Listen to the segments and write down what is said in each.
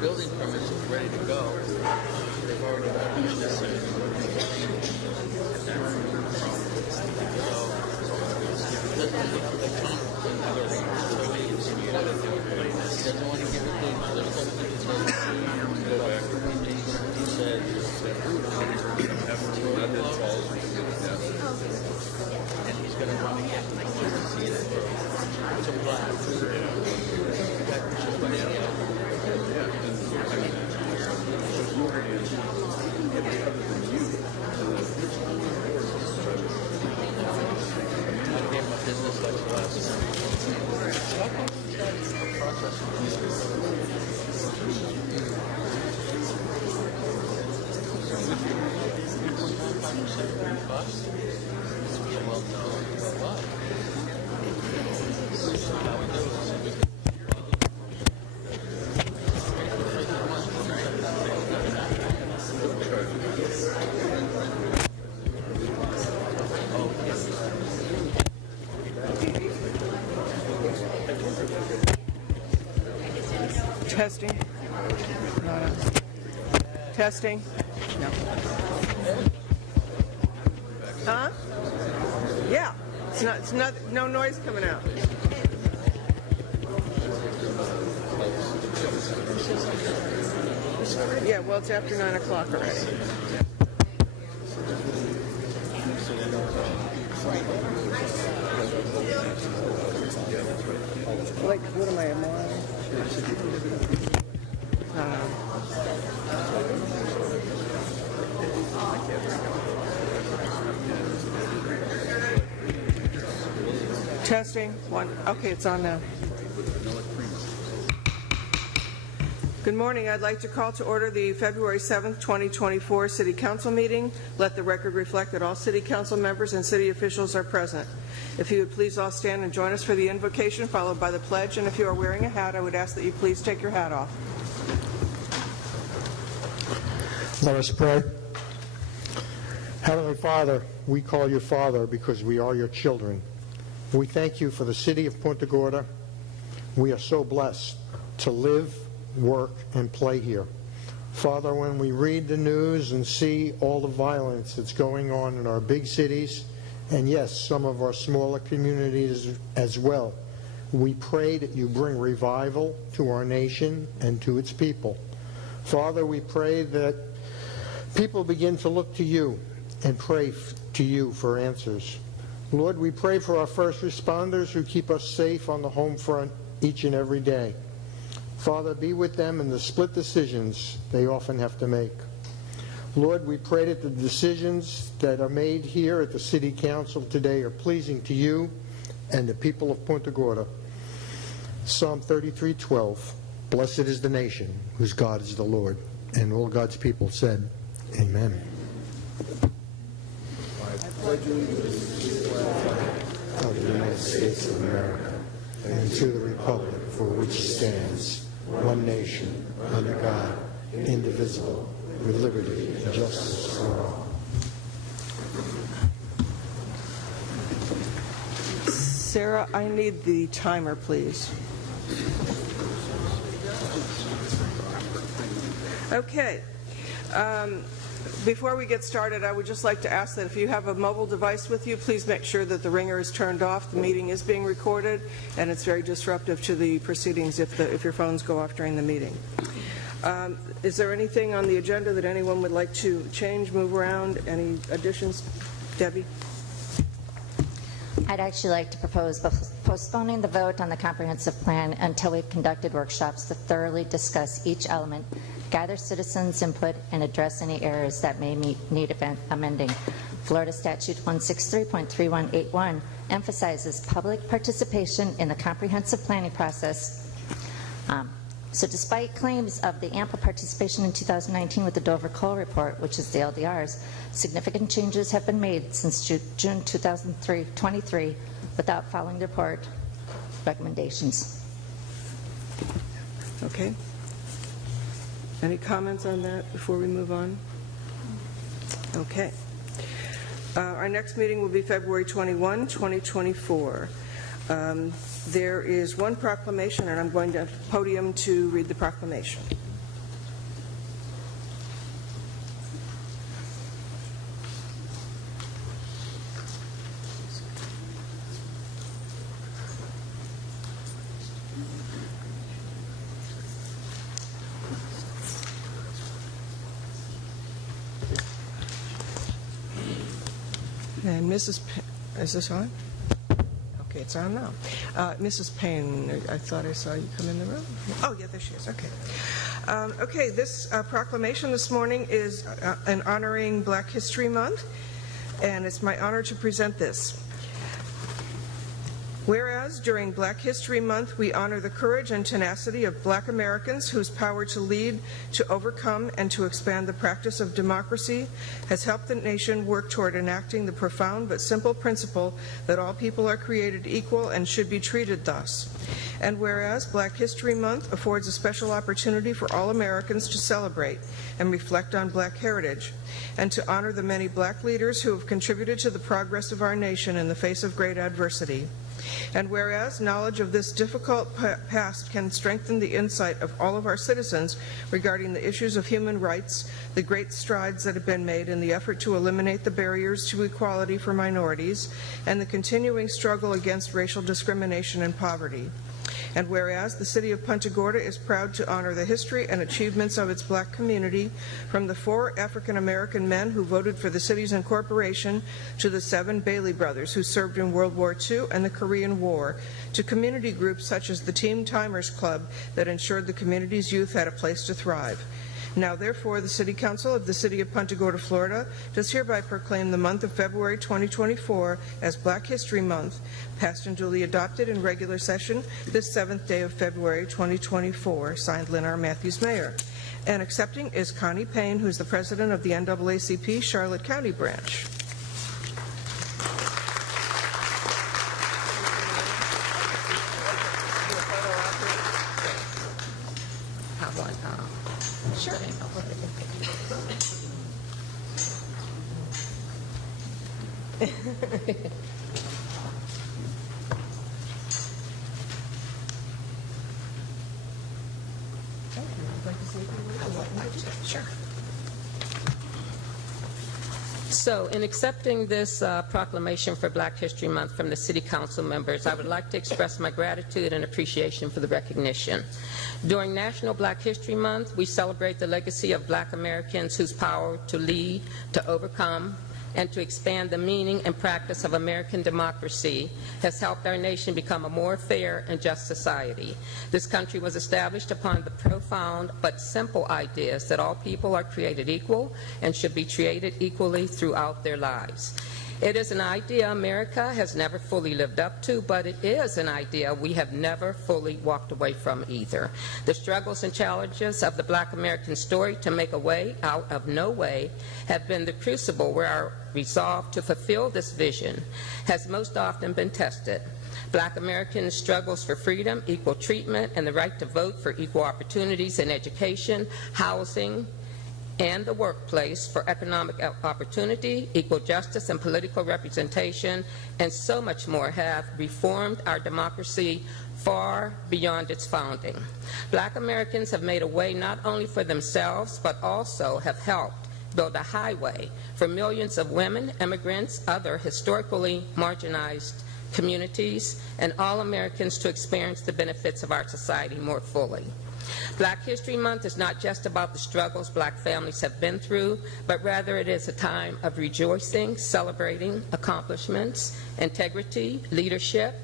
Building permits are ready to go. They've already done this. Doesn't want to give it he said, and he's going to run again. He wants to see it. It's a blast. Testing. Testing. No. Huh? Yeah. It's not. No noise coming out. Yeah. Well, it's after 9 o'clock already. Like, what am I, a mile? Testing. One. Okay, it's on now. Good morning. I'd like to call to order the February 7th, 2024 City Council meeting. Let the record reflect that all City Council members and city officials are present. If you would please all stand and join us for the invocation, followed by the pledge. And if you are wearing a hat, I would ask that you please take your hat off. Let us pray. Heavenly Father, we call you Father because we are your children. We thank you for the city of Punta Gorda. We are so blessed to live, work, and play here. Father, when we read the news and see all the violence that's going on in our big cities, and yes, some of our smaller communities as well, we pray that you bring revival to our nation and to its people. Father, we pray that people begin to look to you and pray to you for answers. Lord, we pray for our first responders who keep us safe on the home front each and every day. Father, be with them in the split decisions they often have to make. Lord, we pray that the decisions that are made here at the City Council today are pleasing to you and the people of Punta Gorda. Psalm 33:12, blessed is the nation whose God is the Lord. And all God's people said, amen. Of the United States of America, and to the republic for which it stands, one nation, under God, indivisible, with liberty and justice for all. Sarah, I need the timer, please. Okay. Before we get started, I would just like to ask that if you have a mobile device with you, please make sure that the ringer is turned off. The meeting is being recorded, and it's very disruptive to the proceedings if your phones go off during the meeting. Is there anything on the agenda that anyone would like to change, move around? Any additions? Debbie? I'd actually like to propose postponing the vote on the comprehensive plan until we've conducted workshops to thoroughly discuss each element, gather citizens' input, and address any errors that may need amending. Florida Statute 163.3181 emphasizes public participation in the comprehensive planning process. So despite claims of the ample participation in 2019 with the Dover Coal Report, which is the LDRs, significant changes have been made since June 2023 without following the report recommendations. Okay. Any comments on that before we move on? Okay. Our next meeting will be February 21, 2024. There is one proclamation, and I'm going to podium to read the proclamation. And Mrs. Is this on? Okay, it's on now. Mrs. Payne, I thought I saw you come in the room. Oh, yeah, there she is. Okay. Okay, this proclamation this morning is in honoring Black History Month, and it's my honor to present this. Whereas during Black History Month, we honor the courage and tenacity of Black Americans whose power to lead, to overcome, and to expand the practice of democracy has helped the nation work toward enacting the profound but simple principle that all people are created equal and should be treated thus. And whereas Black History Month affords a special opportunity for all Americans to celebrate and reflect on Black heritage, and to honor the many Black leaders who have contributed to the progress of our nation in the face of great adversity. And whereas knowledge of this difficult past can strengthen the insight of all of our citizens regarding the issues of human rights, the great strides that have been made in the effort to eliminate the barriers to equality for minorities, and the continuing struggle against racial discrimination and poverty. And whereas the city of Punta Gorda is proud to honor the history and achievements of its Black community, from the 4 African-American men who voted for the city's incorporation to the 7 Bailey brothers who served in World War II and the Korean War, to community groups such as the Team Timers Club that ensured the community's youth had a place to thrive. Now therefore, the City Council of the City of Punta Gorda, Florida, does hereby proclaim the month of February 2024 as Black History Month, passed and duly adopted in regular session this 7th day of February 2024. Signed, Lynn R. Matthews, Mayor. And accepting is Connie Payne, who's the president of the NAACP Charlotte County Branch. Sure. Sure. So, in accepting this proclamation for Black History Month from the City Council members, I would like to express my gratitude and appreciation for the recognition. During National Black History Month, we celebrate the legacy of Black Americans whose power to lead, to overcome, and to expand the meaning and practice of American democracy has helped our nation become a more fair and just society. This country was established upon the profound but simple ideas that all people are created equal and should be treated equally throughout their lives. It is an idea America has never fully lived up to, but it is an idea we have never fully walked away from either. The struggles and challenges of the Black American story to make a way out of no way have been the crucible where our resolve to fulfill this vision has most often been tested. Black Americans' struggles for freedom, equal treatment, and the right to vote for equal opportunities in education, housing, and the workplace, for economic opportunity, equal justice, and political representation, and so much more have reformed our democracy far beyond its founding. Black Americans have made a way not only for themselves, but also have helped build a highway for millions of women, immigrants, other historically marginalized communities, and all Americans to experience the benefits of our society more fully. Black History Month is not just about the struggles Black families have been through, but rather it is a time of rejoicing, celebrating accomplishments, integrity, leadership,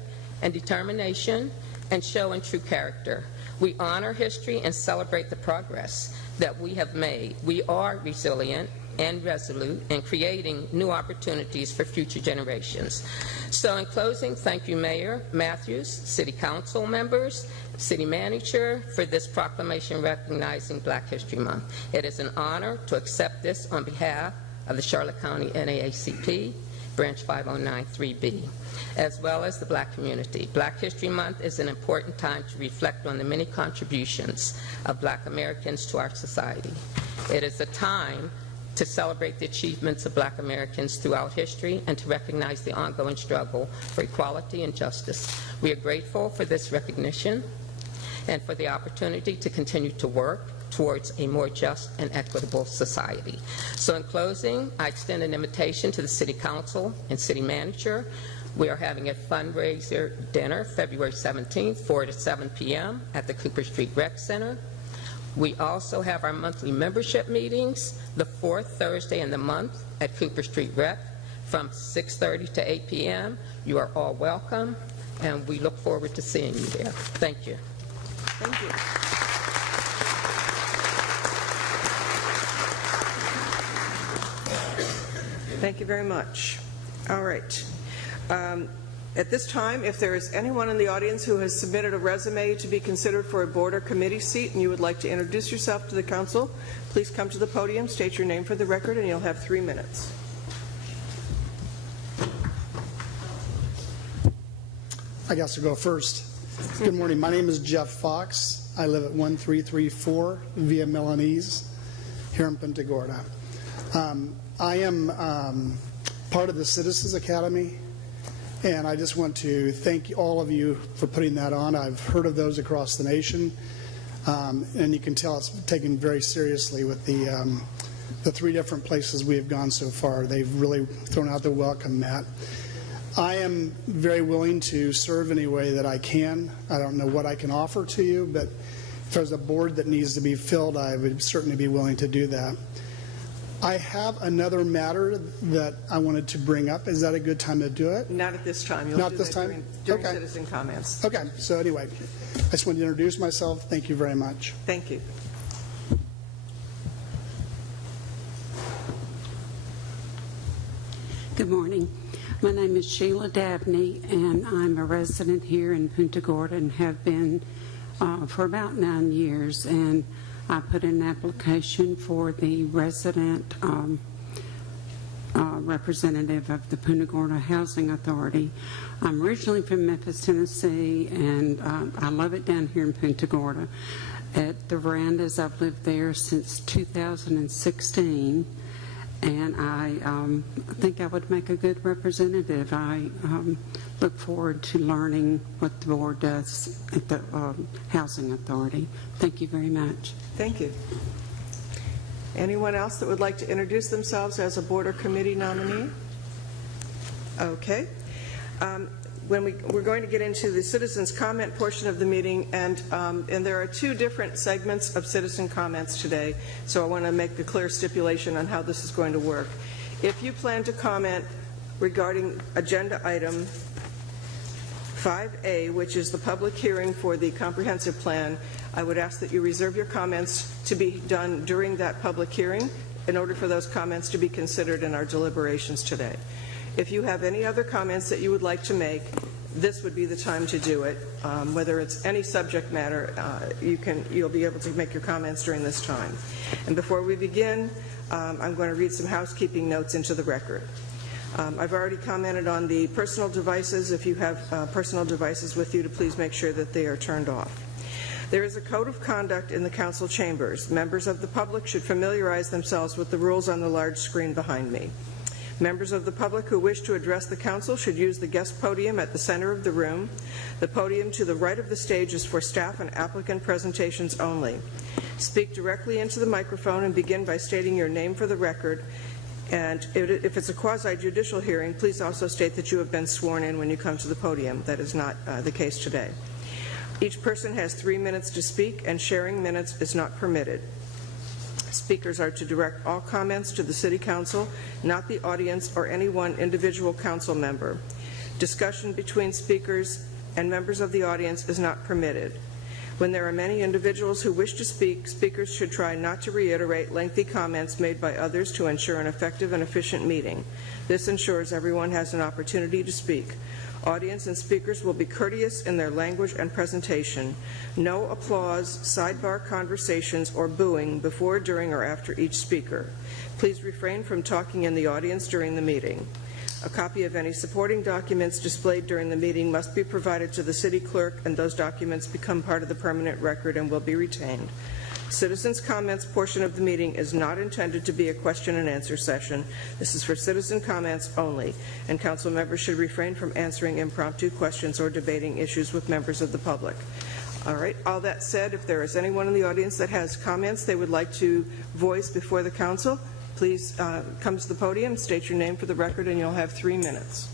and determination, and showing true character. We honor history and celebrate the progress that we have made. We are resilient and resolute in creating new opportunities for future generations. So in closing, thank you, Mayor Matthews, City Council members, City Manager, for this proclamation recognizing Black History Month. It is an honor to accept this on behalf of the Charlotte County NAACP, Branch 5093B, as well as the Black community. Black History Month is an important time to reflect on the many contributions of Black Americans to our society. It is a time to celebrate the achievements of Black Americans throughout history and to recognize the ongoing struggle for equality and justice. We are grateful for this recognition and for the opportunity to continue to work towards a more just and equitable society. So in closing, I extend an invitation to the City Council and City Manager. We are having a fundraiser dinner February 17th, 4 to 7 p.m. at the Cooper Street Rec Center. We also have our monthly membership meetings the fourth Thursday in the month at Cooper Street Rec from 6:30 to 8 p.m. You are all welcome, and we look forward to seeing you there. Thank you. Thank you. Thank you very much. All right. At this time, if there is anyone in the audience who has submitted a resume to be considered for a board or committee seat and you would like to introduce yourself to the council, please come to the podium, state your name for the record, and you'll have 3 minutes. I guess I'll go first. Good morning. My name is Jeff Fox. I live at 1334 Via Milanese here in Punta Gorda. I am part of the Citizens Academy, and I just want to thank all of you for putting that on. I've heard of those across the nation, and you can tell it's taken very seriously with the 3 different places we have gone so far. They've really thrown out the welcome mat. I am very willing to serve any way that I can. I don't know what I can offer to you, but if there's a board that needs to be filled, I would certainly be willing to do that. I have another matter that I wanted to bring up. Is that a good time to do it? Not at this time. You'll Not do this that time? during Okay. citizen comments. Okay, so anyway, I just wanted to introduce myself. Thank you very much. Thank you. Good morning. My name is Sheila Dabney, and I'm a resident here in Punta Gorda and have been for about 9 years. And I put in an application for the resident representative of the Punta Gorda Housing Authority. I'm originally from Memphis, Tennessee, and I love it down here in Punta Gorda. At the Verandas, I've lived there since 2016. And I think I would make a good representative. I look forward to learning what the board does at the Housing Authority. Thank you very much. Thank you. Anyone else that would like to introduce themselves as a board or committee nominee? Okay. We're going to get into the citizens' comment portion of the meeting, and there are two different segments of citizen comments today, so I want to make a clear stipulation on how this is going to work. If you plan to comment regarding agenda item 5A, which is the public hearing for the comprehensive plan, I would ask that you reserve your comments to be done during that public hearing in order for those comments to be considered in our deliberations today. If you have any other comments that you would like to make, this would be the time to do it. Whether it's any subject matter, you'll be able to make your comments during this time. And before we begin, I'm going to read some housekeeping notes into the record. I've already commented on the personal devices. If you have personal devices with you, to please make sure that they are turned off. There is a code of conduct in the council chambers. Members of the public should familiarize themselves with the rules on the large screen behind me. Members of the public who wish to address the council should use the guest podium at the center of the room. The podium to the right of the stage is for staff and applicant presentations only. Speak directly into the microphone and begin by stating your name for the record. And if it's a quasi-judicial hearing, please also state that you have been sworn in when you come to the podium. That is not the case today. Each person has 3 minutes to speak, and sharing minutes is not permitted. Speakers are to direct all comments to the City Council, not the audience or any one individual council member. Discussion between speakers and members of the audience is not permitted. When there are many individuals who wish to speak, speakers should try not to reiterate lengthy comments made by others to ensure an effective and efficient meeting. This ensures everyone has an opportunity to speak. Audience and speakers will be courteous in their language and presentation. No applause, sidebar conversations, or booing before, during, or after each speaker. Please refrain from talking in the audience during the meeting. A copy of any supporting documents displayed during the meeting must be provided to the city clerk, and those documents become part of the permanent record and will be retained. Citizens' comments portion of the meeting is not intended to be a question and answer session. This is for citizen comments only, and council members should refrain from answering impromptu questions or debating issues with members of the public. All right, all that said, if there is anyone in the audience that has comments they would like to voice before the council, please come to the podium, state your name for the record, and you'll have 3 minutes.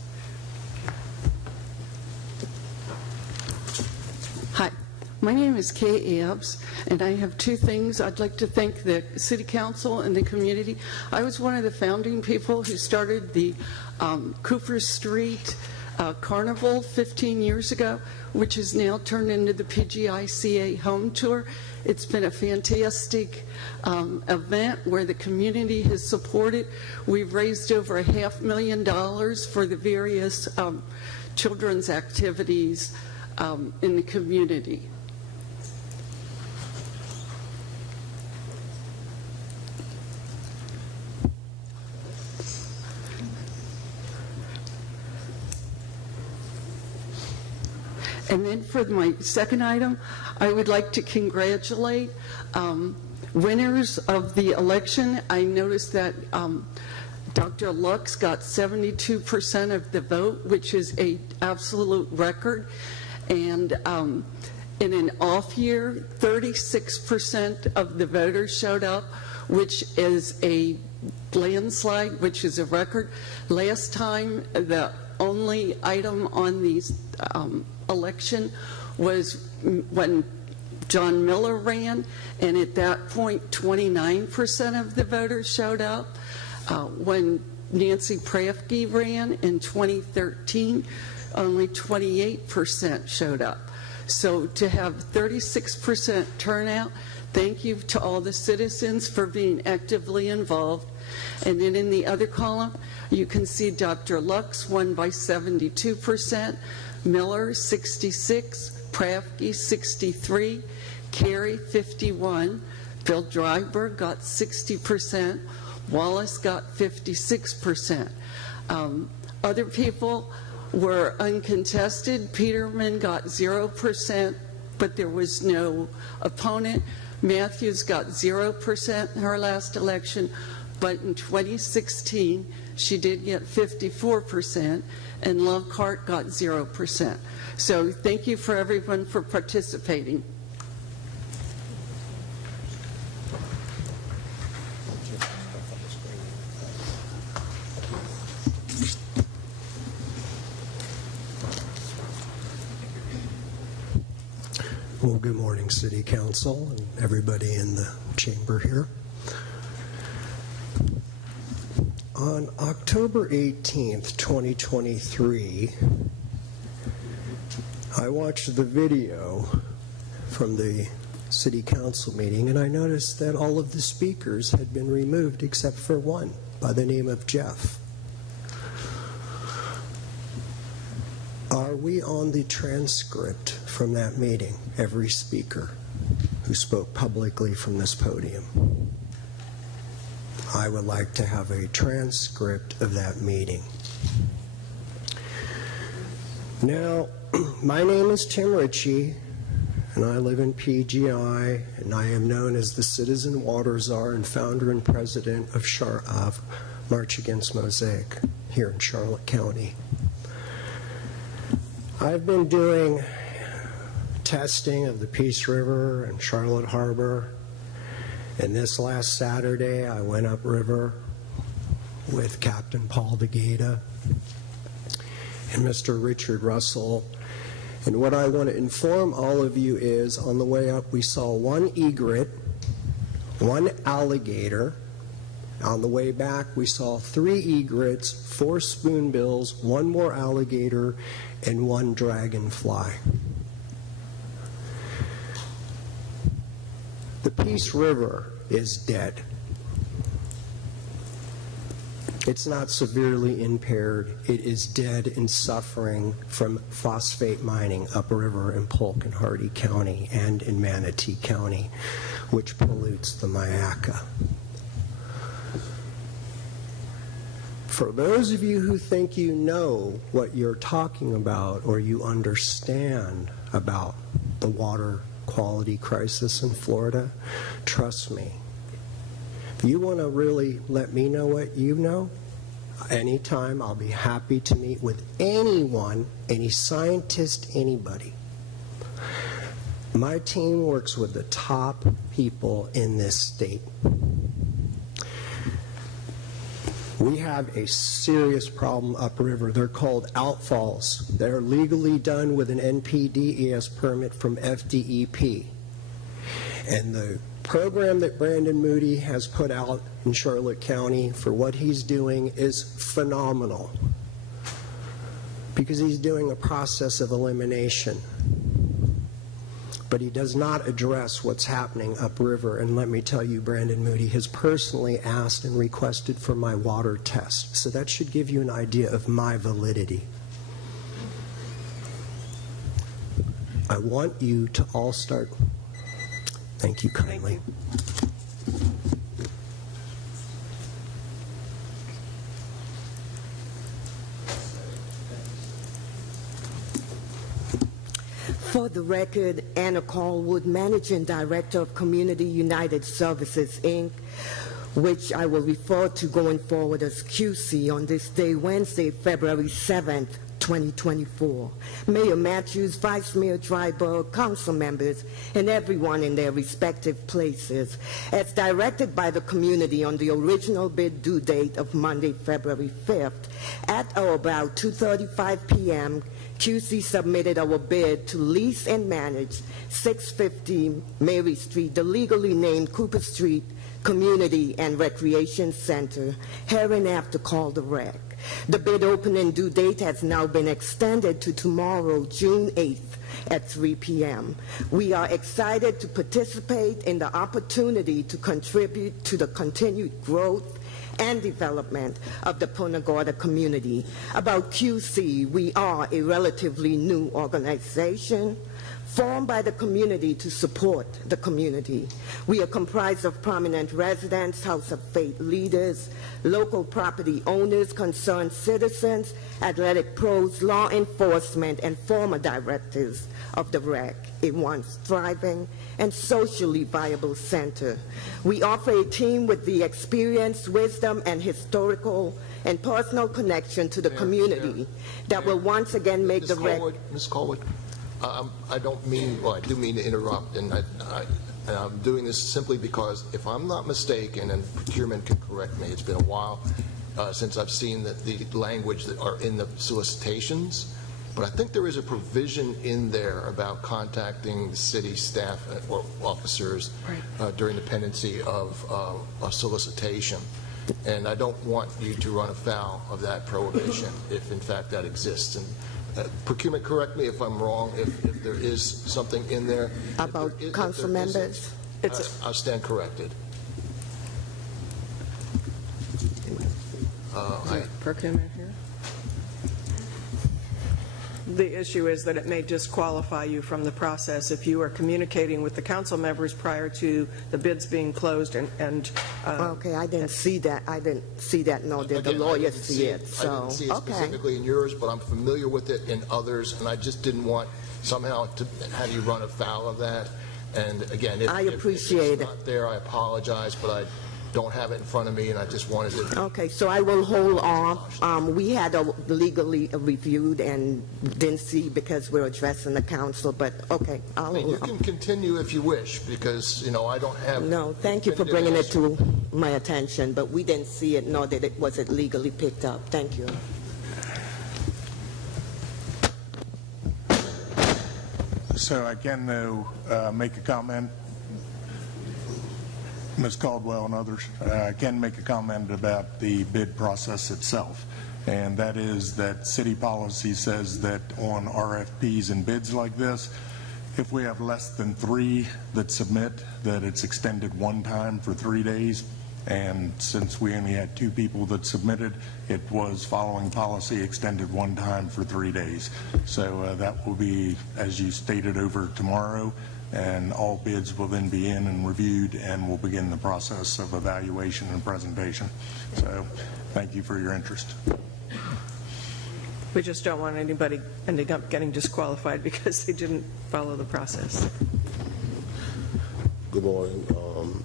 Hi, my name is Kay Ebbs, and I have 2 things. I'd like to thank the City Council and the community. I was one of the founding people who started the Cooper Street Carnival 15 years ago, which is now turned into the PGICA Home Tour. It's been a fantastic event where the community has supported. We've raised over $500,000 for the various children's activities in the community. And then for my second item, I would like to congratulate winners of the election. I noticed that Dr. Lux got 72% of the vote, which is an absolute record. And in an off year, 36% of the voters showed up, which is a landslide, which is a record. Last time, the only item on these election was when John Miller ran, and at that point 29% of the voters showed up. When Nancy Prafke ran in 2013, only 28% showed up. So to have 36% turnout, thank you to all the citizens for being actively involved. And then in the other column, You can see Dr. Lux won by 72%, Miller 66, Prafke 63, Carey 51, Phil Dryberg got 60%, Wallace got 56%. Other people were uncontested. Peterman got 0%, but there was no opponent. Matthews got 0% in her last election, but in 2016, she did get 54%, and Lockhart got 0%. So thank you for everyone for participating. Well, good morning, City Council and everybody in the chamber here. On October 18th, 2023, I watched the video from the City Council meeting, and I noticed that all of the speakers had been removed except for one by the name of Jeff. Are we on the transcript from that meeting, every speaker who spoke publicly from this podium? I would like to have a transcript of that meeting. Now, my name is Tim Ritchie, and I live in PGI, and I am known as the Citizen Water Czar and founder and president of March Against Mosaic here in Charlotte County. I've been doing testing of the Peace River and Charlotte Harbor, and this last Saturday I went upriver with Captain Paul DeGata and Mr. Richard Russell. And what I want to inform all of you is, on the way up we saw one egret, one alligator. On the way back we saw 3 egrets, 4 spoonbills, 1 more alligator, and 1 dragonfly. The Peace River is dead. It's not severely impaired. It is dead and suffering from phosphate mining upriver in Polk and Hardy County and in Manatee County, which pollutes the Myakka. For those of you who think you know what you're talking about or you understand about the water quality crisis in Florida, trust me. If you want to really let me know what you know, anytime I'll be happy to meet with anyone, any scientist, anybody. My team works with the top people in this state. We have a serious problem upriver. They're called outfalls. They're legally done with an NPDES permit from FDEP. And the program that Brandon Moody has put out in Charlotte County for what he's doing is phenomenal, because he's doing a process of elimination. But he does not address what's happening upriver. And let me tell you, Brandon Moody has personally asked and requested for my water test. So that should give you an idea of my validity. I want you to all start. Thank you kindly. Thank you. For the record, Anna Callwood, Managing Director of Community United Services, Inc., which I will refer to going forward as QC on this day, Wednesday, February 7th, 2024. Mayor Matthews, Vice Mayor Dryberg, council members, and everyone in their respective places, as directed by the community on the original bid due date of Monday, February 5th, at or about 2:35 p.m., QC submitted our bid to lease and manage 650 Mary Street, the legally named Cooper Street Community and Recreation Center, hereinafter called the REC. The bid opening due date has now been extended to tomorrow, June 8th at 3 p.m. We are excited to participate in the opportunity to contribute to the continued growth and development of the Punta Gorda community. About QC, we are a relatively new organization formed by the community to support the community. We are comprised of prominent residents, House of Faith leaders, local property owners, concerned citizens, athletic pros, law enforcement, and former directors of the REC, a once thriving and socially viable center. We offer a team with the experience, wisdom, and historical and personal connection to the community that will once again make the REC... Ms. Colwood, I don't mean, well, I do mean to interrupt, and I'm doing this simply because, if I'm not mistaken, and procurement can correct me, it's been a while since I've seen the language that are in the solicitations, but I think there is a provision in there about contacting the city staff or officers during the pendency of a solicitation. And I don't want you to run afoul of that prohibition if, in fact, that exists. And procurement, correct me if I'm wrong, if there is something in there. About council members? I'll stand corrected. Procurement here? The issue is that it may disqualify you from the process if you are communicating with the council members prior to the bids being closed and Okay, I didn't see that. I didn't see that, nor did the lawyers see it. So, I didn't see it specifically in yours, but I'm familiar with it in others, and I just didn't want somehow to have you run afoul of that. And again, if it's not there, I apologize, but I don't have it in front of me, and I just wanted to... Okay, so I will hold off. We had legally reviewed and didn't see because we're addressing the council, but okay, I'll hold you off. can continue if you wish, because, you know, I don't have... No, thank you for bringing it to my attention, but we didn't see it, nor did it, was it legally picked up. Thank you. So I can, though, make a comment. Ms. Caldwell and others, can make a comment about the bid process itself, and that is that city policy says that on RFPs and bids like this, if we have less than 3 that submit, that it's extended one time for 3 days, and since we only had 2 people that submitted, it was following policy extended one time for 3 days. So that will be, as you stated, over tomorrow, and all bids will then be in and reviewed, and we'll begin the process of evaluation and presentation. So thank you for your interest. we just don't want anybody ending up getting disqualified because they didn't follow the process. Good morning,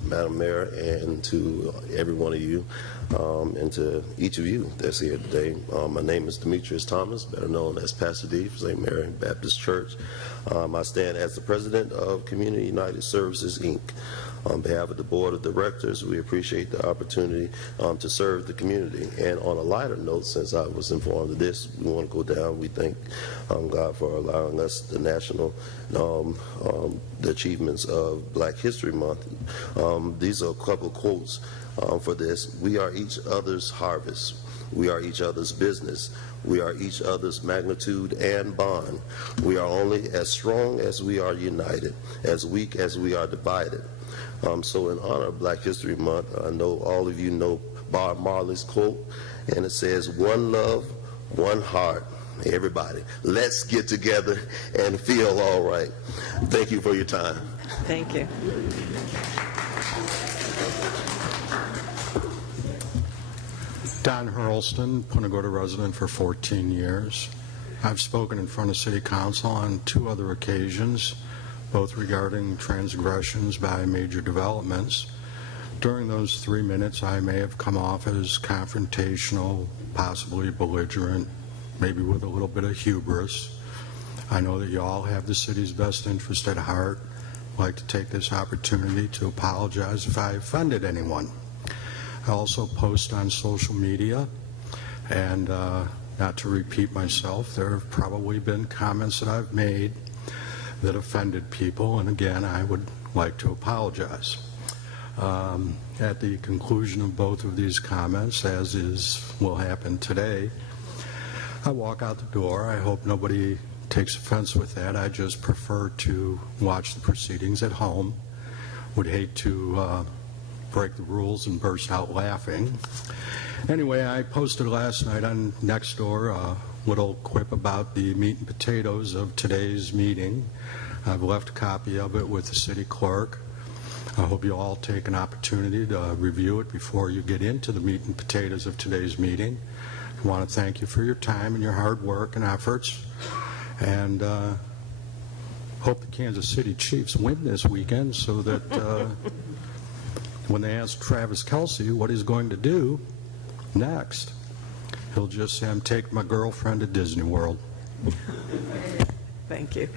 Madam Mayor, and to every one of you, and to each of you that's here today. My name is Demetrius Thomas, better known as Pastor D for St. Mary Baptist Church. I stand as the president of Community United Services, Inc. On behalf of the Board of Directors, we appreciate the opportunity to serve the community. And on a lighter note, since I was informed of this, we want to go down. We thank God for allowing us the national, the achievements of Black History Month. These are a couple of quotes for this. We are each other's harvest. We are each other's business. We are each other's magnitude and bond. We are only as strong as we are united, as weak as we are divided. So in honor of Black History Month, I know all of you know Bob Marley's quote, and it says, "One love, one heart." Everybody, let's get together and feel all right. Thank you for your time. Thank you. Don Hurlston, Punta Gorda resident for 14 years. I've spoken in front of City Council on 2 other occasions, both regarding transgressions by major developments. During those 3 minutes, I may have come off as confrontational, possibly belligerent, maybe with a little bit of hubris. I know that you all have the city's best interest at heart. I'd like to take this opportunity to apologize if I offended anyone. I also post on social media, and not to repeat myself, there have probably been comments that I've made that offended people, and again, I would like to apologize. At the conclusion of both of these comments, as will happen today, I walk out the door. I hope nobody takes offense with that. I just prefer to watch the proceedings at home. Would hate to break the rules and burst out laughing. Anyway, I posted last night on Nextdoor a little quip about the meat and potatoes of today's meeting. I've left a copy of it with the city clerk. I hope you all take an opportunity to review it before you get into the meat and potatoes of today's meeting. I want to thank you for your time and your hard work and efforts, and hope the Kansas City Chiefs win this weekend so that when they ask Travis Kelce what he's going to do next, he'll just say, I'm taking my girlfriend to Disney World. Thank you.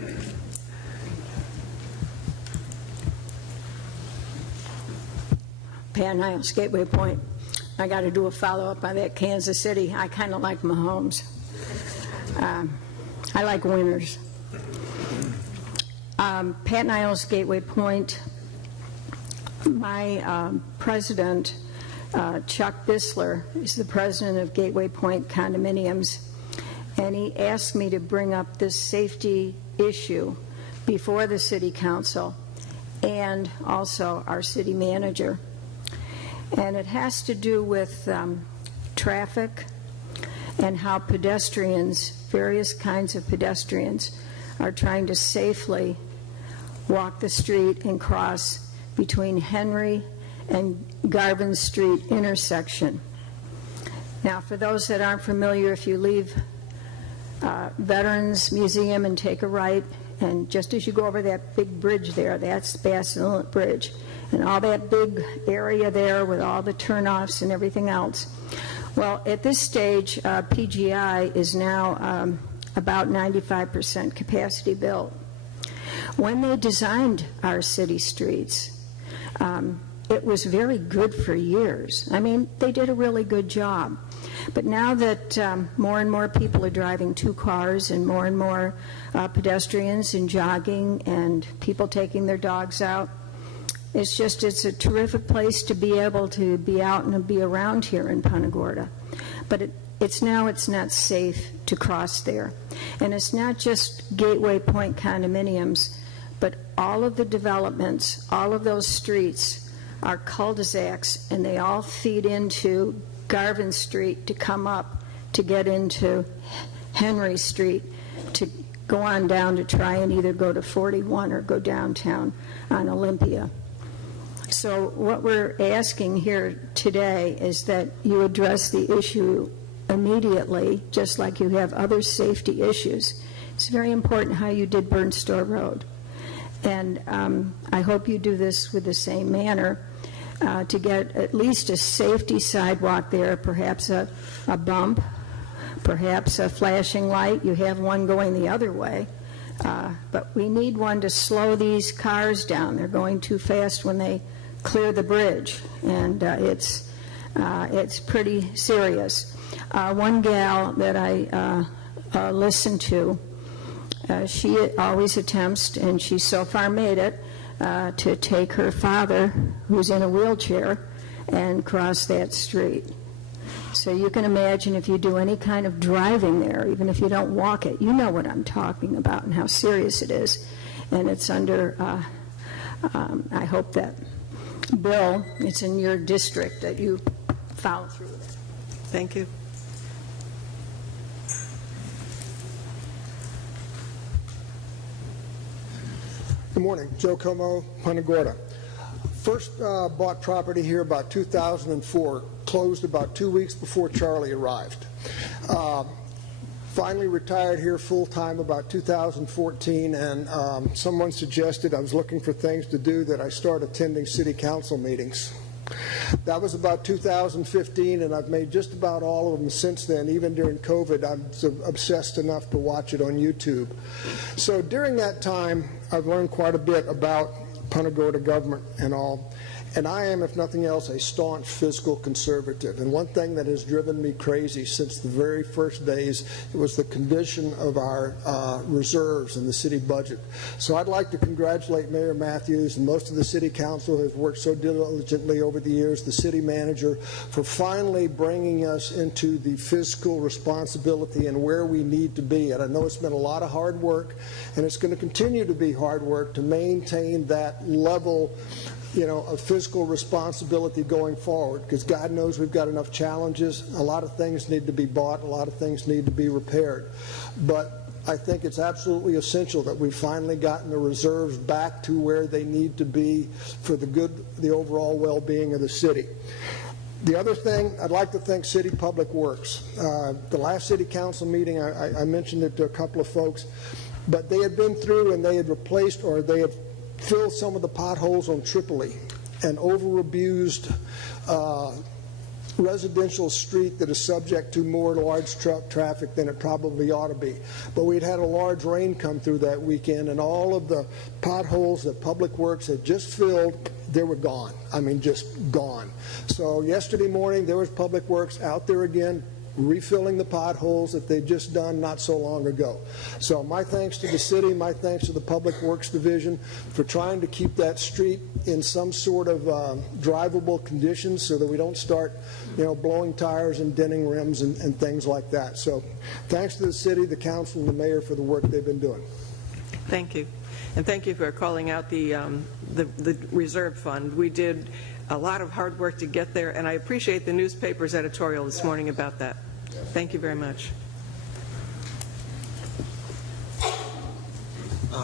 Pan Niles, Gateway Point. I got to do a follow-up on that Kansas City. I kind of like Mahomes. I like winners. Pat Niles, Gateway Point. My president, Chuck Bisler, is the president of Gateway Point Condominiums, and he asked me to bring up this safety issue before the city council and also our city manager. And it has to do with traffic and how pedestrians, various kinds of pedestrians, are trying to safely walk the street and cross between Henry and Garvin Street intersection. Now, for those that aren't familiar, if you leave Veterans Museum and take a right, and just as you go over that big bridge there, that's Bass Inlet Bridge, and all that big area there with all the turnoffs and everything else. Well, at this stage, PGI is now about 95% capacity built. When they designed our city streets, it was very good for years. I mean, they did a really good job. But now that more and more people are driving two cars and more pedestrians and jogging and people taking their dogs out, it's a terrific place to be able to be out and be around here in Punta Gorda. But it's not safe to cross there. And it's not just Gateway Point condominiums, but all of the developments, all of those streets are cul-de-sacs, and they all feed into Garvin Street to come up to get into Henry Street to go on down to try and either go to 41 or go downtown on Olympia. So what we're asking here today is that you address the issue immediately, just like you have other safety issues. It's very important how you did Burnstore Road. And I hope you do this with the same manner to get at least a safety sidewalk there, perhaps a bump, perhaps a flashing light. You have one going the other way. But we need one to slow these cars down. They're going too fast when they clear the bridge, and it's pretty serious. One gal that I listen to, she always attempts, and she so far made it, to take her father, who's in a wheelchair, and cross that street. So you can imagine if you do any kind of driving there, even if you don't walk it, you know what I'm talking about and how serious it is. And it's under, I hope that bill, it's in your district, that you follow through with it. Thank you. Good morning. Joe Como, Punta Gorda. First bought property here about 2004, closed about 2 weeks before Charlie arrived. Finally retired here full-time about 2014, and someone suggested, I was looking for things to do, that I start attending city council meetings. That was about 2015, and I've made just about all of them since then. Even during COVID, I'm obsessed enough to watch it on YouTube. So during that time, I've learned quite a bit about Punta Gorda government and all. And I am, if nothing else, a staunch fiscal conservative. And one thing that has driven me crazy since the very first days, it was the condition of our reserves in the city budget. So I'd like to congratulate Mayor Matthews, and most of the city council has worked so diligently over the years, the city manager, for finally bringing us into the fiscal responsibility and where we need to be. And I know it's been a lot of hard work, and it's going to continue to be hard work to maintain that level of fiscal responsibility going forward, because God knows we've got enough challenges. A lot of things need to be bought, a lot of things need to be repaired. But I think it's absolutely essential that we've finally gotten the reserves back to where they need to be for the overall well-being of the city. The other thing, I'd like to thank City Public Works. The last City Council meeting, I mentioned it to a couple of folks, but they had been through and they had replaced, or they had filled some of the potholes on Tripoli, an over-abused residential street that is subject to more large truck traffic than it probably ought to be. But we'd had a large rain come through that weekend, and all of the potholes that Public Works had just filled, they were gone. I mean, just gone. So yesterday morning, there was Public Works out there again, refilling the potholes that they'd just done not so long ago. So my thanks to the city, my thanks to the Public Works Division for trying to keep that street in some sort of drivable conditions so that we don't start, blowing tires and denting rims and things like that. So thanks to the city, the council, and the mayor for the work they've been doing. Thank you. And thank you for calling out the reserve fund. We did a lot of hard work to get there, and I appreciate the newspaper's editorial this morning about that. Thank you very much.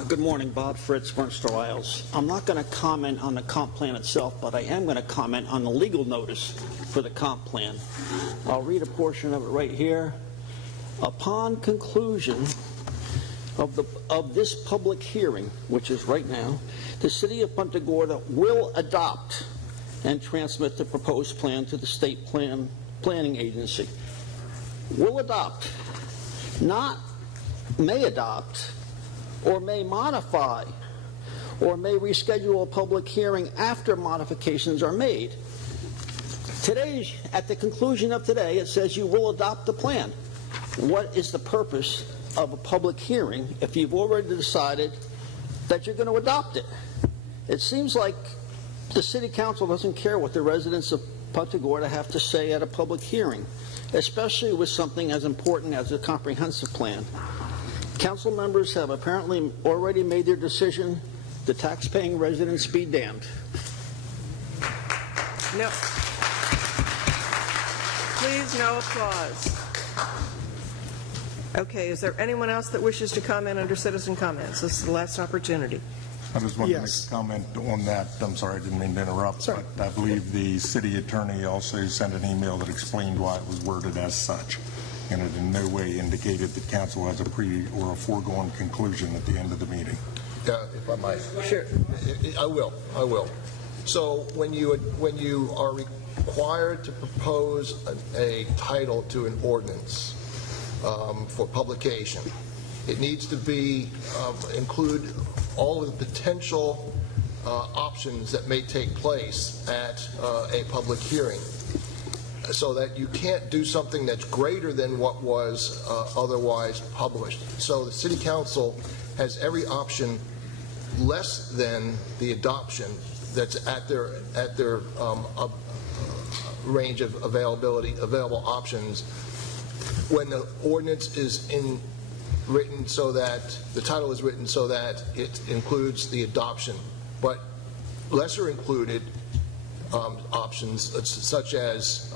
Good morning, Bob Fritz, Bernster Isles. I'm not going to comment on the comp plan itself, but I am going to comment on the legal notice for the comp plan. I'll read a portion of it right here. Upon conclusion of this public hearing, which is right now, the City of Punta Gorda will adopt and transmit the proposed plan to the State Planning Agency. Will adopt, not may adopt, or may modify, or may reschedule a public hearing after modifications are made. Today, at the conclusion of today, it says you will adopt the plan. What is the purpose of a public hearing if you've already decided that you're going to adopt it? It seems like the City Council doesn't care what the residents of Punta Gorda have to say at a public hearing, especially with something as important as a comprehensive plan. Council members have apparently already made their decision. The tax-paying residents be damned. No. Please, no applause. Okay, is there anyone else that wishes to comment under citizen comments? This is the last opportunity. I just wanted to make a comment on that. I'm sorry, I didn't mean to interrupt, but I believe the city attorney also sent an email that explained why it was worded as such, and it in no way indicated that council has a or a foregone conclusion at the end of the meeting. If I might. Sure. I will. So when you are required to propose a title to an ordinance for publication, it needs to be include all of the potential options that may take place at a public hearing, so that you can't do something that's greater than what was otherwise published. So the City Council has every option less than the adoption that's at their range of available options when the ordinance is written so that the title is written so that it includes the adoption. But lesser included options such as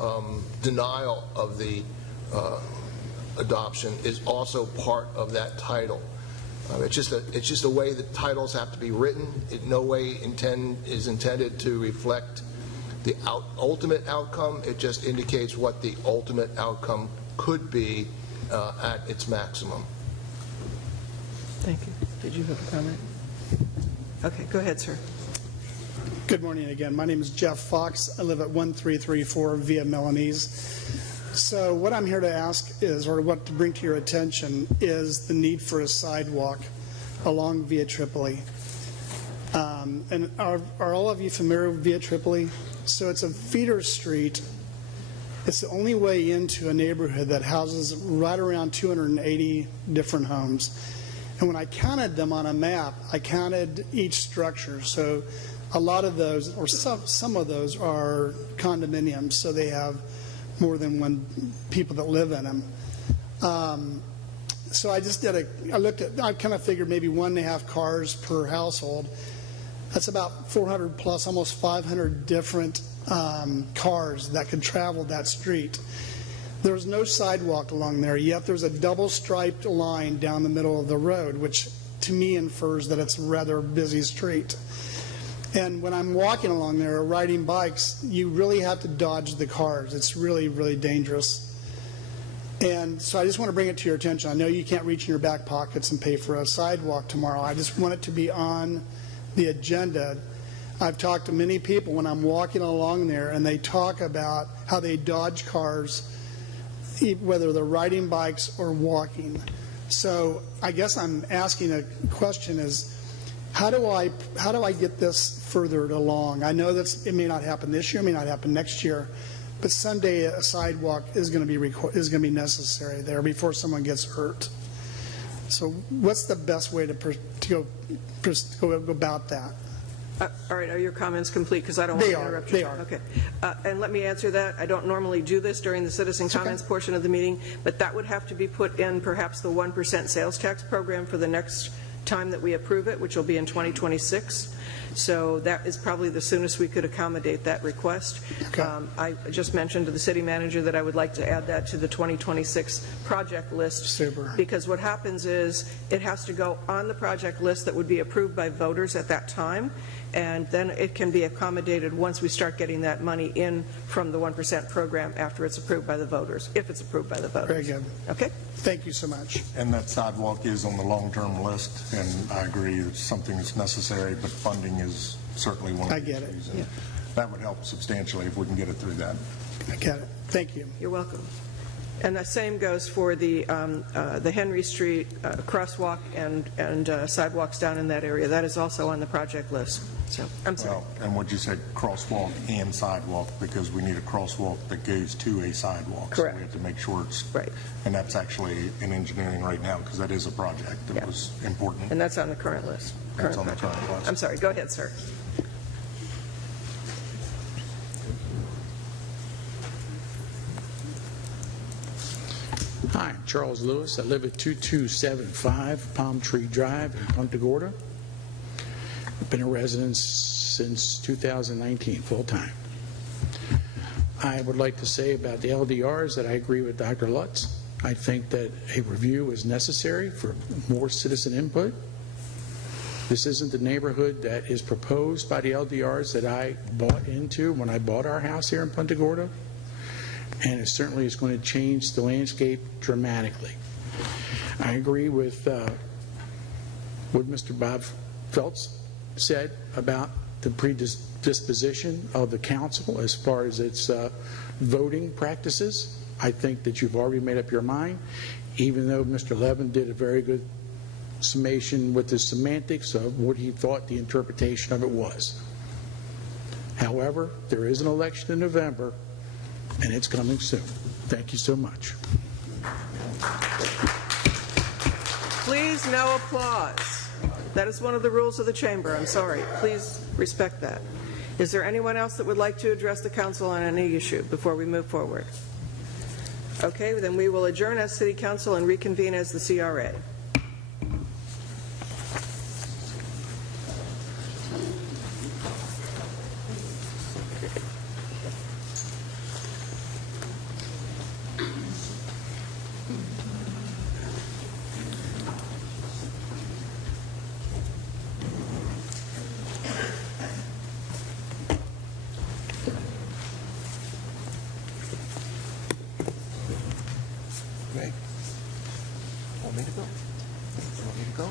denial of the adoption is also part of that title. It's just a way that titles have to be written. In no way is intended to reflect the ultimate outcome. It just indicates what the ultimate outcome could be at its maximum. Thank you. Did you have a comment? Okay, go ahead, sir. Good morning again. My name is Jeff Fox. I live at 1334 Via Milanese. So what I'm here to ask is, or what to bring to your attention, is the need for a sidewalk along Via Tripoli. And are all of you familiar with Via Tripoli? So it's a feeder street. It's the only way into a neighborhood that houses right around 280 different homes. And when I counted them on a map, I counted each structure. So a lot of those, or some of those, are condominiums, so they have more than one people that live in them. So I just I kind of figured maybe 1.5 cars per household. That's about 400 plus, almost 500 different cars that could travel that street. There's no sidewalk along there, yet there's a double striped line down the middle of the road, which to me infers that it's a rather busy street. And when I'm walking along there or riding bikes, you really have to dodge the cars. It's really, really dangerous. And so I just want to bring it to your attention. I know you can't reach in your back pockets and pay for a sidewalk tomorrow. I just want it to be on the agenda. I've talked to many people when I'm walking along there, and they talk about how they dodge cars, whether they're riding bikes or walking. So I guess I'm asking a question is, how do I get this furthered along? I know that it may not happen this year, it may not happen next year, but someday a sidewalk is going to be necessary there before someone gets hurt. So what's the best way to go about that? All right, are your comments complete? Because I don't want to interrupt you. They are. Okay. And let me answer that. I don't normally do this during the citizen comments portion of the meeting, but that would have to be put in perhaps the 1% sales tax program for the next time that we approve it, which will be in 2026. So that is probably the soonest we could accommodate that request. Okay. I just mentioned to the city manager that I would like to add that to the 2026 project list. Super. Because what happens is it has to go on the project list that would be approved by voters at that time, and then it can be accommodated once we start getting that money in from the 1% program after it's approved by the voters, if it's approved by the voters. Very good. Okay? Thank you so much. And that sidewalk is on the long-term list, and I agree it's something that's necessary, but funding is certainly one of the I get it. issues. And that would help substantially if we can get it through that. I get it. Thank you. You're welcome. And the same goes for the Henry Street crosswalk and sidewalks down in that area. That is also on the project list. So, I'm sorry. Well, and what you said, crosswalk and sidewalk, because we need a crosswalk that goes to a sidewalk. Correct. So we have to make sure it's, right. And that's actually in engineering right now, because that is a project that was important. And that's on the current list. That's on the current list. I'm sorry. Go ahead, sir. Hi, I'm Charles Lewis. I live at 2275 Palm Tree Drive in Punta Gorda. I've been a resident since 2019, full-time. I would like to say about the LDRs that I agree with Dr. Lutz. I think that a review is necessary for more citizen input. This isn't the neighborhood that is proposed by the LDRs that I bought into when I bought our house here in Punta Gorda. And it certainly is going to change the landscape dramatically. I agree with what Mr. Bob Phelps said about the predisposition of the council as far as its voting practices. I think that you've already made up your mind, even though Mr. Levin did a very good summation with the semantics of what he thought the interpretation of it was. However, there is an election in November, and it's coming soon. Thank you so much. Please, no applause. That is one of the rules of the chamber. I'm sorry. Please respect that. Is there anyone else that would like to address the council on any issue before we move forward? Okay, then we will adjourn as City Council and reconvene as the CRA. Greg, want me to go? Want me to go?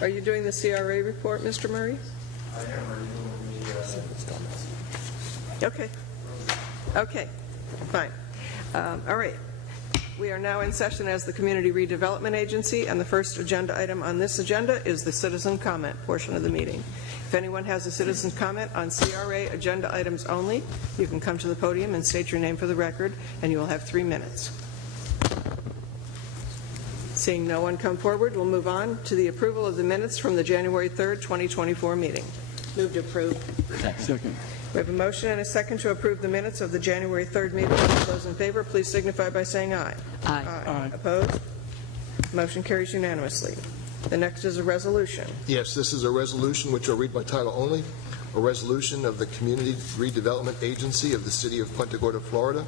Are you doing the CRA report, Mr. Murray? I am doing the Okay. Okay. Fine. All right. We are now in session as the Community Redevelopment Agency, and the first agenda item on this agenda is the citizen comment portion of the meeting. If anyone has a citizen comment on CRA agenda items only, you can come to the podium and state your name for the record, and you will have 3 minutes. Seeing no one come forward, we'll move on to the approval of the minutes from the January 3rd, 2024 meeting. Move to approve. Second. We have a motion and a second to approve the minutes of the January 3rd meeting. All those in favor, please signify by saying aye. Aye. Aye. Opposed? Motion carries unanimously. The next is a resolution. Yes, this is a resolution which I'll read by title only. A resolution of the Community Redevelopment Agency of the City of Punta Gorda, Florida,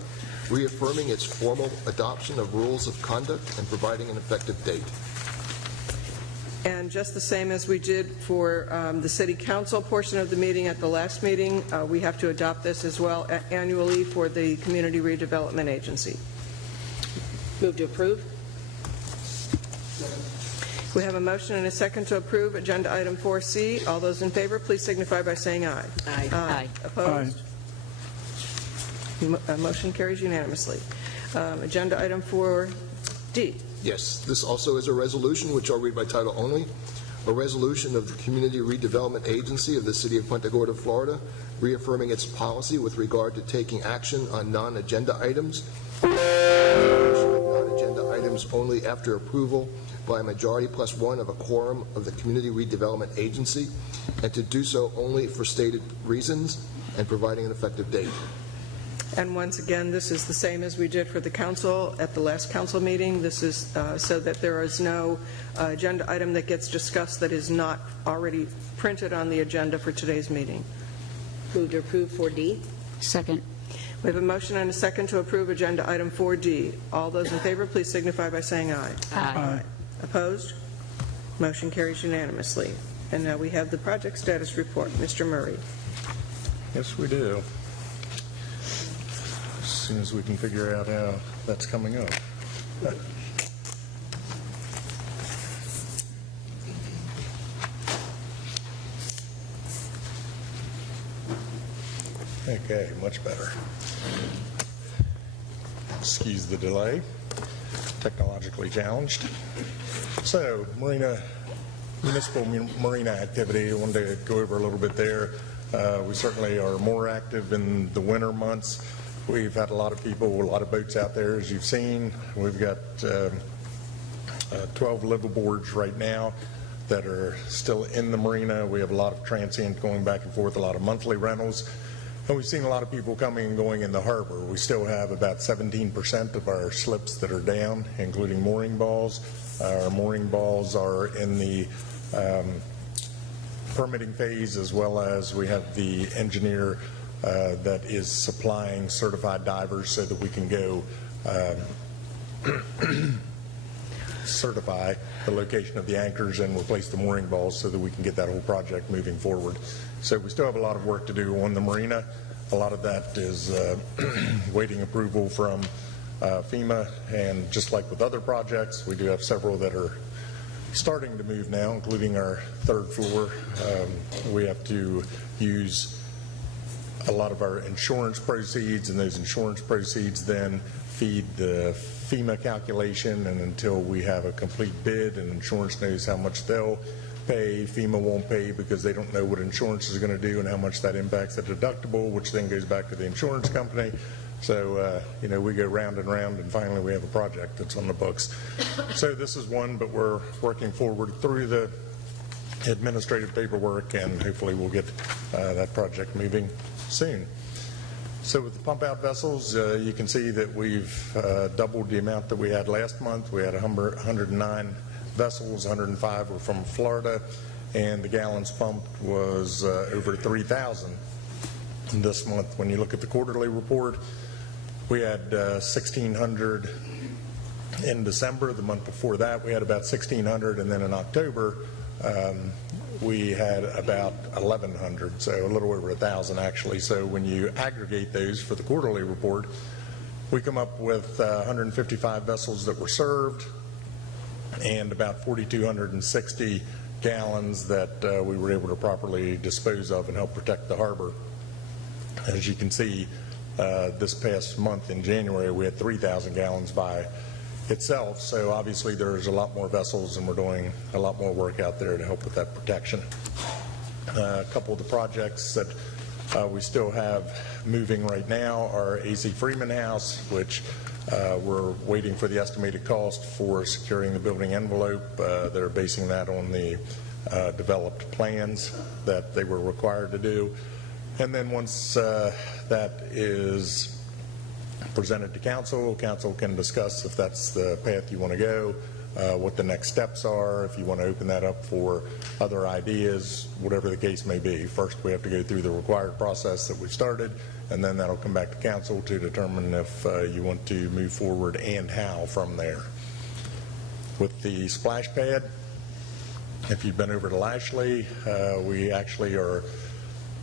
reaffirming its formal adoption of rules of conduct and providing an effective date. And just the same as we did for the City Council portion of the meeting at the last meeting, we have to adopt this as well annually for the Community Redevelopment Agency. Move to approve. We have a motion and a second to approve Agenda Item 4C. All those in favor, please signify by saying aye. Aye. Aye. Opposed? Motion carries unanimously. Agenda Item 4D. Yes, this also is a resolution which I'll read by title only. A resolution of the Community Redevelopment Agency of the City of Punta Gorda, Florida, reaffirming its policy with regard to taking action on non-agenda items. Non-agenda items only after approval by a majority plus one of a quorum of the Community Redevelopment Agency, and to do so only for stated reasons and providing an effective date. And once again, this is the same as we did for the council at the last council meeting. This is so that there is no agenda item that gets discussed that is not already printed on the agenda for today's meeting. Move to approve 4D. Second. We have a motion and a second to approve Agenda Item 4D. All those in favor, please signify by saying aye. Aye. Opposed? Motion carries unanimously. And now we have the project status report. Mr. Murray. Yes, we do. As soon as we can figure out how that's coming up. Okay, much better. Excuse the delay. Technologically challenged. So, municipal marina activity, I wanted to go over a little bit there. We certainly are more active in the winter months. We've had a lot of people, a lot of boats out there, as you've seen. We've got 12 liveaboards right now that are still in the marina. We have a lot of transient going back and forth, a lot of monthly rentals. And we've seen a lot of people coming and going in the harbor. We still have about 17% of our slips that are down, including mooring balls. Our mooring balls are in the permitting phase, as well as we have the engineer that is supplying certified divers so that we can go certify the location of the anchors and replace the mooring balls so that we can get that whole project moving forward. So we still have a lot of work to do on the marina. A lot of that is waiting approval from FEMA, and just like with other projects, we do have several that are starting to move now, including our third floor. We have to use a lot of our insurance proceeds, and those insurance proceeds then feed the FEMA calculation, and until we have a complete bid and insurance knows how much they'll pay, FEMA won't pay because they don't know what insurance is going to do and how much that impacts the deductible, which then goes back to the insurance company. So, we go round and round, and finally we have a project that's on the books. So this is one, but we're working forward through the administrative paperwork, and hopefully we'll get that project moving soon. So with the pump out vessels, you can see that we've doubled the amount that we had last month. We had 109 vessels, 105 were from Florida, and the gallons pumped was over 3,000 this month. When you look at the quarterly report, we had 1,600 in December. The month before that, we had about 1,600, and then in October, we had about 1,100, so a little over 1,000 actually. So when you aggregate those for the quarterly report, we come up with 155 vessels that were served and about 4,260 gallons that we were able to properly dispose of and help protect the harbor. As you can see, this past month in January, we had 3,000 gallons by itself. So obviously there's a lot more vessels, and we're doing a lot more work out there to help with that protection. A couple of the projects that we still have moving right now are AC Freeman House, which we're waiting for the estimated cost for securing the building envelope. They're basing that on the developed plans that they were required to do. And then once that is presented to council, council can discuss if that's the path you want to go, what the next steps are, if you want to open that up for other ideas, whatever the case may be. First, we have to go through the required process that we've started, and then that'll come back to council to determine if you want to move forward and how from there. With the splash pad, if you've been over to Lashley, we actually are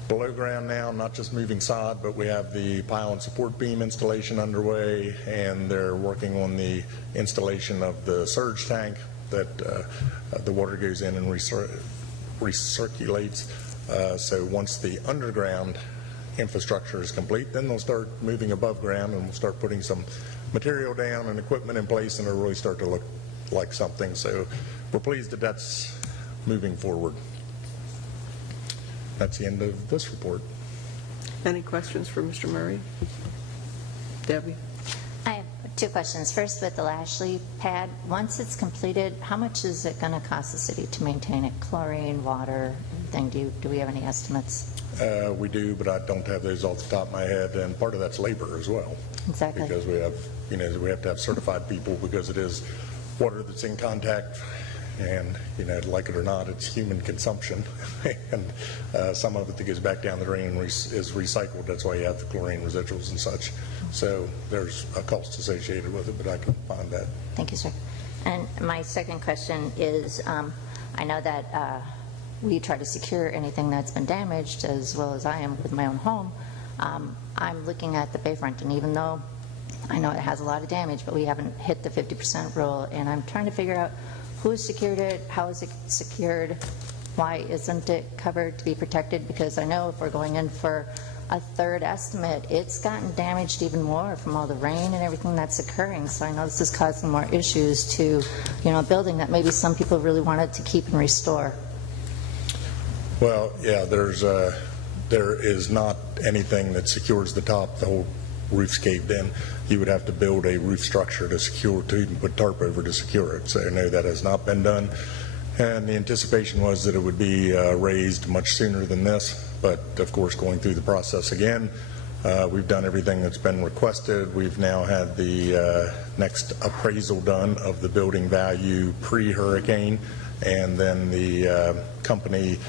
below ground now, not just moving sod, but we have the pile and support beam installation underway, and they're working on the installation of the surge tank that the water goes in and recirculates. So once the underground infrastructure is complete, then they'll start moving above ground, and we'll start putting some material down and equipment in place, and it'll really start to look like something. So we're pleased that that's moving forward. That's the end of this report. Any questions for Mr. Murray? Debbie? I have two questions. First, with the Lashley pad, once it's completed, how much is it going to cost the city to maintain it? Chlorine, water, everything? Do we have any estimates? We do, but I don't have those off the top of my head, and part of that's labor as well. Exactly. Because we have, we have to have certified people, because it is water that's in contact. And, like it or not, it's human consumption. And some of it that goes back down the drain is recycled. That's why you have the chlorine residuals and such. So there's a cost associated with it, but I can find that. Thank you, sir. And my second question is, I know that we try to secure anything that's been damaged, as well as I am with my own home. I'm looking at the Bayfront, and even though I know it has a lot of damage, but we haven't hit the 50% rule, and I'm trying to figure out who's secured it, how is it secured, why isn't it covered to be protected? Because I know if we're going in for a third estimate, it's gotten damaged even more from all the rain and everything that's occurring. So I know this is causing more issues to, a building that maybe some people really wanted to keep and restore. Well, yeah, there is not anything that secures the top. The whole roof's caved in. You would have to build a roof structure to even put tarp over to secure it. So no, that has not been done. And the anticipation was that it would be raised much sooner than this. But of course, going through the process again, we've done everything that's been requested. We've now had the next appraisal done of the building value pre-hurricane, and then the company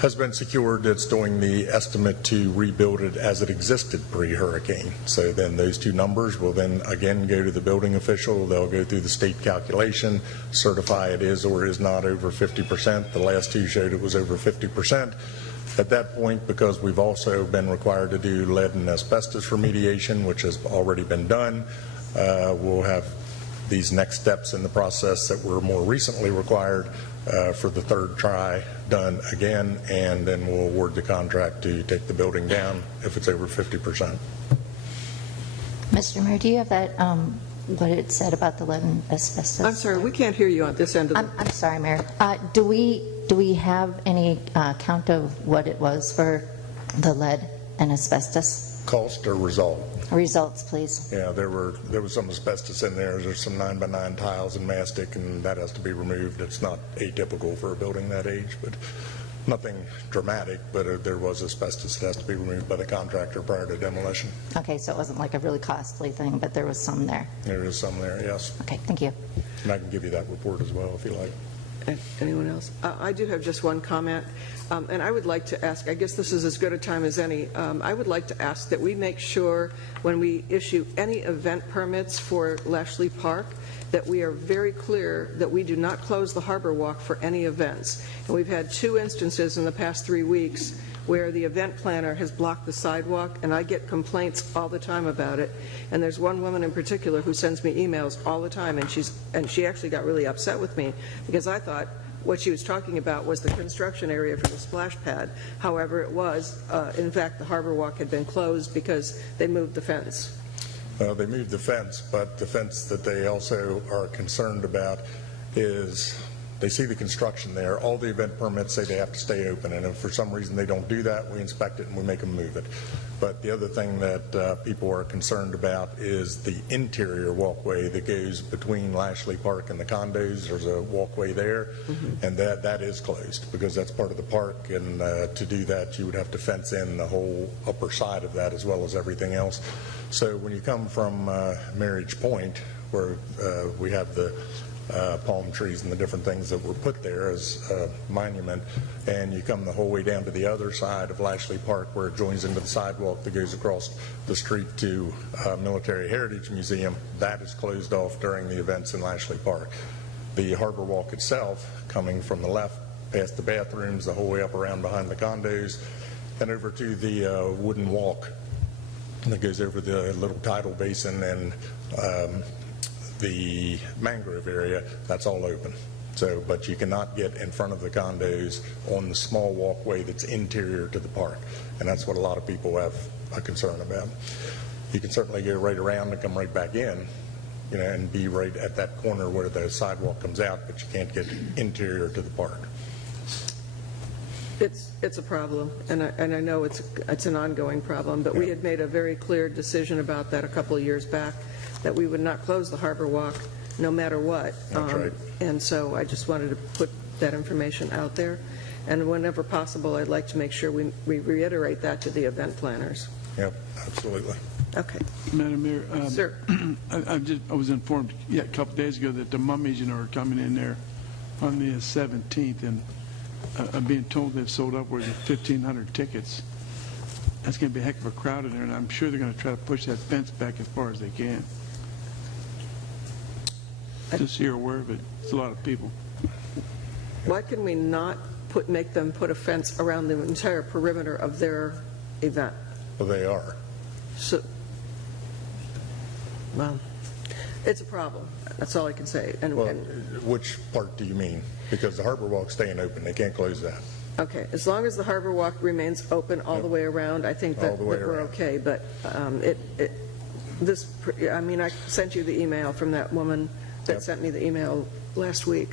has been secured that's doing the estimate to rebuild it as it existed pre-hurricane. So then those two numbers will then again go to the building official. They'll go through the state calculation, certify it is or is not over 50%. The last two showed it was over 50%. At that point, because we've also been required to do lead and asbestos remediation, which has already been done, we'll have these next steps in the process that were more recently required for the third try done again, and then we'll award the contract to take the building down if it's over 50%. Mr. Mayor, do you have that, what it said about the lead and asbestos? I'm sorry, we can't hear you on this end of the... I'm sorry, Mayor. Do we have any count of what it was for the lead and asbestos? Cost or result? Results, please. Yeah, there was some asbestos in there. There's some 9x9 tiles and mastic, and that has to be removed. It's not atypical for a building that age, but nothing dramatic. But there was asbestos that has to be removed by the contractor prior to demolition. Okay, so it wasn't like a really costly thing, but there was some there. There is some there, yes. Okay, thank you. And I can give you that report as well if you like. Anyone else? I do have just one comment, and I would like to ask, I guess this is as good a time as any, I would like to ask that we make sure when we issue any event permits for Lashley Park that we are very clear that we do not close the Harbor Walk for any events. And we've had 2 instances in the past 3 weeks where the event planner has blocked the sidewalk, and I get complaints all the time about it. And there's one woman in particular who sends me emails all the time, and she actually got really upset with me because I thought what she was talking about was the construction area for the splash pad. However, it was, in fact, the Harbor Walk had been closed because they moved the fence. They moved the fence, but the fence that they also are concerned about is they see the construction there. All the event permits say they have to stay open, and if for some reason they don't do that, we inspect it and we make them move it. But the other thing that people are concerned about is the interior walkway that goes between Lashley Park and the condos. There's a walkway there, and that is closed because that's part of the park, and to do that you would have to fence in the whole upper side of that as well as everything else. So when you come from Marriage Point, where we have the palm trees and the different things that were put there as a monument, and you come the whole way down to the other side of Lashley Park where it joins into the sidewalk that goes across the street to Military Heritage Museum, that is closed off during the events in Lashley Park. The Harbor Walk itself, coming from the left past the bathrooms, the whole way up around behind the condos, and over to the wooden walk that goes over the little tidal basin and the mangrove area, that's all open. So, but you cannot get in front of the condos on the small walkway that's interior to the park, and that's what a lot of people have a concern about. You can certainly go right around and come right back in, you know, and be right at that corner where the sidewalk comes out, but you can't get interior to the park. It's a problem, and I know it's an ongoing problem, but we had made a very clear decision about that a couple of years back, that we would not close the Harbor Walk no matter what. That's right. And so I just wanted to put that information out there, and whenever possible, I'd like to make sure we reiterate that to the event planners. Yep, absolutely. Okay. Madam Mayor, Sir. I was informed a couple days ago that the Mummies, are coming in there on the 17th, and I'm being told they've sold upwards of 1,500 tickets. That's going to be a heck of a crowd in there, and I'm sure they're going to try to push that fence back as far as they can. Just so you're aware of it. It's a lot of people. Why can we not make them put a fence around the entire perimeter of their event? Well, they are. So, well, it's a problem. That's all I can say. And Which part do you mean? Because the Harbor Walk's staying open. They can't close that. okay, as long as the Harbor Walk remains open all the way around, I think that we're okay. But I sent you the email from that woman that sent me the email last week,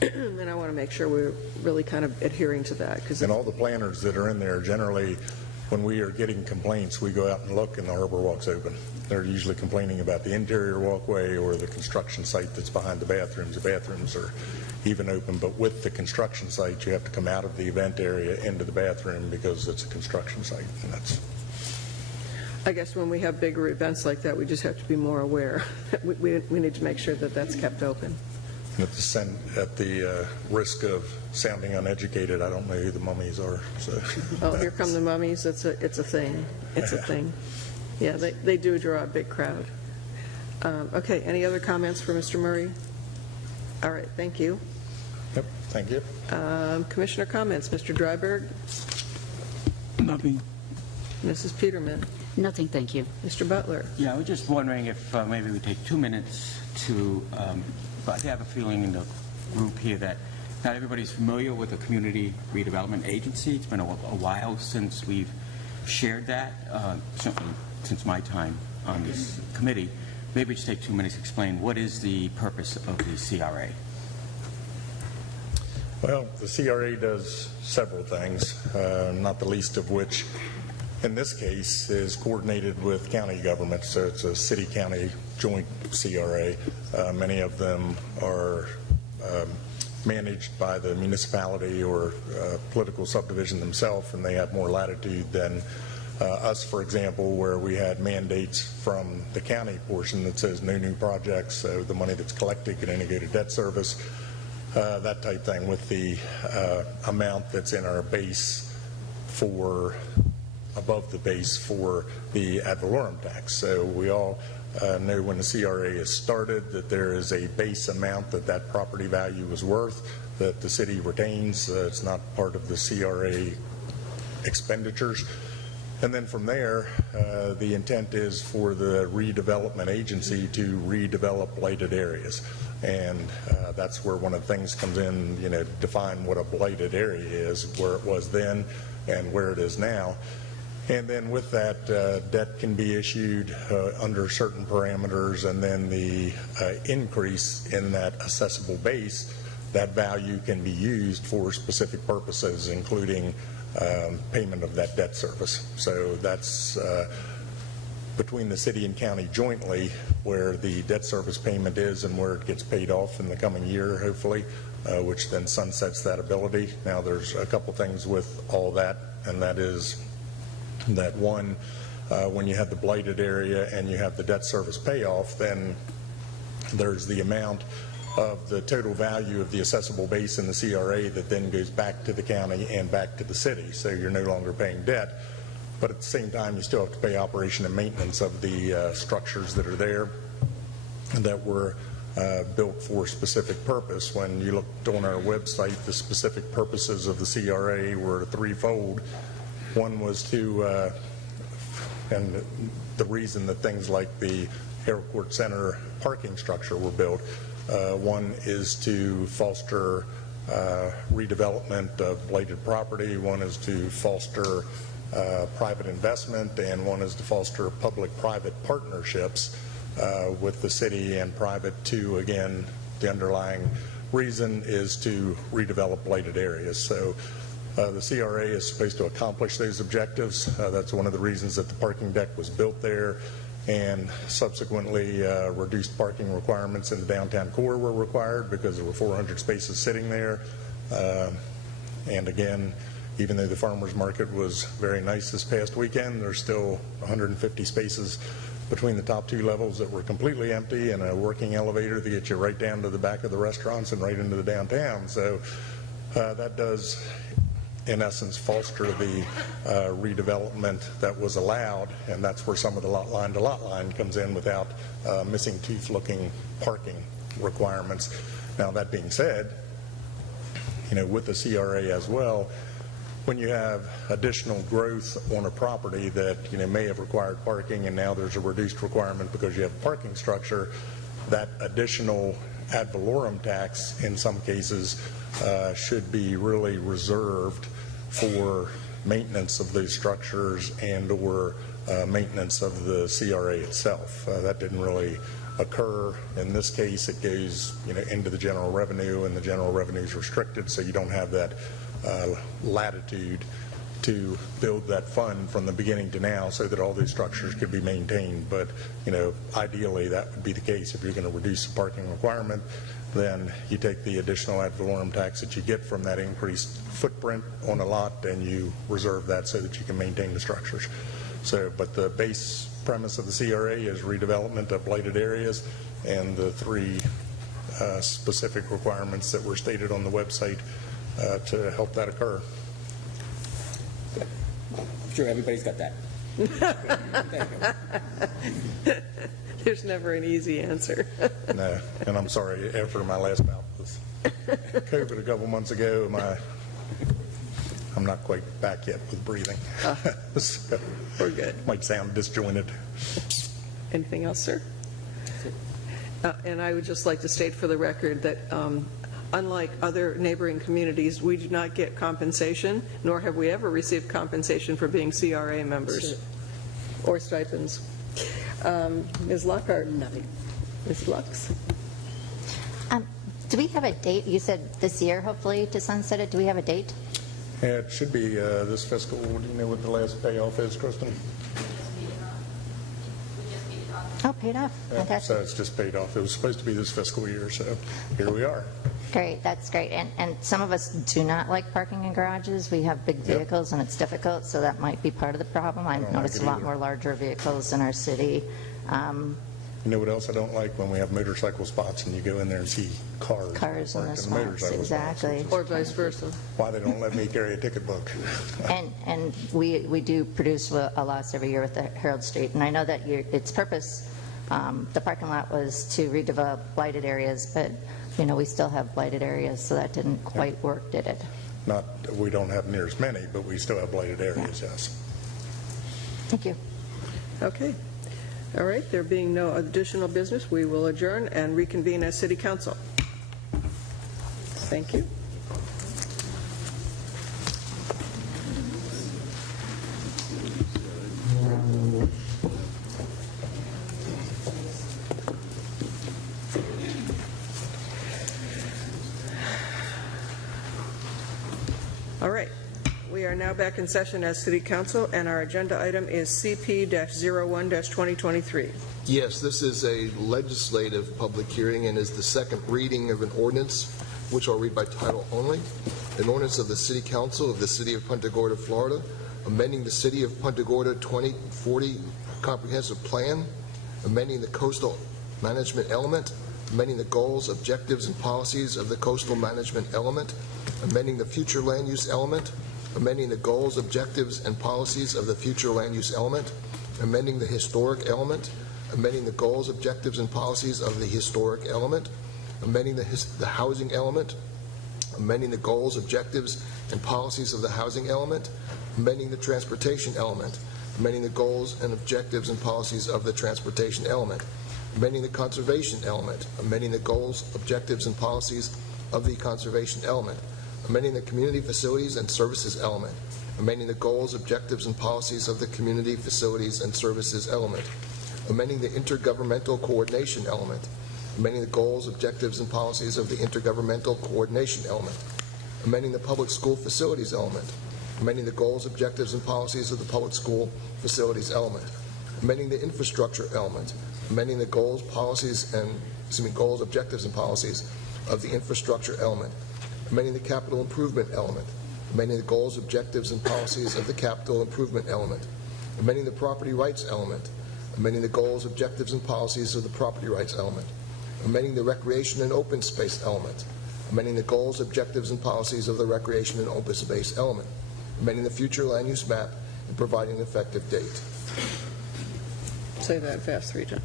and I want to make sure we're really kind of adhering to that. And all the planners that are in there, generally, when we are getting complaints, we go out and look, and the Harbor Walk's open. They're usually complaining about the interior walkway or the construction site that's behind the bathrooms. The bathrooms are even open, but with the construction site, you have to come out of the event area into the bathroom because it's a construction site, and that's... I guess when we have bigger events like that, we just have to be more aware. We need to make sure that that's kept open. And at the risk of sounding uneducated, I don't know who the Mummies are. So. Oh, here come the Mummies. It's a thing. It's a thing. Yeah, they do draw a big crowd. Okay, any other comments for Mr. Murray? All right, thank you. Yep, thank you. Commissioner comments, Mr. Dryberg? Nothing. Mrs. Peterman? Nothing, thank you. Mr. Butler? Yeah, I was just wondering if maybe we take 2 minutes to, I have a feeling in the group here that not everybody's familiar with the Community Redevelopment Agency. It's been a while since we've shared that, certainly since my time on this committee. Maybe just take 2 minutes to explain what is the purpose of the CRA. Well, the CRA does several things, not the least of which, in this case, is coordinated with county government. So it's a city-county joint CRA. Many of them are managed by the municipality or political subdivision themselves, and they have more latitude than us, for example, where we had mandates from the county portion that says no new projects, so the money that's collected can only go to debt service, that type thing, with the amount that's in our base for above the base for the ad valorem tax. So we all know when the CRA is started that there is a base amount that property value is worth that the city retains. It's not part of the CRA expenditures. And then from there, the intent is for the redevelopment agency to redevelop blighted areas. And that's where one of the things comes in, define what a blighted area is, where it was then and where it is now. And then with that, debt can be issued under certain parameters, and then the increase in that assessable base, that value can be used for specific purposes, including payment of that debt service. So that's between the city and county jointly where the debt service payment is and where it gets paid off in the coming year, hopefully, which then sunsets that ability. Now, there's a couple things with all that, and that is that one, when you have the blighted area and you have the debt service payoff, then there's the amount of the total value of the assessable base in the CRA that then goes back to the county and back to the city. So you're no longer paying debt, but at the same time you still have to pay operation and maintenance of the structures that are there that were built for a specific purpose. When you looked on our website, the specific purposes of the CRA were threefold. One was to, and the reason that things like the Airport Center parking structure were built, one is to foster redevelopment of blighted property, one is to foster private investment, and one is to foster public-private partnerships with the city and private too. Again, the underlying reason is to redevelop blighted areas. So the CRA is supposed to accomplish those objectives. That's one of the reasons that the parking deck was built there, and subsequently reduced parking requirements in the downtown core were required because there were 400 spaces sitting there. And again, even though the farmers market was very nice this past weekend, there's still 150 spaces between the top two levels that were completely empty, and a working elevator to get you right down to the back of the restaurants and right into the downtown. So that does, in essence, foster the redevelopment that was allowed, and that's where some of the lot line to lot line comes in without missing tooth looking parking requirements. Now, that being said, with the CRA as well, when you have additional growth on a property that may have required parking and now there's a reduced requirement because you have a parking structure, that additional ad valorem tax in some cases should be really reserved for maintenance of those structures and or maintenance of the CRA itself. That didn't really occur. In this case, it goes into the general revenue, and the general revenue is restricted, so you don't have that latitude to build that fund from the beginning to now so that all these structures could be maintained. But ideally that would be the case. If you're going to reduce the parking requirement, then you take the additional ad valorem tax that you get from that increased footprint on a lot and you reserve that so that you can maintain the structures. So, but the base premise of the CRA is redevelopment of blighted areas, and the three specific requirements that were stated on the website to help that occur. I'm sure everybody's got that. There's never an easy answer. No, and I'm sorry, after my last bout with COVID a couple months ago, I'm not quite back yet with breathing. So, we're good. Might sound disjointed. Anything else, sir? And I would just like to state for the record that unlike other neighboring communities, we do not get compensation, nor have we ever received compensation for being CRA members or stipends. Ms. Lockhart? Nothing. Ms. Lux? Do we have a date? You said this year, hopefully, to sunset it. Do we have a date? Yeah, it should be this fiscal. Do you know what the last payoff is, Kristen? Oh, paid off. Yeah, Fantastic. so it's just paid off. It was supposed to be this fiscal year, so here we are. Great, that's great. And some of us do not like parking in garages. We have big vehicles and it's difficult, so that might be part of the problem. I've noticed a lot more larger vehicles in our city. You know what else I don't like? When we have motorcycle spots and you go in there and see cars in the spots, exactly. Or vice versa. Why they don't let me carry a ticket book. And we do produce a loss every year with the Herald Street, and I know that its purpose, the parking lot was to redevelop blighted areas, but we still have blighted areas, so that didn't quite work, did it? We don't have near as many, but we still have blighted areas, yes. Thank you. Okay. All right, there being no additional business, we will adjourn and reconvene as City Council. Thank you. are now back in session as City Council, and our agenda item is CP-01-2023. Yes, this is a legislative public hearing and is the second reading of an ordinance, which I'll read by title only. An ordinance of the City Council of the City of Punta Gorda, Florida, amending the City of Punta Gorda 2040 Comprehensive Plan, amending the coastal management element, amending the goals, objectives, and policies of the coastal management element, amending the future land use element, amending the goals, objectives, and policies of the future land use element, amending the historic element, amending the goals, objectives, and policies of the historic element, amending the housing element, amending the goals, objectives, and policies of the housing element, amending the transportation element, amending the goals and objectives and policies of the transportation element, amending the conservation element, amending the goals, objectives, and policies of the conservation element, amending the community facilities and services element, amending the goals, objectives, and policies of the community facilities and services element, amending the intergovernmental coordination element, amending the goals, objectives, and policies of the intergovernmental coordination element, amending the public school facilities element, amending the goals, objectives, and policies of the public school facilities element, amending the infrastructure element, amending the goals, goals, objectives, and policies of the infrastructure element, amending the capital improvement element, amending the goals, objectives, and policies of the capital improvement element, amending the property rights element, amending the goals, objectives, and policies of the property rights element, amending the recreation and open space element, amending the goals, objectives, and policies of the recreation and open space element, amending the future land use map, and providing an effective date. Say that fast 3 times.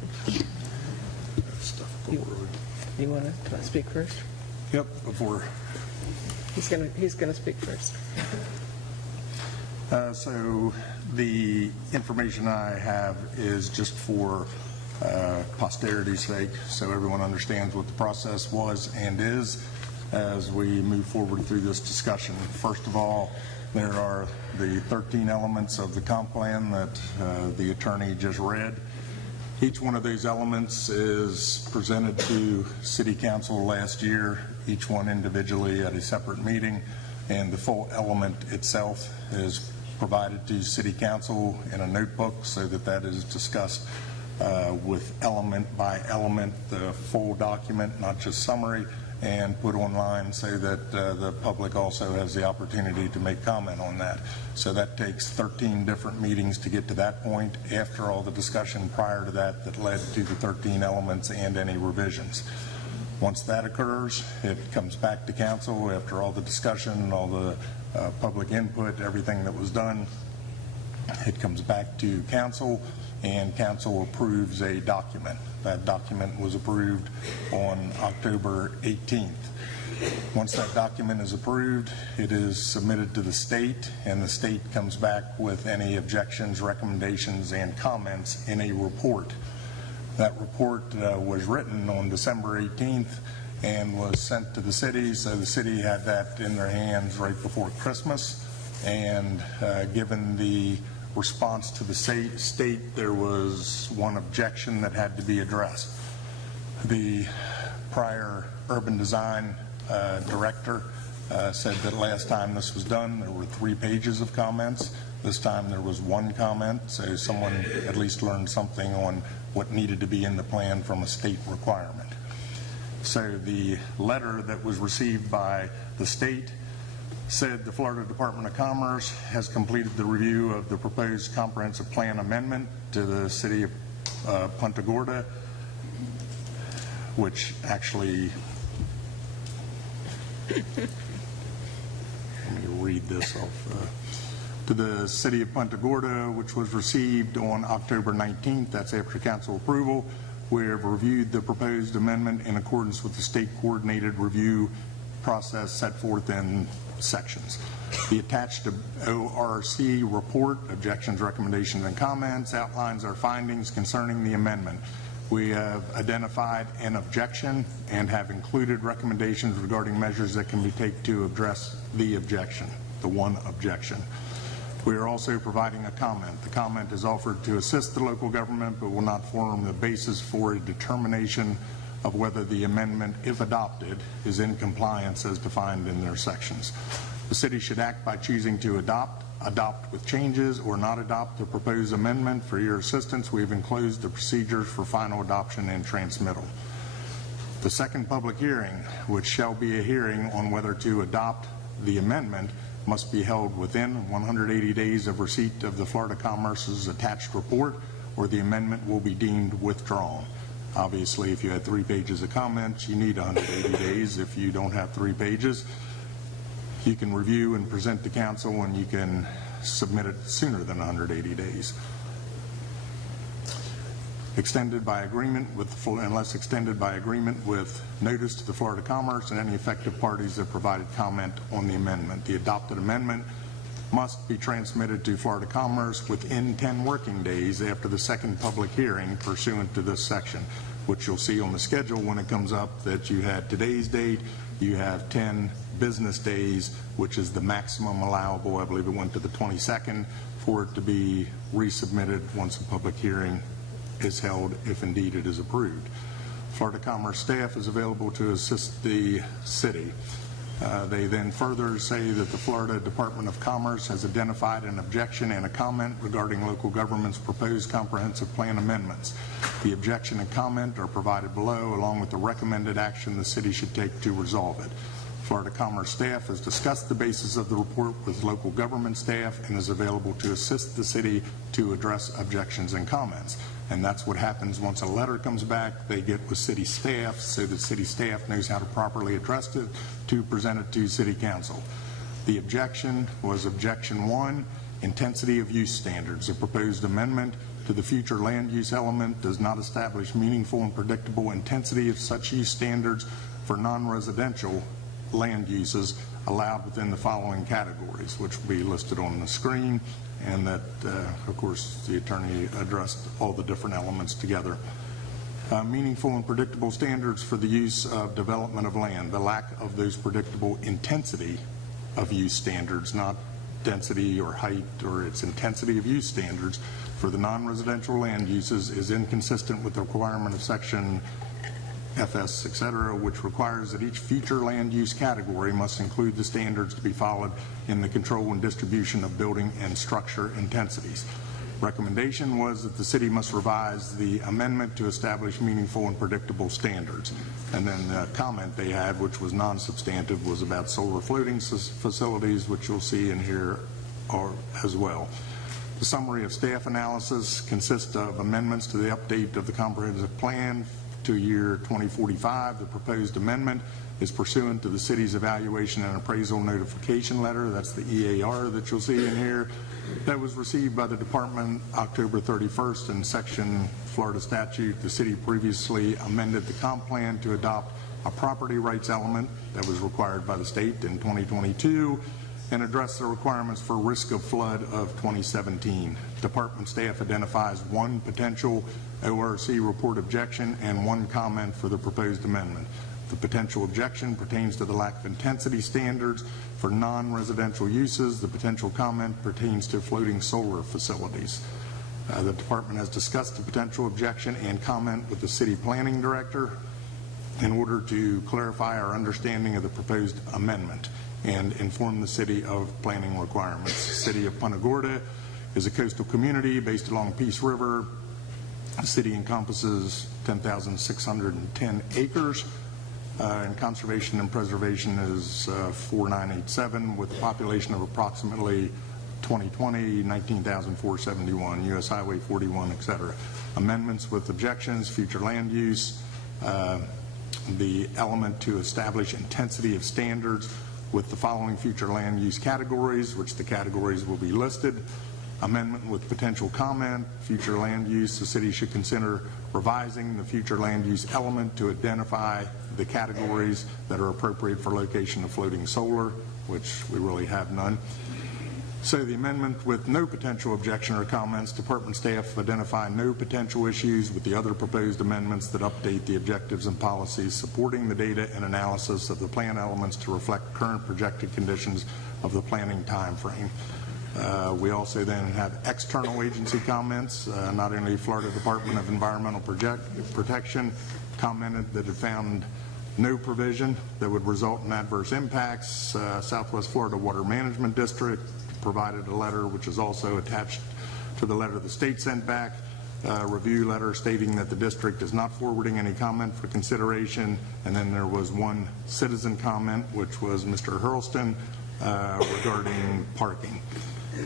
You want to speak first? Yep, before. He's going to speak first. So the information I have is just for posterity's sake, so everyone understands what the process was and is as we move forward through this discussion. First of all, there are the 13 elements of the comp plan that the attorney just read. Each one of those elements is presented to City Council last year, each one individually at a separate meeting, and the full element itself is provided to City Council in a notebook so that that is discussed with element by element, the full document, not just summary, and put online so that the public also has the opportunity to make comment on that. So that takes 13 different meetings to get to that point after all the discussion prior to that that led to the 13 elements and any revisions. Once that occurs, it comes back to council after all the discussion, all the public input, everything that was done. It comes back to council, and council approves a document. That document was approved on October 18th. Once that document is approved, it is submitted to the state, and the state comes back with any objections, recommendations, and comments in a report. That report was written on December 18th and was sent to the city, so the city had that in their hands right before Christmas, and given the response to the state, there was one objection that had to be addressed. The prior urban design director said that last time this was done, there were 3 pages of comments. This time there was 1 comment, so someone at least learned something on what needed to be in the plan from a state requirement. So the letter that was received by the state said the Florida Department of Commerce has completed the review of the proposed comprehensive plan amendment to the city of Punta Gorda, which actually, let me read this off, to the city of Punta Gorda, which was received on October 19th. That's after council approval. We have reviewed the proposed amendment in accordance with the state coordinated review process set forth in sections. The attached ORC report, objections, recommendations, and comments, outlines our findings concerning the amendment. We have identified an objection and have included recommendations regarding measures that can be taken to address the objection, the one objection. We are also providing a comment. The comment is offered to assist the local government but will not form the basis for a determination of whether the amendment, if adopted, is in compliance as defined in their sections. The city should act by choosing to adopt with changes, or not adopt the proposed amendment. For your assistance, we've enclosed the procedures for final adoption and transmittal. The second public hearing, which shall be a hearing on whether to adopt the amendment, must be held within 180 days of receipt of the Florida Commerce's attached report, or the amendment will be deemed withdrawn. Obviously, if you had 3 pages of comments, you need 180 days. If you don't have 3 pages, you can review and present to council, and you can submit it sooner than 180 days. Extended by agreement with, unless extended by agreement with notice to the Florida Commerce and any affected parties that provided comment on the amendment. The adopted amendment must be transmitted to Florida Commerce within 10 working days after the second public hearing pursuant to this section, which you'll see on the schedule when it comes up that you had today's date, you have 10 business days, which is the maximum allowable. I believe it went to the 22nd for it to be resubmitted once a public hearing is held, if indeed it is approved. Florida Commerce staff is available to assist the city. They then further say that the Florida Department of Commerce has identified an objection and a comment regarding local government's proposed comprehensive plan amendments. The objection and comment are provided below, along with the recommended action the city should take to resolve it. Florida Commerce staff has discussed the basis of the report with local government staff and is available to assist the city to address objections and comments. And that's what happens once a letter comes back. They get with city staff so that city staff knows how to properly address it to present it to city council. The objection was objection 1, intensity of use standards. The proposed amendment to the future land use element does not establish meaningful and predictable intensity of such use standards for non-residential land uses allowed within the following categories, which will be listed on the screen, and that, of course, the attorney addressed all the different elements together. Meaningful and predictable standards for the use of development of land. The lack of those predictable intensity of use standards, not density or height, or its intensity of use standards for the non-residential land uses, is inconsistent with the requirement of section FS, etc., which requires that each future land use category must include the standards to be followed in the control and distribution of building and structure intensities. Recommendation was that the city must revise the amendment to establish meaningful and predictable standards. And then the comment they had, which was non-substantive, was about solar floating facilities, which you'll see in here as well. The summary of staff analysis consists of amendments to the update of the comprehensive plan to year 2045. The proposed amendment is pursuant to the city's evaluation and appraisal notification letter. That's the EAR that you'll see in here. That was received by the department October 31st. In section Florida statute, the city previously amended the comp plan to adopt a property rights element that was required by the state in 2022 and address the requirements for risk of flood of 2017. Department staff identifies 1 potential ORC report objection and 1 comment for the proposed amendment. The potential objection pertains to the lack of intensity standards for non-residential uses. The potential comment pertains to floating solar facilities. The department has discussed the potential objection and comment with the city planning director in order to clarify our understanding of the proposed amendment and inform the city of planning requirements. The city of Punta Gorda is a coastal community based along Peace River. The city encompasses 10,610 acres, and conservation and preservation is 4987, with a population of approximately 2020, 19,471, U.S. Highway 41, etc. Amendments with objections, future land use, the element to establish intensity of standards with the following future land use categories, which the categories will be listed. Amendment with potential comment, future land use. The city should consider revising the future land use element to identify the categories that are appropriate for location of floating solar, which we really have none. So the amendment with no potential objection or comments, department staff identify no potential issues with the other proposed amendments that update the objectives and policies supporting the data and analysis of the plan elements to reflect current projected conditions of the planning time frame. We also then have external agency comments. Not only Florida Department of Environmental Protection commented that it found no provision that would result in adverse impacts. Southwest Florida Water Management District provided a letter, which is also attached to the letter the state sent back, review letter stating that the district is not forwarding any comment for consideration. And then there was one citizen comment, which was Mr. Hurlston, regarding parking.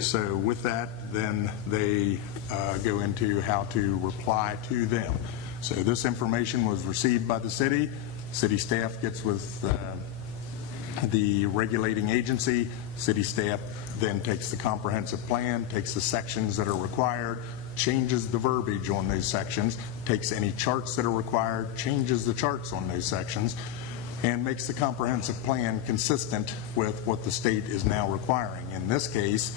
So with that, then they go into how to reply to them. So this information was received by the city. City staff gets with the regulating agency. City staff then takes the comprehensive plan, takes the sections that are required, changes the verbiage on those sections, takes any charts that are required, changes the charts on those sections, and makes the comprehensive plan consistent with what the state is now requiring. In this case,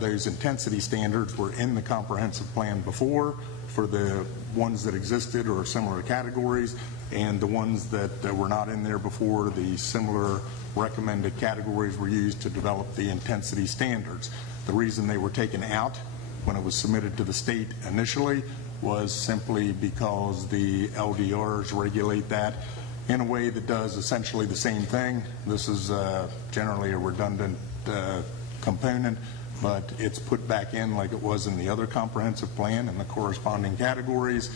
those intensity standards were in the comprehensive plan before for the ones that existed or similar categories, and the ones that were not in there before, the similar recommended categories were used to develop the intensity standards. The reason they were taken out when it was submitted to the state initially was simply because the LDRs regulate that in a way that does essentially the same thing. This is generally a redundant component, but it's put back in like it was in the other comprehensive plan in the corresponding categories.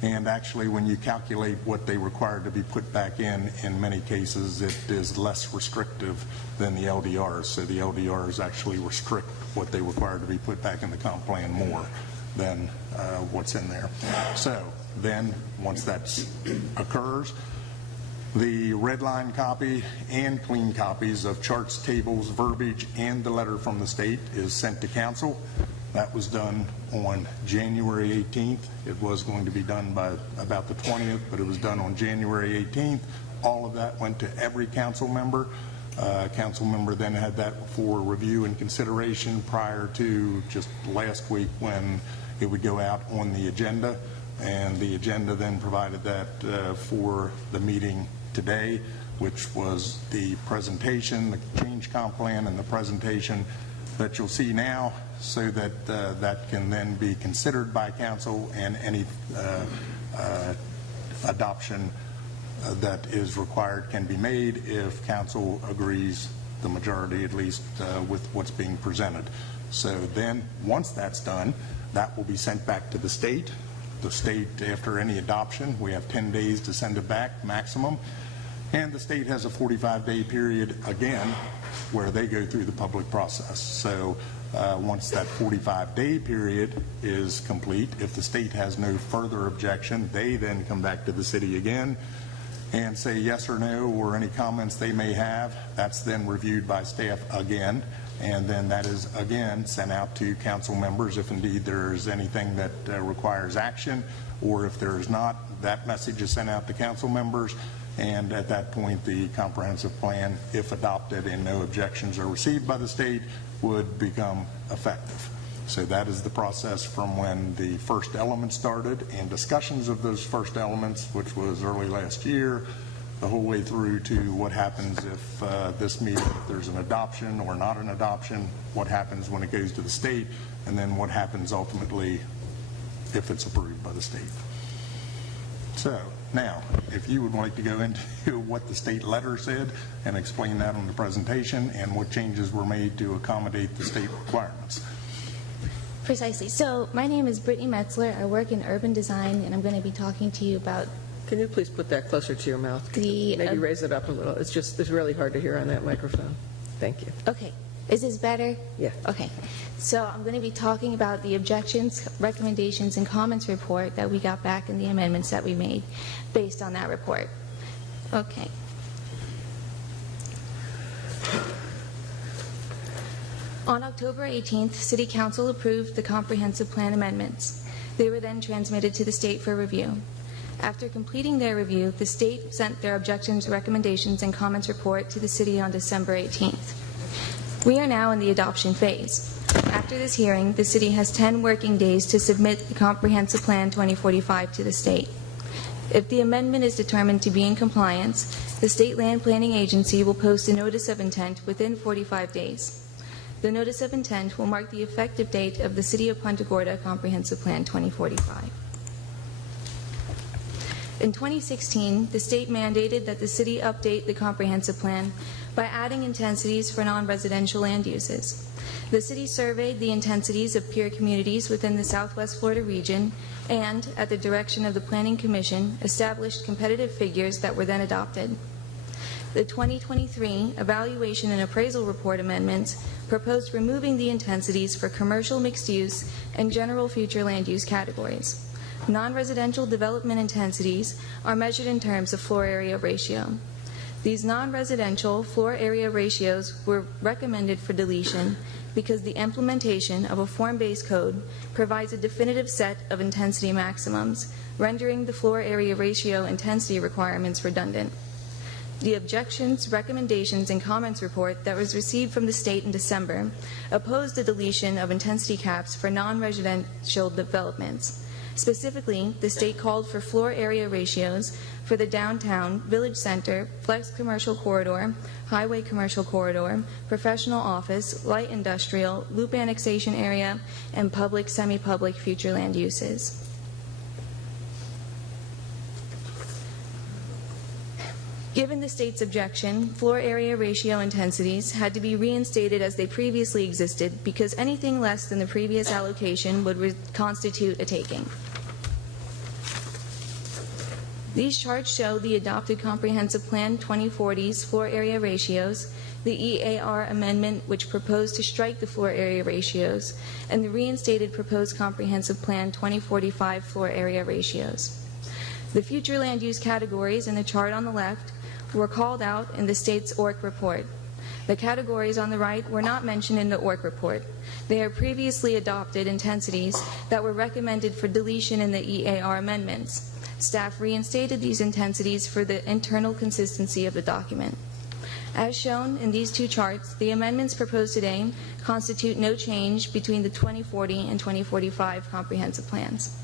And actually, when you calculate what they require to be put back in many cases, it is less restrictive than the LDRs. So the LDRs actually restrict what they require to be put back in the comp plan more than what's in there. So then, once that occurs, the red line copy and clean copies of charts, tables, verbiage, and the letter from the state is sent to council. That was done on January 18th. It was going to be done by about the 20th, but it was done on January 18th. All of that went to every council member. Council member then had that for review and consideration prior to just last week when it would go out on the agenda. And the agenda then provided that for the meeting today, which was the presentation, the change comp plan, and the presentation that you'll see now, so that that can then be considered by council, and any adoption that is required can be made if council agrees, the majority at least, with what's being presented. So then, once that's done, that will be sent back to the state. The state, after any adoption, we have 10 days to send it back, maximum. And the state has a 45-day period, again, where they go through the public process. So once that 45-day period is complete, if the state has no further objection, they then come back to the city again and say yes or no, or any comments they may have. That's then reviewed by staff again, and then that is again sent out to council members if indeed there is anything that requires action, or if there is not, that message is sent out to council members. And at that point, the comprehensive plan, if adopted and no objections are received by the state, would become effective. So that is the process from when the first element started, and discussions of those first elements, which was early last year, the whole way through to what happens if this meeting, if there's an adoption or not an adoption, what happens when it goes to the state, and then what happens ultimately if it's approved by the state. So now, if you would like to go into what the state letter said and explain that on the presentation and what changes were made to accommodate the state requirements. Precisely. So my name is Brittany Metzler. I work in urban design, and I'm going to be talking to you about... Can you please put that closer to your mouth? Maybe raise it up a little. It's really hard to hear on that microphone. Thank you. Okay. Is this better? Yeah. Okay. So I'm going to be talking about the objections, recommendations, and comments report that we got back and the amendments that we made based on that report. Okay. On October 18th, City Council approved the comprehensive plan amendments. They were then transmitted to the state for review. After completing their review, the state sent their objections, recommendations, and comments report to the city on December 18th. We are now in the adoption phase. After this hearing, the city has 10 working days to submit the Comprehensive Plan 2045 to the state. If the amendment is determined to be in compliance, the State Land Planning Agency will post a notice of intent within 45 days. The notice of intent will mark the effective date of the City of Punta Gorda Comprehensive Plan 2045. In 2016, the state mandated that the city update the comprehensive plan by adding intensities for non-residential land uses. The city surveyed the intensities of peer communities within the Southwest Florida region and, at the direction of the Planning Commission, established competitive figures that were then adopted. The 2023 Evaluation and Appraisal Report amendments proposed removing the intensities for commercial mixed use and general future land use categories. Non-residential development intensities are measured in terms of floor area ratio. These non-residential floor area ratios were recommended for deletion because the implementation of a form-based code provides a definitive set of intensity maximums, rendering the floor area ratio intensity requirements redundant. The objections, recommendations, and comments report that was received from the state in December opposed the deletion of intensity caps for non-residential developments. Specifically, the state called for floor area ratios for the downtown, village center, flex commercial corridor, highway commercial corridor, professional office, light industrial, loop annexation area, and public, semi-public future land uses. Given the state's objection, floor area ratio intensities had to be reinstated as they previously existed because anything less than the previous allocation would constitute a taking. These charts show the adopted Comprehensive Plan 2040's floor area ratios, the EAR amendment which proposed to strike the floor area ratios, and the reinstated proposed Comprehensive Plan 2045 floor area ratios. The future land use categories in the chart on the left were called out in the state's ORC report. The categories on the right were not mentioned in the ORC report. They are previously adopted intensities that were recommended for deletion in the EAR amendments. Staff reinstated these intensities for the internal consistency of the document. As shown in these two charts, the amendments proposed today constitute no change between the 2040 and 2045 comprehensive plans.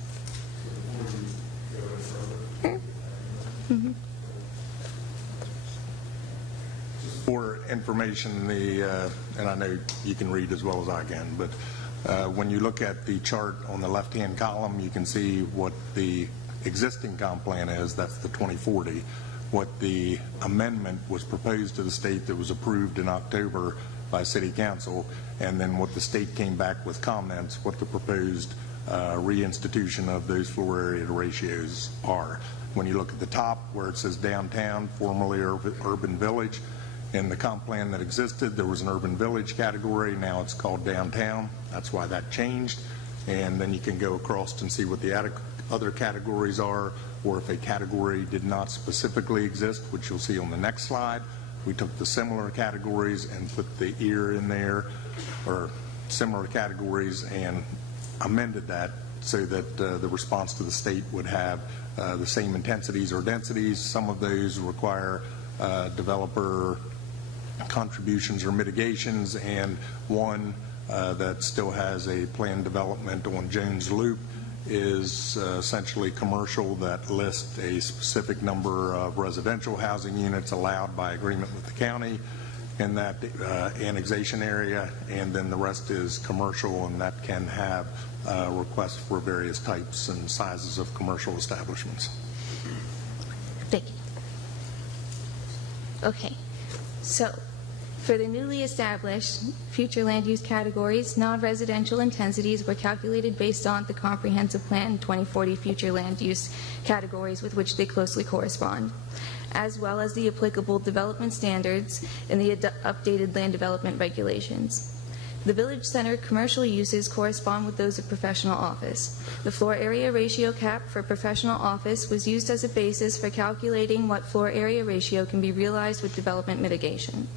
For information, and I know you can read as well as I can, but when you look at the chart on the left-hand column, you can see what the existing comp plan is. That's the 2040. What the amendment was proposed to the state that was approved in October by City Council, and then what the state came back with comments, what the proposed reinstitution of those floor area ratios are. When you look at the top where it says downtown, formerly urban village, in the comp plan that existed, there was an urban village category. Now it's called downtown. That's why that changed. And then you can go across and see what the other categories are, or if a category did not specifically exist, which you'll see on the next slide. We took the similar categories and put the ear in there, or similar categories, and amended that so that the response to the state would have the same intensities or densities. Some of those require developer contributions or mitigations, and one that still has a planned development on Jones Loop is essentially commercial that lists a specific number of residential housing units allowed by agreement with the county in that annexation area, and then the rest is commercial, and that can have requests for various types and sizes of commercial establishments. Thank you. Okay, so for the newly established future land use categories, non-residential intensities were calculated based on the Comprehensive Plan 2040 future land use categories with which they closely correspond, as well as the applicable development standards and the updated land development regulations. The village center commercial uses correspond with those of professional office. The floor area ratio cap for professional office was used as a basis for calculating what floor area ratio can be realized with development mitigation.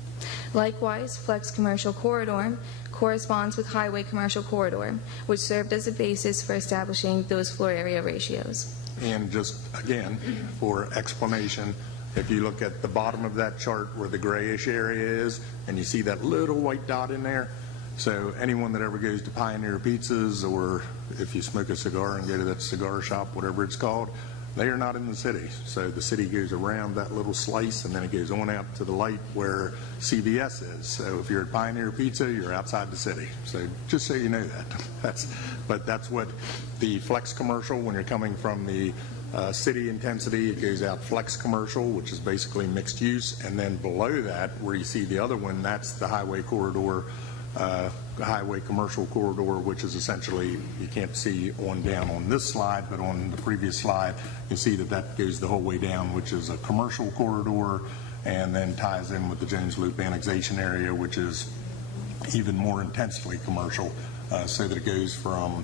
Likewise, flex commercial corridor corresponds with highway commercial corridor, which served as a basis for establishing those floor area ratios. And just again, for explanation, if you look at the bottom of that chart where the grayish area is, and you see that little white dot in there, so anyone that ever goes to Pioneer Pizzas, or if you smoke a cigar and go to that cigar shop, whatever it's called, they are not in the city. So the city goes around that little slice, and then it goes on out to the light where CVS is. So if you're at Pioneer Pizza, you're outside the city. So just so you know that. But that's what the flex commercial, when you're coming from the city intensity, it goes out flex commercial, which is basically mixed use, and then below that, where you see the other one, that's the highway corridor, highway commercial corridor, which is essentially, you can't see on down on this slide, but on the previous slide, you'll see that that goes the whole way down, which is a commercial corridor, and then ties in with the Jones Loop annexation area, which is even more intensely commercial, so that it goes from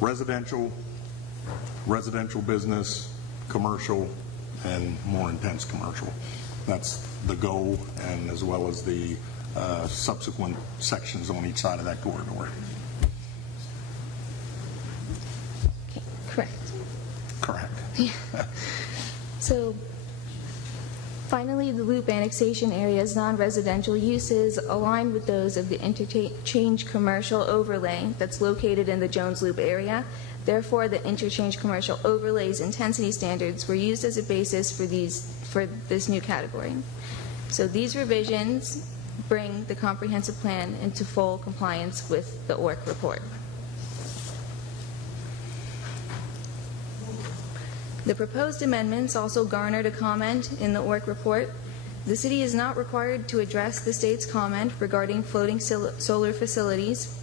residential business, commercial, and more intense commercial. That's the goal, and as well as the subsequent sections on each side of that corridor. Correct. Correct. So finally, the loop annexation area's non-residential uses align with those of the interchange commercial overlay that's located in the Jones Loop area. Therefore, the interchange commercial overlays intensity standards were used as a basis for this new category. So these revisions bring the comprehensive plan into full compliance with the ORC report. The proposed amendments also garnered a comment in the ORC report. The city is not required to address the state's comment regarding floating solar facilities.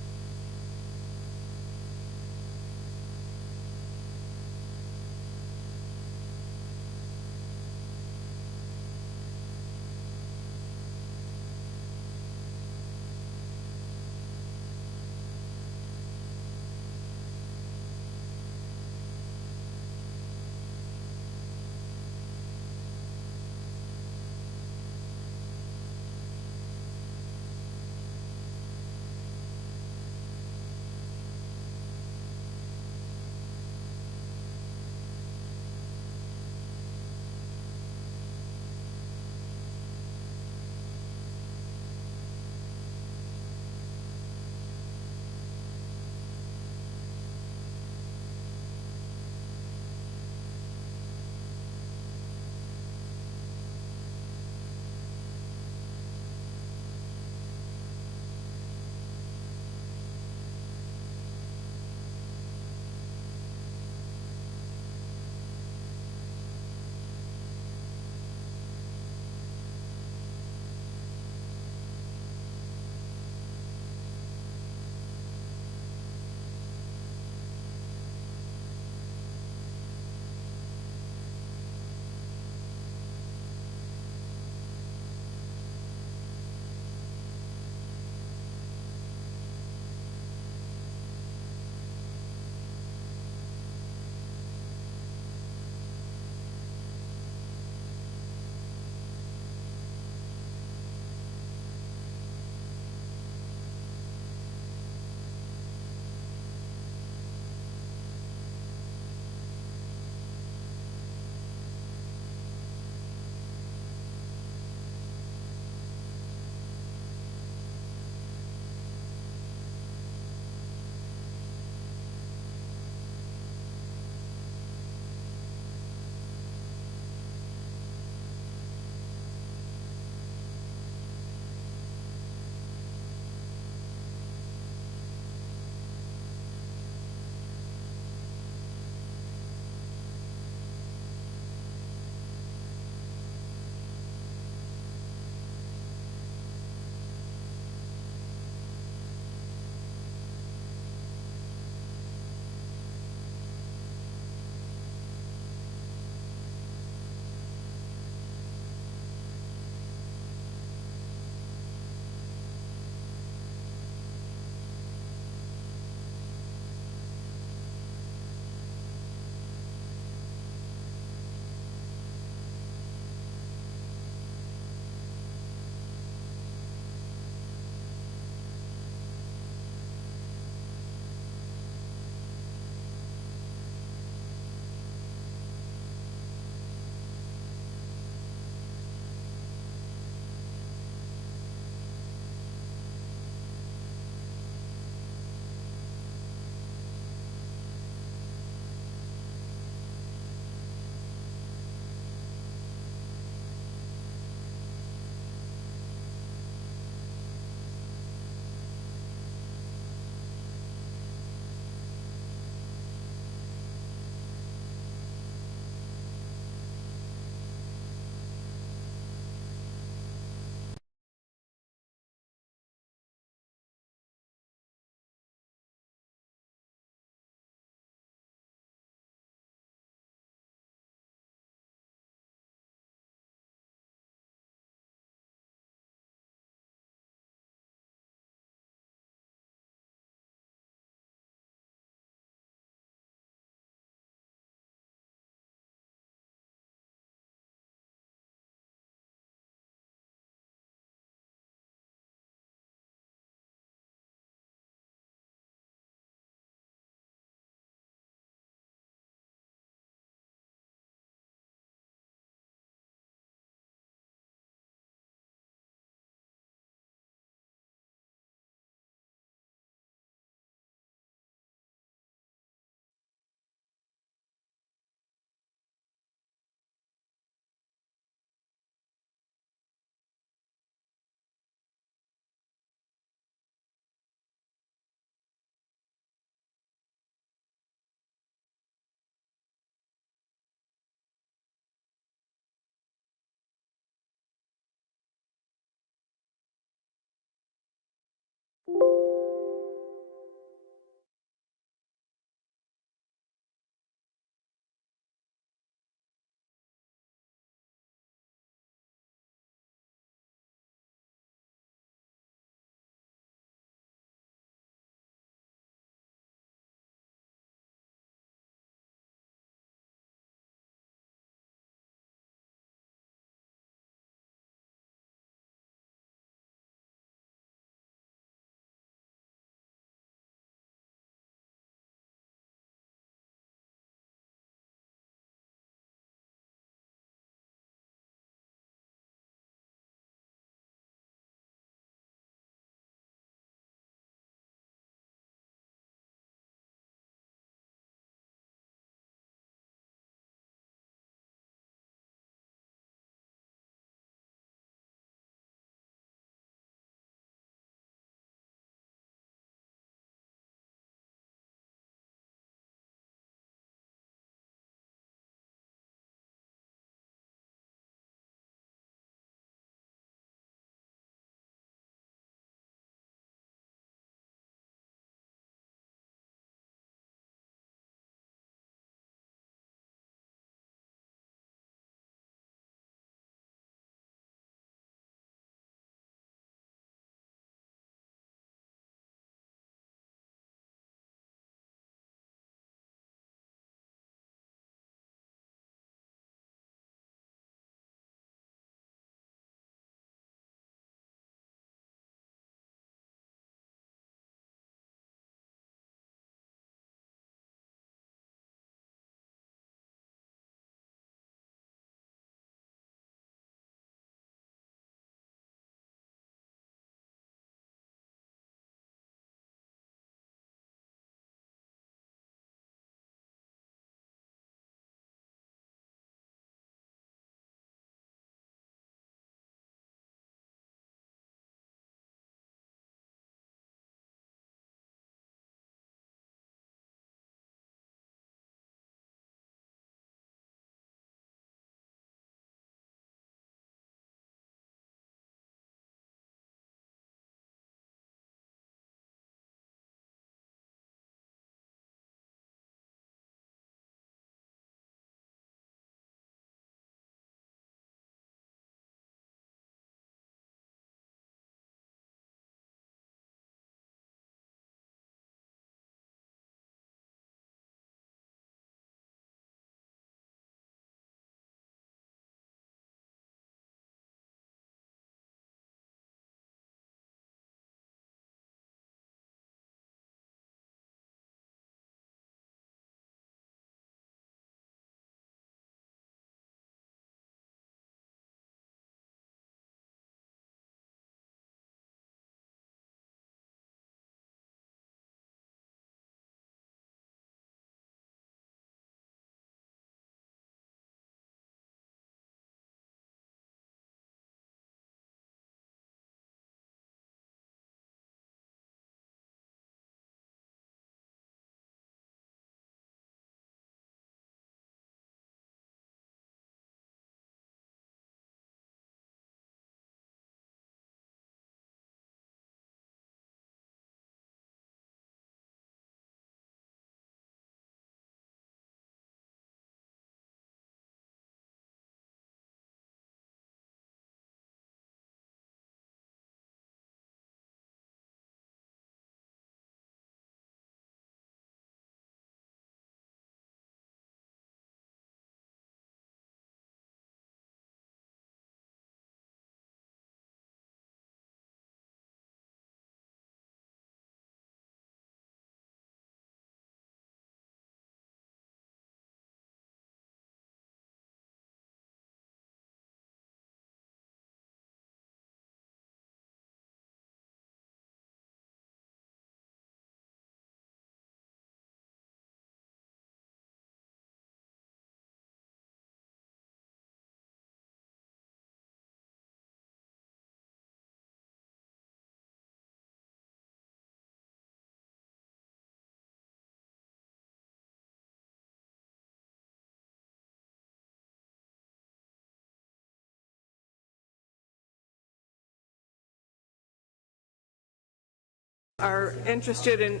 are interested in,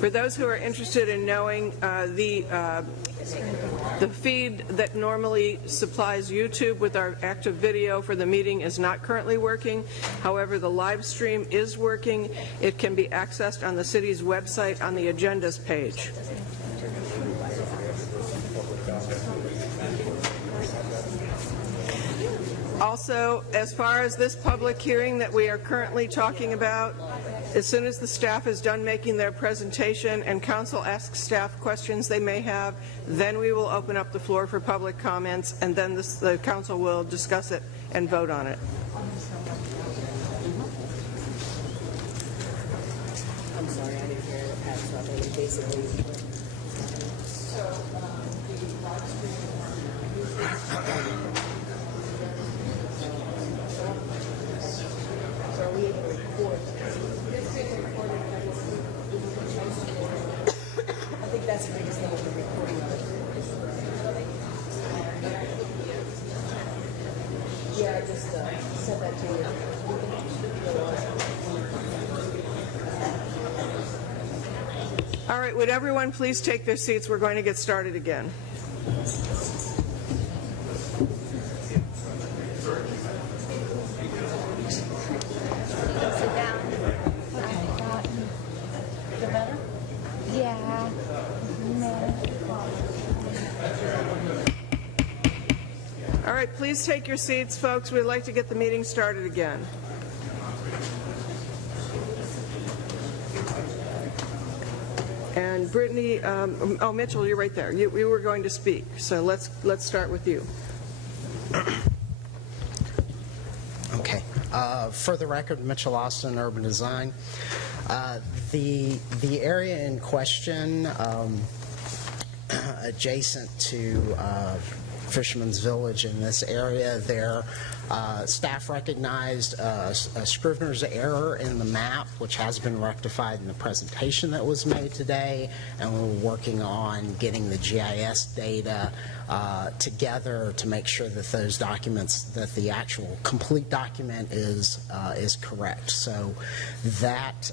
for those who are interested in knowing, the feed that normally supplies YouTube with our active video for the meeting is not currently working. However, the live stream is working. It can be accessed on the city's website on the agendas page. Also, as far as this public hearing that we are currently talking about, as soon as the staff is done making their presentation and council asks staff questions they may have, then we will open up the floor for public comments, and then the council will discuss it and vote on it. I'm sorry, I didn't hear the pass up. Basically. So are we able to record? I think that's the biggest thing with the recording of it. Yeah, I just said that to you. All right, would everyone please take their seats? We're going to get started again. All right, please take your seats, folks. We'd like to get the meeting started again. And Brittany, oh, Mitchell, you're right there. We were going to speak, so let's start with you. Okay. For the record, Mitchell Austin, Urban Design. The area in question, adjacent to Fisherman's Village in this area, there staff recognized a Scrivener's error in the map, which has been rectified in the presentation that was made today, and we're working on getting the GIS data together to make sure that those documents, that the actual complete document is correct. So that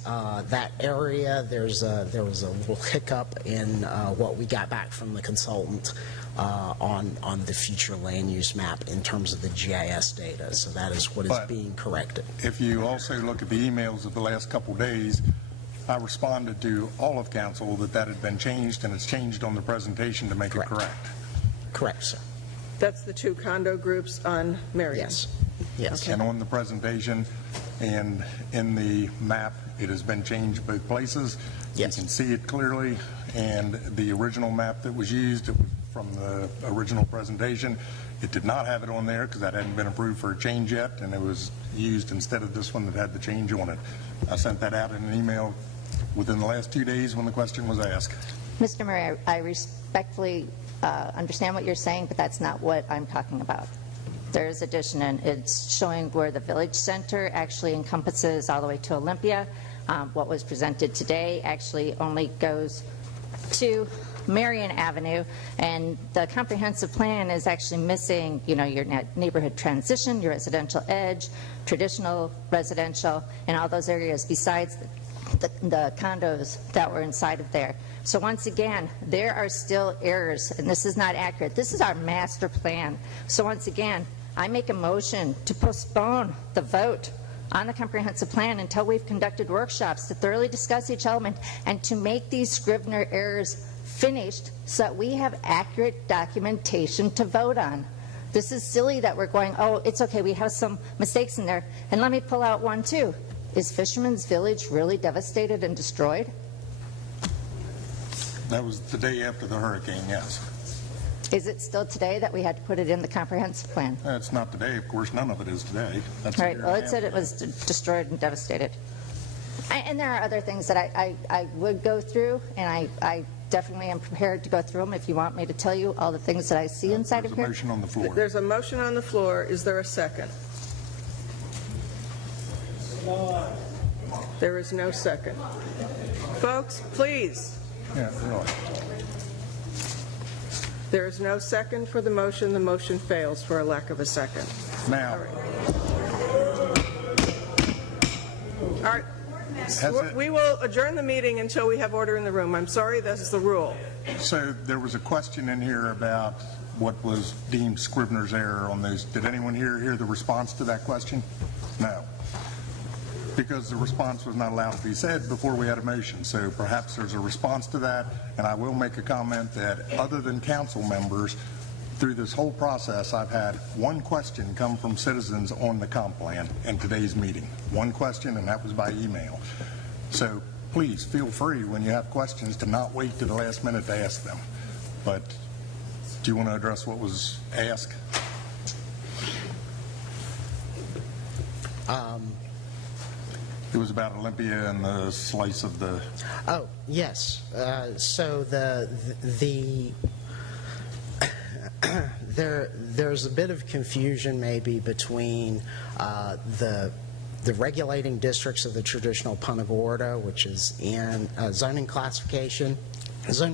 area, there was a little hiccup in what we got back from the consultant on the future land use map in terms of the GIS data. So that is what is being corrected. If you also look at the emails of the last couple of days, I responded to all of council that had been changed, and it's changed on the presentation to make it correct. Correct, sir. That's the two condo groups on Marion. Yes. Yes. Okay. And on the presentation and in the map, it has been changed both places. Yes. You can see it clearly, and the original map that was used, it was from the original presentation. It did not have it on there because that hadn't been approved for a change yet, and it was used instead of this one that had the change on it. I sent that out in an email within the last 2 days when the question was asked. Mr. Murray, I respectfully understand what you're saying, but that's not what I'm talking about. There is addition, and it's showing where the village center actually encompasses all the way to Olympia. What was presented today actually only goes to Marion Avenue, and the comprehensive plan is actually missing, your neighborhood transition, your residential edge, traditional residential, and all those areas besides the condos that were inside of there. So once again, there are still errors, and this is not accurate. This is our master plan. So once again, I make a motion to postpone the vote on the comprehensive plan until we've conducted workshops to thoroughly discuss each element and to make these Scrivener errors finished so that we have accurate documentation to vote on. This is silly that we're going, oh, it's okay, we have some mistakes in there. And let me pull out one too. Is Fisherman's Village really devastated and destroyed? That was the day after the hurricane, yes. Is it still today that we had to put it in the comprehensive plan? It's not today. Of course, none of it is today. That's right. Well, it said it was destroyed and devastated. And there are other things that I would go through, and I definitely am prepared to go through them if you want me to tell you all the things that I see inside of here. There's a motion on the floor. There's a motion on the floor. Is there a second? There is no second. Folks, please. Yeah, really. There is no second for the motion. The motion fails for a lack of a second. Now, All right. We will adjourn the meeting until we have order in the room. I'm sorry, this is the rule. So there was a question in here about what was deemed Scrivener's error on those. Did anyone hear the response to that question? No. Because the response was not allowed to be said before we had a motion. So perhaps there's a response to that, and I will make a comment that other than council members, through this whole process, I've had one question come from citizens on the comp plan in today's meeting. One question, and that was by email. So please feel free when you have questions to not wait to the last minute to ask them. But do you want to address what was asked? It was about Olympia and the slice of the... Oh, yes. So there's a bit of confusion maybe between the regulating districts of the traditional Punta Gorda, which is in zoning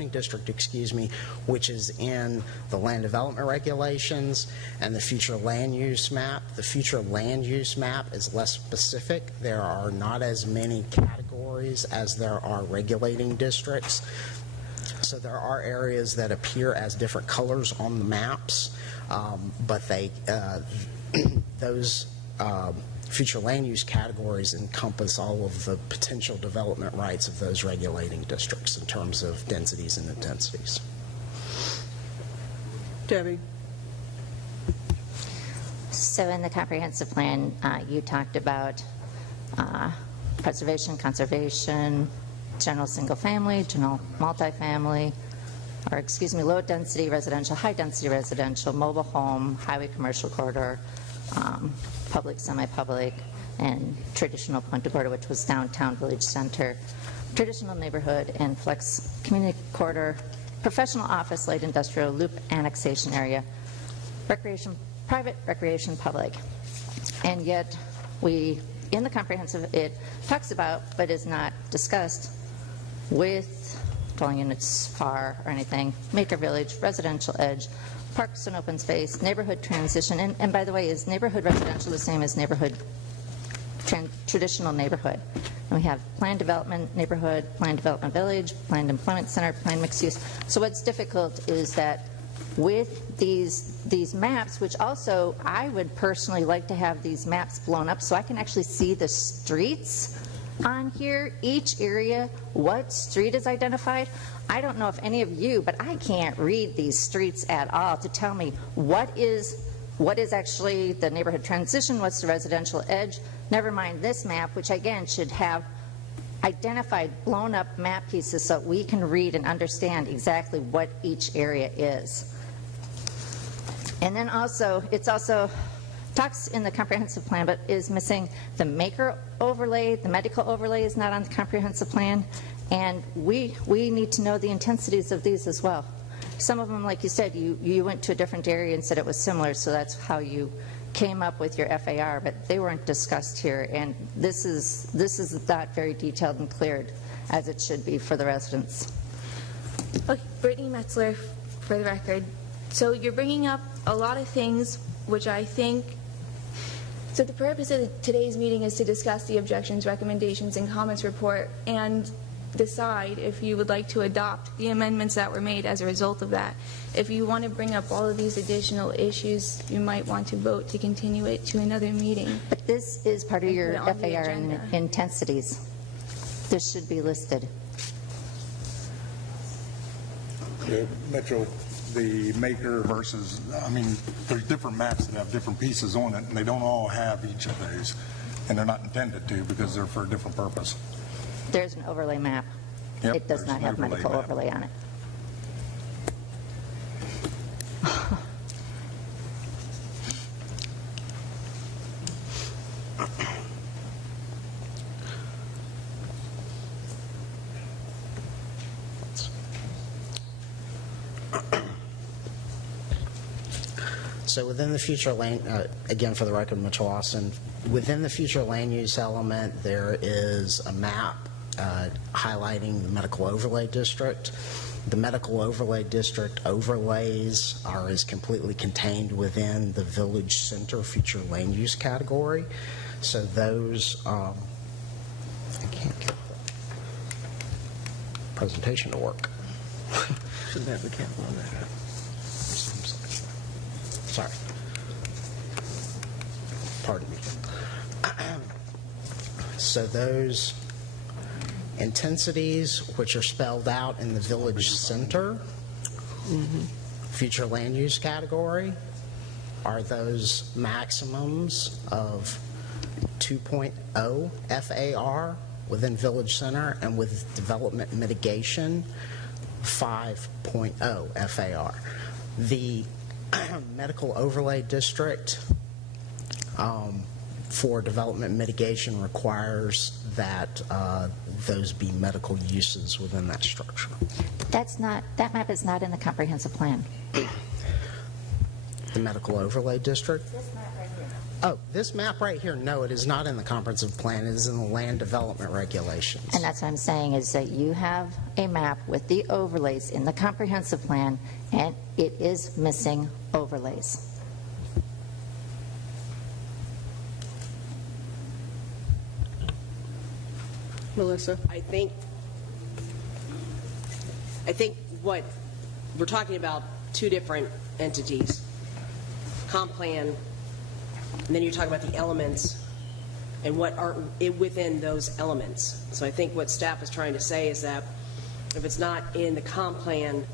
district, excuse me, which is in the land development regulations, and the future land use map. The future land use map is less specific. There are not as many categories as there are regulating districts. So there are areas that appear as different colors on the maps, but those future land use categories encompass all of the potential development rights of those regulating districts in terms of densities and intensities. Debbie. So in the comprehensive plan, you talked about preservation, conservation, general single family, general multifamily, or excuse me, low density residential, high density residential, mobile home, highway commercial corridor, public, semi-public, and traditional Punta Gorda, which was downtown village center, traditional neighborhood, and flex community corridor, professional office, light industrial, loop annexation area, recreation, private, recreation, public. And yet in the comprehensive, it talks about, but is not discussed, with dwelling units far or anything, maker village, residential edge, parks and open space, neighborhood transition, and by the way, is neighborhood residential the same as neighborhood, traditional neighborhood? And we have planned development neighborhood, planned development village, planned employment center, planned mixed use. So what's difficult is that with these maps, which also I would personally like to have these maps blown up so I can actually see the streets on here, each area, what street is identified. I don't know if any of you, but I can't read these streets at all to tell me what is actually the neighborhood transition, what's the residential edge, never mind this map, which again should have identified blown up map pieces so we can read and understand exactly what each area is. And then also, it's also talks in the comprehensive plan, but is missing the maker overlay. The medical overlay is not on the comprehensive plan, and we need to know the intensities of these as well. Some of them, like you said, you went to a different area and said it was similar, so that's how you came up with your FAR, but they weren't discussed here, and this is not very detailed and cleared as it should be for the residents. Okay, Brittany Metzler, for the record. So you're bringing up a lot of things which I think, so the purpose of today's meeting is to discuss the objections, recommendations, and comments report and decide if you would like to adopt the amendments that were made as a result of that. If you want to bring up all of these additional issues, you might want to vote to continue it to another meeting. But this is part of your FAR and intensities. This should be listed. Metro, the maker versus, I mean, there's different maps that have different pieces on it, and they don't all have each of those, and they're not intended to because they're for a different purpose. There's an overlay map. Yep, it does not have medical overlay on it. So within the future land, again for the record, Mitchell Austin, within the future land use element, there is a map highlighting the medical overlay district. The medical overlay district overlays is completely contained within the village center future land use category. So those I can't get the presentation to work. Shouldn't have the camera on that. Sorry. Pardon me. So those intensities, which are spelled out in the village center, future land use category, are those maximums of 2.0 FAR within village center, and with development mitigation 5.0 FAR. The medical overlay district for development mitigation requires that those be medical uses within that structure. That map is not in the comprehensive plan. The medical overlay district? This map right here. Oh, this map right here, no, it is not in the comprehensive plan. It is in the land development regulations. And that's what I'm saying, is that you have a map with the overlays in the comprehensive plan, and it is missing overlays. Melissa? I think what we're talking about, two different entities, comp plan, and then you're talking about the elements and what are within those elements. So I think what staff is trying to say is that if it's not in the comp plan,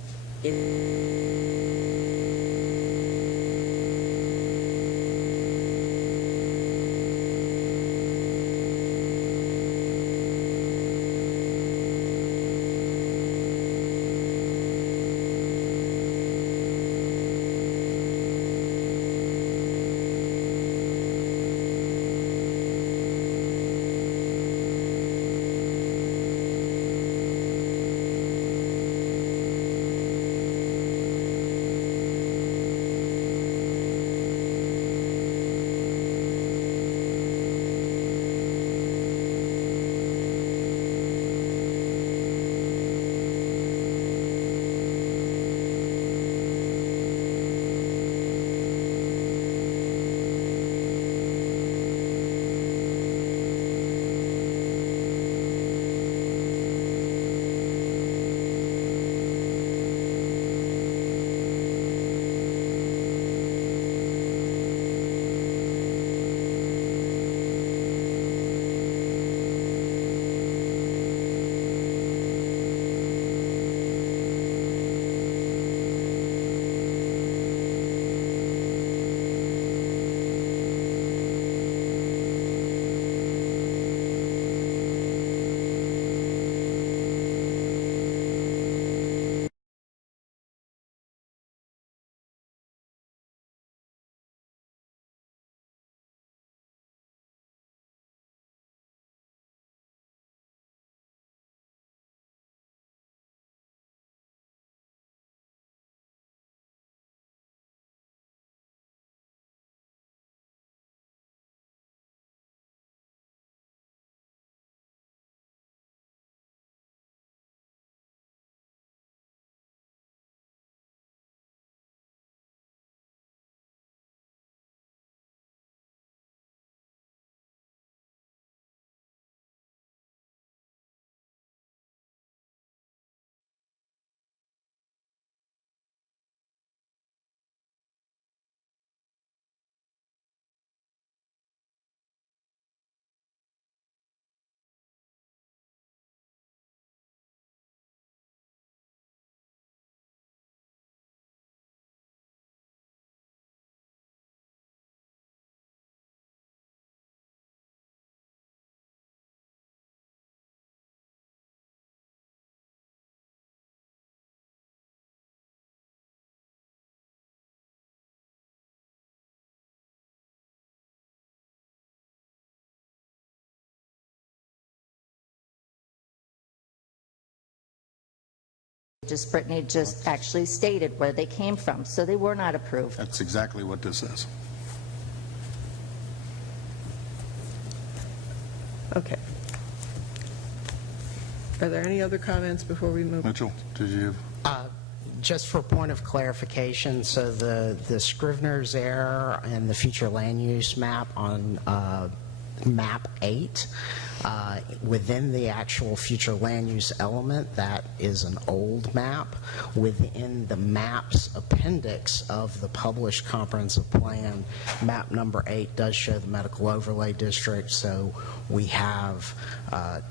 Brittany just actually stated where they came from, so they were not approved. That's exactly what this is. Okay. Are there any other comments before we move? Mitchell, did you? Just for point of clarification, so the Scrivener's error and the future land use map on map 8, Within the actual future land use element, that is an old map. Within the maps appendix of the published comprehensive plan, map number 8 does show the medical overlay district, so we have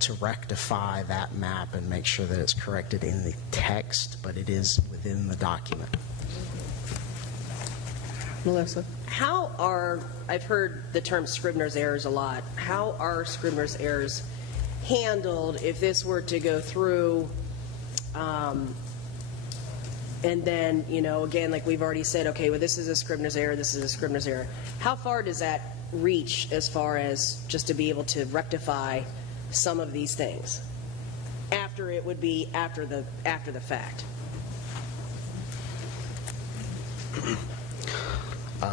to rectify that map and make sure that it's corrected in the text, but it is within the document. Melissa? How are, I've heard the term Scribner's errors a lot. How are Scribner's errors handled if this were to go through and then, you know, again, like we've already said, okay, well, this is a Scribner's error, this is a Scribner's error. How far does that reach as far as just to be able to rectify some of these things? After it would be after the fact.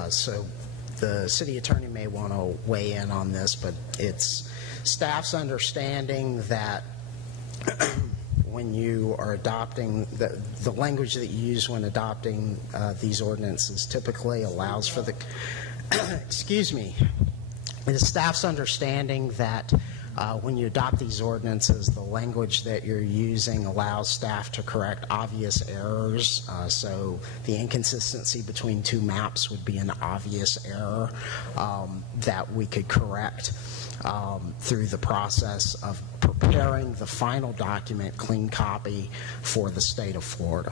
So the city attorney may want to weigh in on this, but it's staff's understanding that when you are adopting, the language that you use when adopting these ordinances typically allows for the, excuse me, it is staff's understanding that when you adopt these ordinances, the language that you're using allows staff to correct obvious errors. So the inconsistency between two maps would be an obvious error that we could correct through the process of preparing the final document, clean copy, for the state of Florida.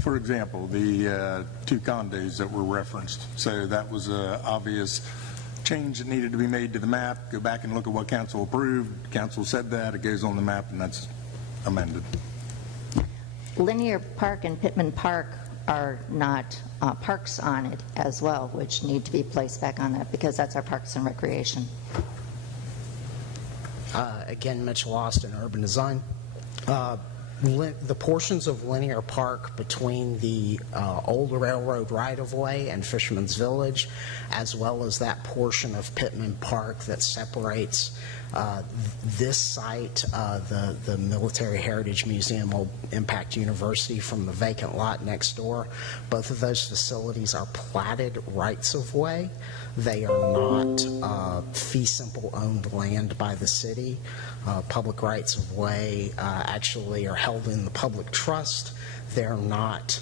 For example, the 2 condos that were referenced, so that was an obvious change that needed to be made to the map. Go back and look at what council approved. Council said that. It goes on the map, and that's amended. Linear Park and Pittman Park are not parks on it as well, which need to be placed back on that because that's our Parks and Recreation. Again, Mitchell Austin, Urban Design. The portions of Linear Park between the old railroad right-of-way and Fisherman's Village, as well as that portion of Pittman Park that separates this site, the Military Heritage Museum, Old Impact University, from the vacant lot next door. Both of those facilities are platted rights-of-way. They are not fee simple owned land by the city. Public rights of way actually are held in the public trust. They're not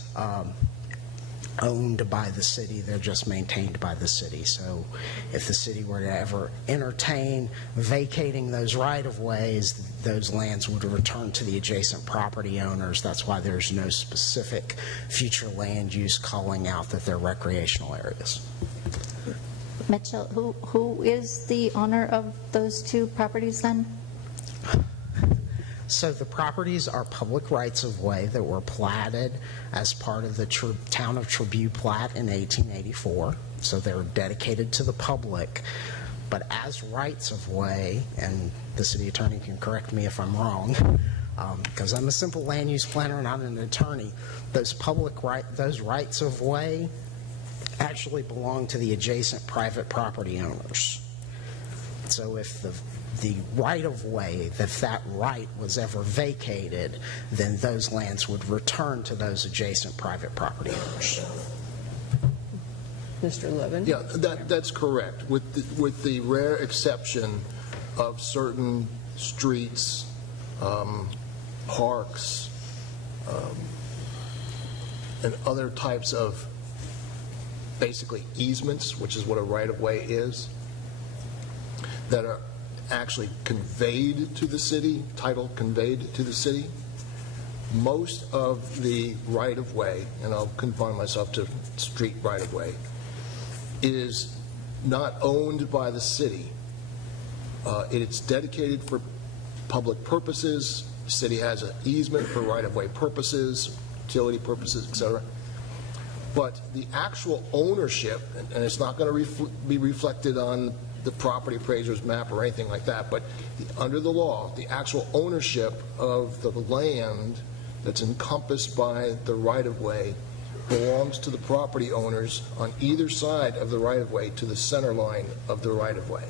owned by the city. They're just maintained by the city. So if the city were to ever entertain vacating those right of ways, those lands would return to the adjacent property owners. That's why there's no specific future land use calling out that they're recreational areas. Mitchell, who is the owner of those 2 properties then? So the properties are public rights of way that were platted as part of the town of Tribune plat in 1884. So they're dedicated to the public. But as rights of way, and the city attorney can correct me if I'm wrong, because I'm a simple land use planner, not an attorney, those rights of way actually belong to the adjacent private property owners. So if the right-of-way, if that right was ever vacated, then those lands would return to those adjacent private property owners. Mr. Levin? Yeah, that's correct, with the rare exception of certain streets, parks, and other types of basically easements, which is what a right-of-way is, that are actually conveyed to the city, title conveyed to the city. Most of the right-of-way, and I'll confine myself to street right-of-way, is not owned by the city. It's dedicated for public purposes. The city has an easement for right-of-way purposes, utility purposes, etc. But the actual ownership, and it's not going to be reflected on the property appraiser's map or anything like that, but under the law, the actual ownership of the land that's encompassed by the right-of-way belongs to the property owners on either side of the right-of-way to the center line of the right-of-way.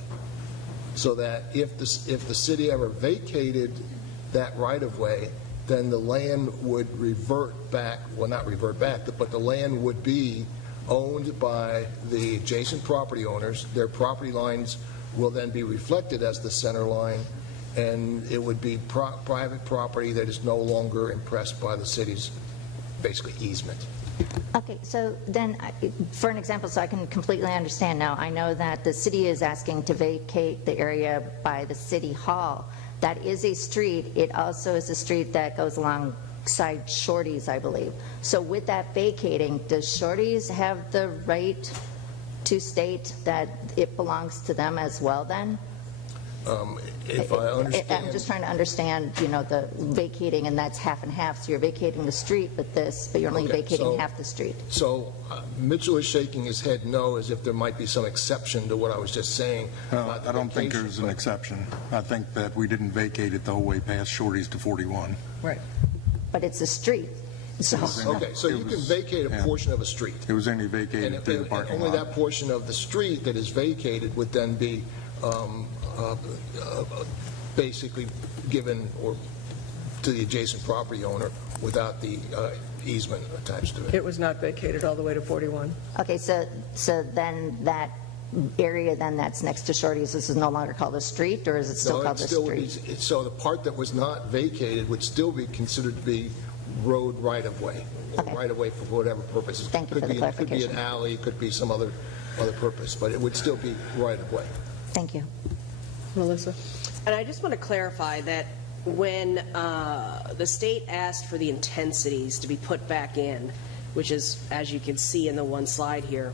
So that if the city ever vacated that right-of-way, then the land would revert back, well, not revert back, but the land would be owned by the adjacent property owners. Their property lines will then be reflected as the center line, and it would be private property that is no longer impressed by the city's, basically, easement. Okay, so then, for an example, so I can completely understand now, I know that the city is asking to vacate the area by the city hall. That is a street. It also is a street that goes alongside Shorty's, I believe. So with that vacating, does Shorty's have the right to state that it belongs to them as well then? If I understand... I'm just trying to understand, you know, the vacating, and that's half and half. So you're vacating the street, but you're only vacating half the street. So Mitchell is shaking his head no, as if there might be some exception to what I was just saying. No, I don't think there's an exception. I think that we didn't vacate it the whole way past Shorty's to 41. Right. But it's a street. So. Okay, so you can vacate a portion of a street. It was only vacated through the parking lot. Only that portion of the street that is vacated would then be basically given or to the adjacent property owner without the easement attached to it. It was not vacated all the way to 41. Okay, so then that area then that's next to Shorty's, this is no longer called a street, or is it still called a street? So the part that was not vacated would still be considered to be road right-of-way. Okay. Right-of-way for whatever purposes. Thank you for the clarification. It could be an alley, it could be some other purpose, but it would still be right-of-way. Thank you. Melissa? And I just want to clarify that when the state asked for the intensities to be put back in, which is, as you can see in the one slide here,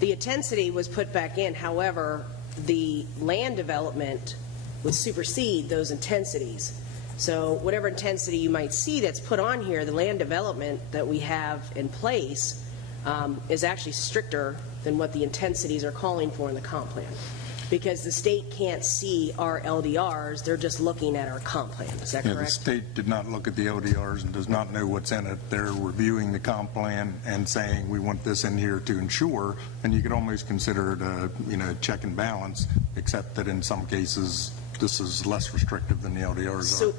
the intensity was put back in. However, the land development would supersede those intensities. So whatever intensity you might see that's put on here, the land development that we have in place is actually stricter than what the intensities are calling for in the comp plan. Because the state can't see our LDRs, they're just looking at our comp plan. Is that correct? The state did not look at the LDRs and does not know what's in it. They're reviewing the comp plan and saying we want this in here to ensure, and you could almost consider it a check and balance, except that in some cases this is less restrictive than the LDRs are.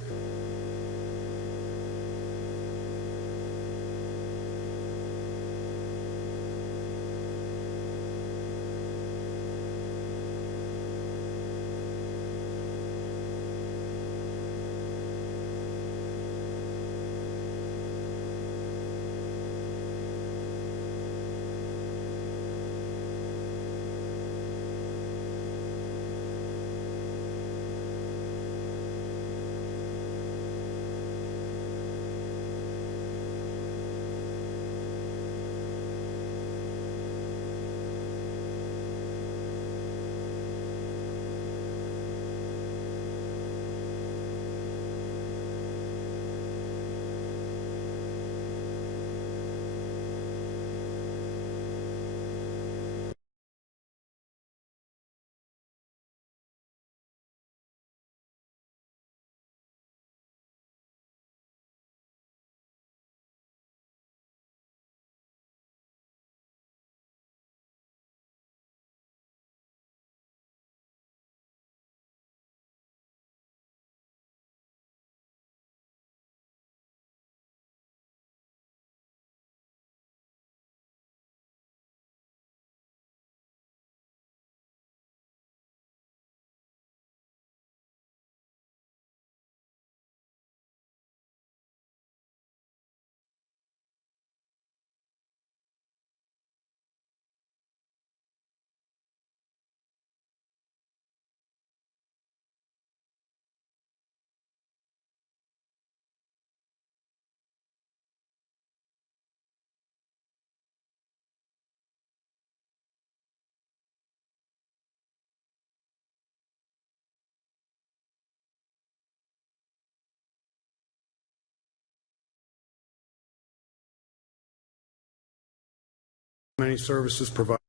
Many services provided.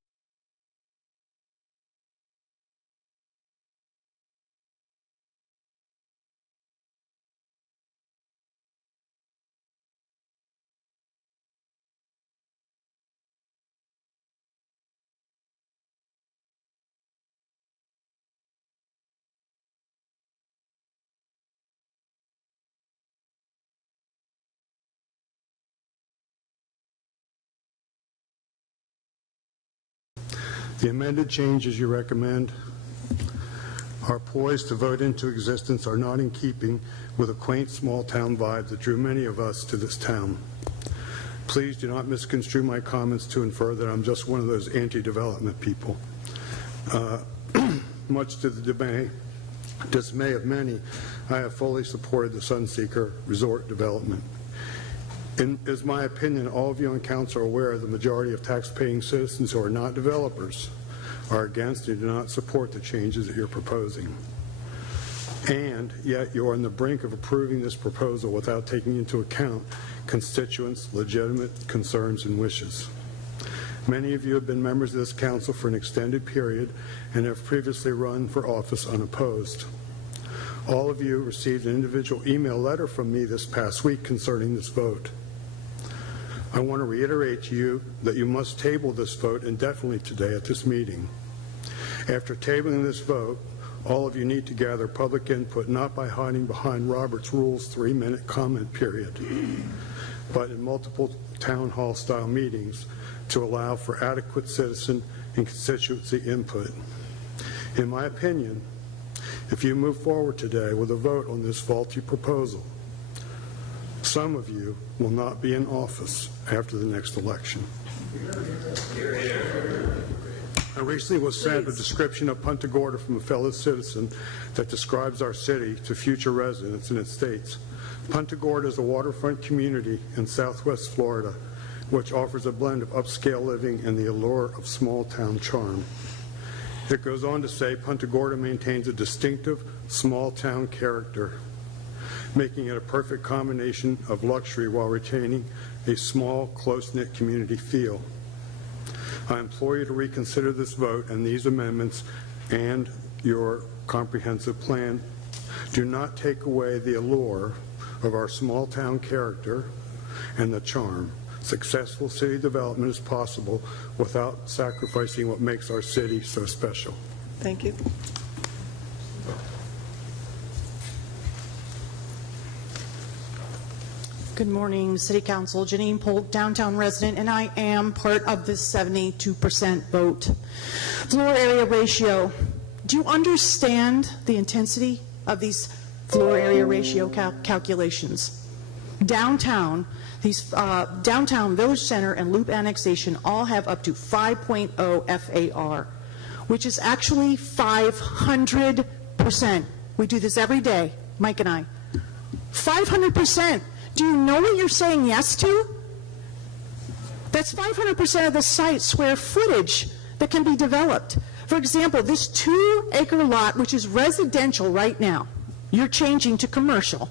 The amended changes you recommend are poised to vote into existence are not in keeping with a quaint small-town vibe that drew many of us to this town. Please do not misconstrue my comments to infer that I'm just one of those anti-development people. Much to the dismay of many, I have fully supported the Sunseeker Resort development. It is my opinion all of you on council are aware the majority of tax-paying citizens who are not developers are against and do not support the changes that you're proposing. And yet you are on the brink of approving this proposal without taking into account constituents' legitimate concerns and wishes. Many of you have been members of this council for an extended period and have previously run for office unopposed. All of you received an individual email letter from me this past week concerning this vote. I want to reiterate to you that you must table this vote indefinitely today at this meeting. After tabling this vote, all of you need to gather public input not by hiding behind Robert's Rules 3-minute comment period, but in multiple town hall style meetings to allow for adequate citizen and constituency input. In my opinion, if you move forward today with a vote on this faulty proposal, some of you will not be in office after the next election. I recently was sent a description of Punta Gorda from a fellow citizen that describes our city to future residents, and it states, Punta Gorda is a waterfront community in southwest Florida which offers a blend of upscale living and the allure of small-town charm. It goes on to say Punta Gorda maintains a distinctive small-town character, making it a perfect combination of luxury while retaining a small, close-knit community feel. I implore you to reconsider this vote and these amendments and your comprehensive plan. Do not take away the allure of our small-town character and the charm. Successful city development is possible without sacrificing what makes our city so special. Thank you. Good morning, City Council. Janine Polk, downtown resident, and I am part of this 72% vote. Floor area ratio. Do you understand the intensity of these floor area ratio calculations? Downtown, downtown Village Center and Loop annexation all have up to 5.0 FAR, which is actually 500%. We do this every day, Mike and I. 500%. Do you know what you're saying yes to? That's 500% of the site square footage that can be developed. For example, this 2-acre lot, which is residential right now, you're changing to commercial.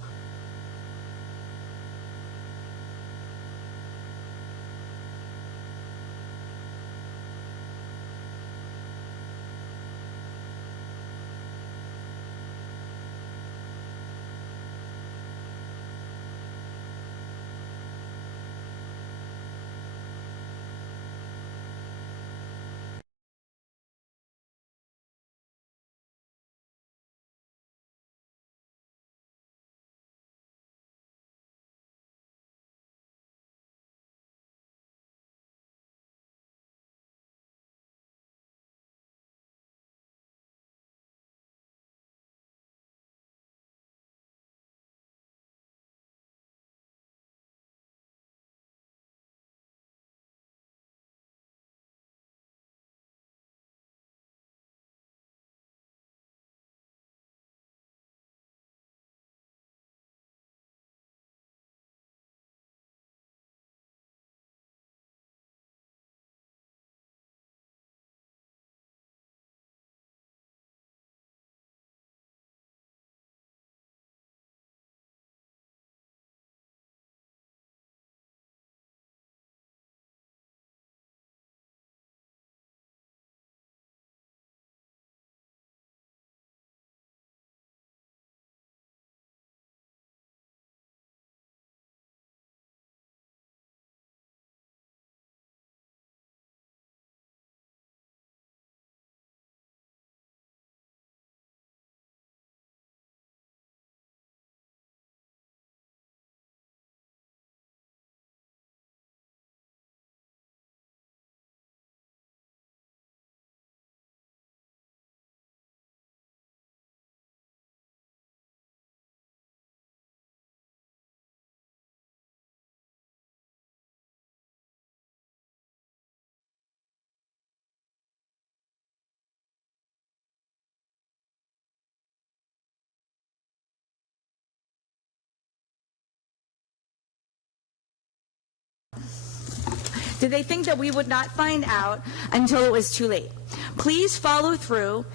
Did they think that we would not find out until it was too late? Please follow through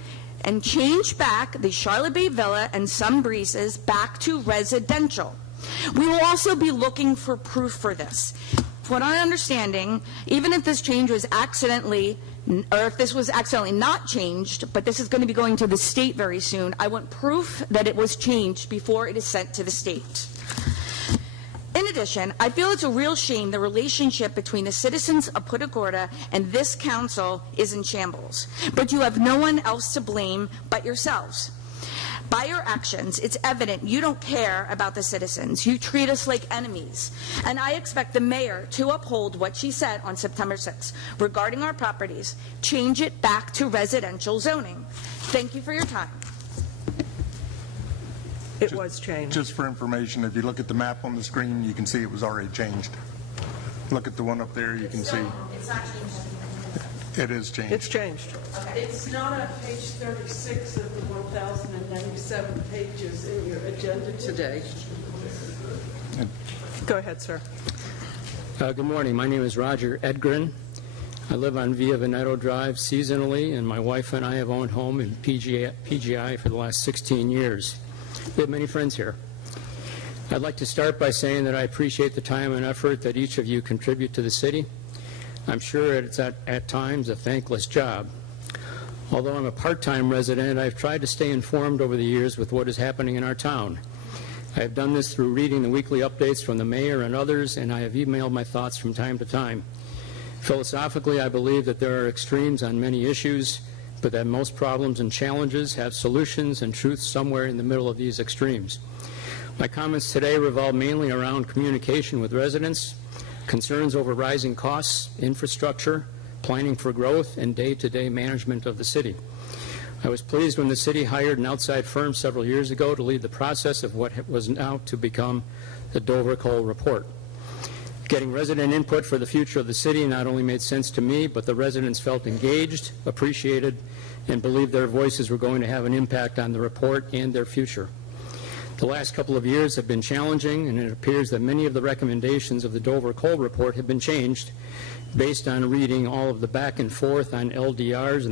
and change back the Charlotte Bay Villa and some breezes back to residential. We will also be looking for proof for this. From what I'm understanding, even if this change was accidentally, or if this was accidentally not changed, but this is going to be going to the state very soon, I want proof that it was changed before it is sent to the state. In addition, I feel it's a real shame the relationship between the citizens of Punta Gorda and this council is in shambles. But you have no one else to blame but yourselves. By your actions, it's evident you don't care about the citizens. You treat us like enemies. And I expect the mayor to uphold what she said on September 6th regarding our properties. Change it back to residential zoning. Thank you for your time. It was changed. Just for information, if you look at the map on the screen, you can see it was already changed. Look at the one up there, you can see. It's not changed. It is changed. It's changed. It's not on page 36 of the 1,097 pages in your agenda today. Go ahead, sir. Good morning. My name is Roger Edgren. I live on Via Veneto Drive seasonally, and my wife and I have owned home in PGI for the last 16 years. We have many friends here. I'd like to start by saying that I appreciate the time and effort that each of you contribute to the city. I'm sure it's at times a thankless job. Although I'm a part-time resident, I've tried to stay informed over the years with what is happening in our town. I have done this through reading the weekly updates from the mayor and others, and I have emailed my thoughts from time to time. Philosophically, I believe that there are extremes on many issues, but that most problems and challenges have solutions and truth somewhere in the middle of these extremes. My comments today revolve mainly around communication with residents, concerns over rising costs, infrastructure, planning for growth, and day-to-day management of the city. I was pleased when the city hired an outside firm several years ago to lead the process of what was now to become the Dover Cole Report. Getting resident input for the future of the city not only made sense to me, but the residents felt engaged, appreciated, and believed their voices were going to have an impact on the report and their future. The last couple of years have been challenging, and it appears that many of the recommendations of the Dover Cole Report have been changed based on reading all of the back and forth on LDRs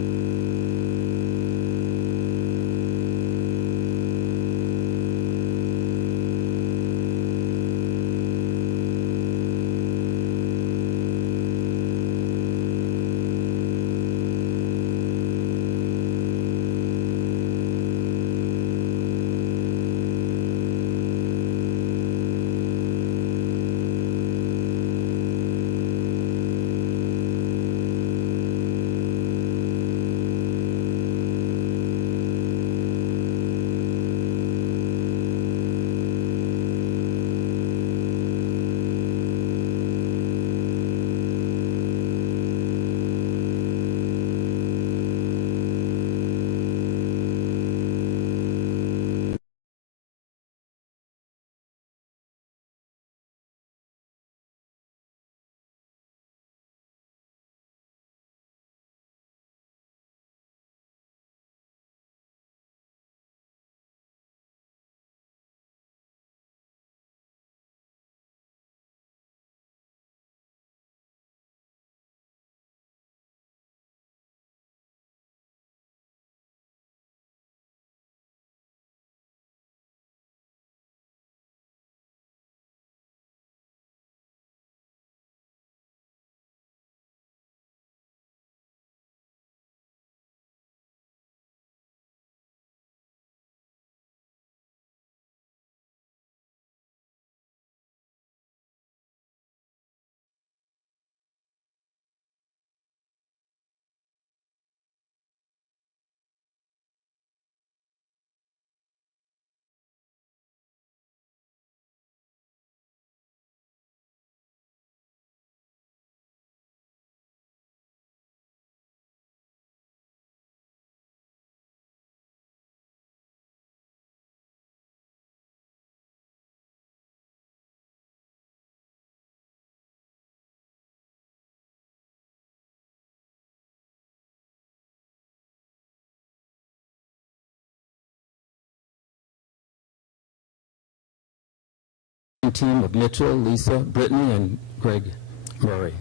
team of Mitchell, Lisa, Brittany, and Greg Murray.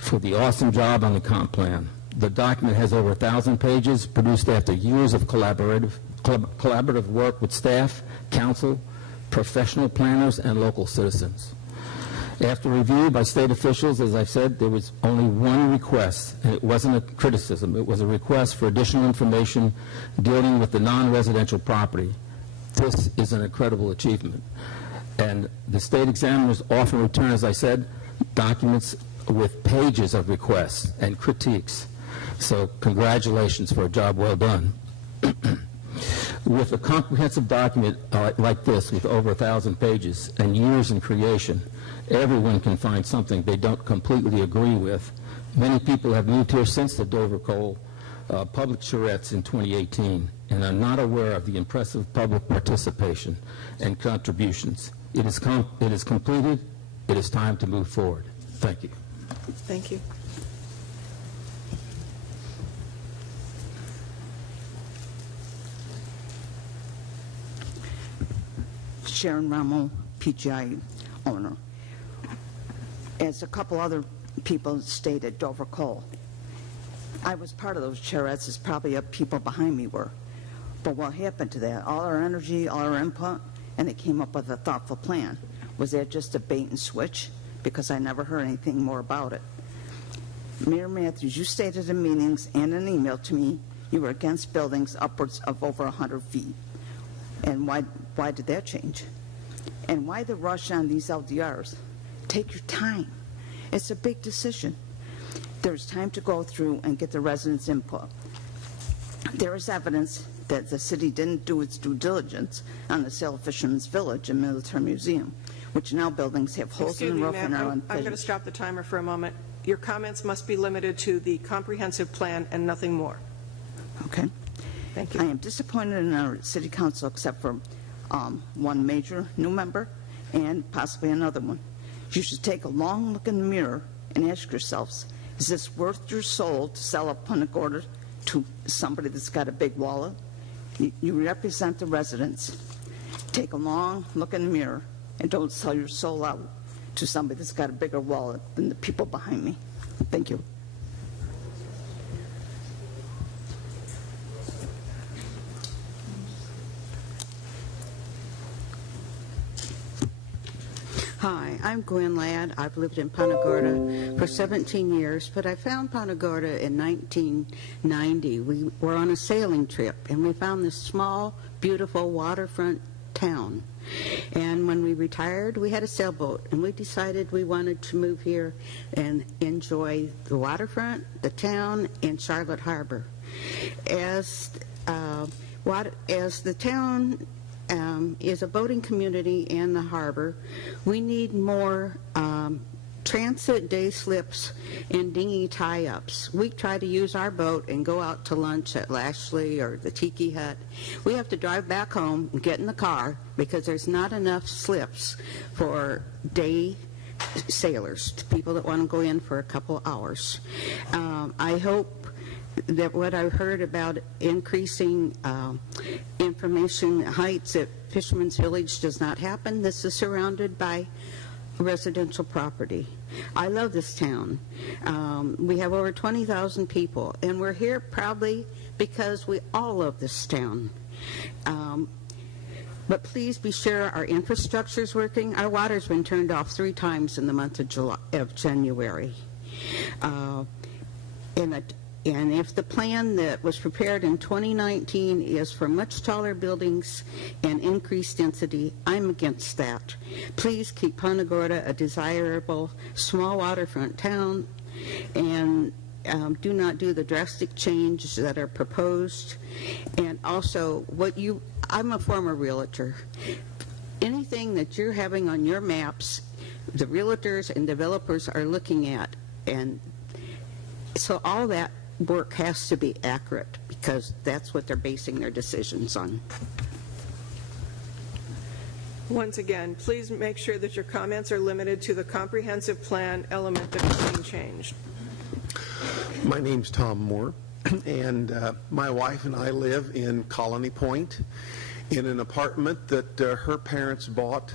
for the awesome job on the comp plan. The document has over 1,000 pages, produced after years of collaborative work with staff, council, professional planners, and local citizens. After review by state officials, as I've said, there was only one request, and it wasn't a criticism. It was a request for additional information dealing with the non-residential property. This is an incredible achievement. And the state examiners often return, as I said, documents with pages of requests and critiques. So congratulations for a job well done. With a comprehensive document like this, with over 1,000 pages and years in creation, everyone can find something they don't completely agree with. Many people have moved here since the Dover Coal public charrettes in 2018 and are not aware of the impressive public participation and contributions. It is completed. It is time to move forward. Thank you. Thank you. Sharon Ramo, PGI owner. As a couple other people stated, Dover Coal. I was part of those charrettes, as probably people behind me were. But what happened to that? All our energy, all our input, and they came up with a thoughtful plan. Was that just a bait and switch? Because I never heard anything more about it. Mayor Matthews, you stated in meetings and an email to me you were against buildings upwards of over 100 feet. And why did that change? And why the rush on these LDRs? Take your time. It's a big decision. There's time to go through and get the residents' input. There is evidence that the city didn't do its due diligence on the sale of Fisherman's Village and Military Museum, which now buildings have holes in the roof and are I'm unfinished. going to stop the timer for a moment. Your comments must be limited to the comprehensive plan and nothing more. Okay. Thank you. I am disappointed in our city council except for one major new member and possibly another one. You should take a long look in the mirror and ask yourselves, is this worth your soul to sell a Punta Gorda to somebody that's got a big wallet? You represent the residents. Take a long look in the mirror and don't sell your soul out to somebody that's got a bigger wallet than the people behind me. Thank you. Hi, I'm Gwen Ladd. I've lived in Punta Gorda for 17 years, but I found Punta Gorda in 1990. We were on a sailing trip, and we found this small, beautiful waterfront town. And when we retired, we had a sailboat, and we decided we wanted to move here and enjoy the waterfront, the town, and Charlotte Harbor. As the town is a boating community and the harbor, we need more transit day slips and dinghy tie-ups. We try to use our boat and go out to lunch at Lashley or the Tiki Hut. We have to drive back home and get in the car because there's not enough slips for day sailors, people that want to go in for a couple hours. I hope that what I've heard about increasing information heights at Fisherman's Village does not happen. This is surrounded by residential property. I love this town. We have over 20,000 people, and we're here probably because we all love this town. But please be sure our infrastructure is working. Our water's been turned off 3 times in the month of January. And if the plan that was prepared in 2019 is for much taller buildings and increased density, I'm against that. Please keep Punta Gorda a desirable small waterfront town, and do not do the drastic changes that are proposed. And also, I'm a former realtor. Anything that you're having on your maps, the realtors and developers are looking at, and so all that work has to be accurate because that's what they're basing their decisions on. Once again, please make sure that your comments are limited to the comprehensive plan element that is being changed. My name's Tom Moore, and my wife and I live in Colony Point in an apartment that her parents bought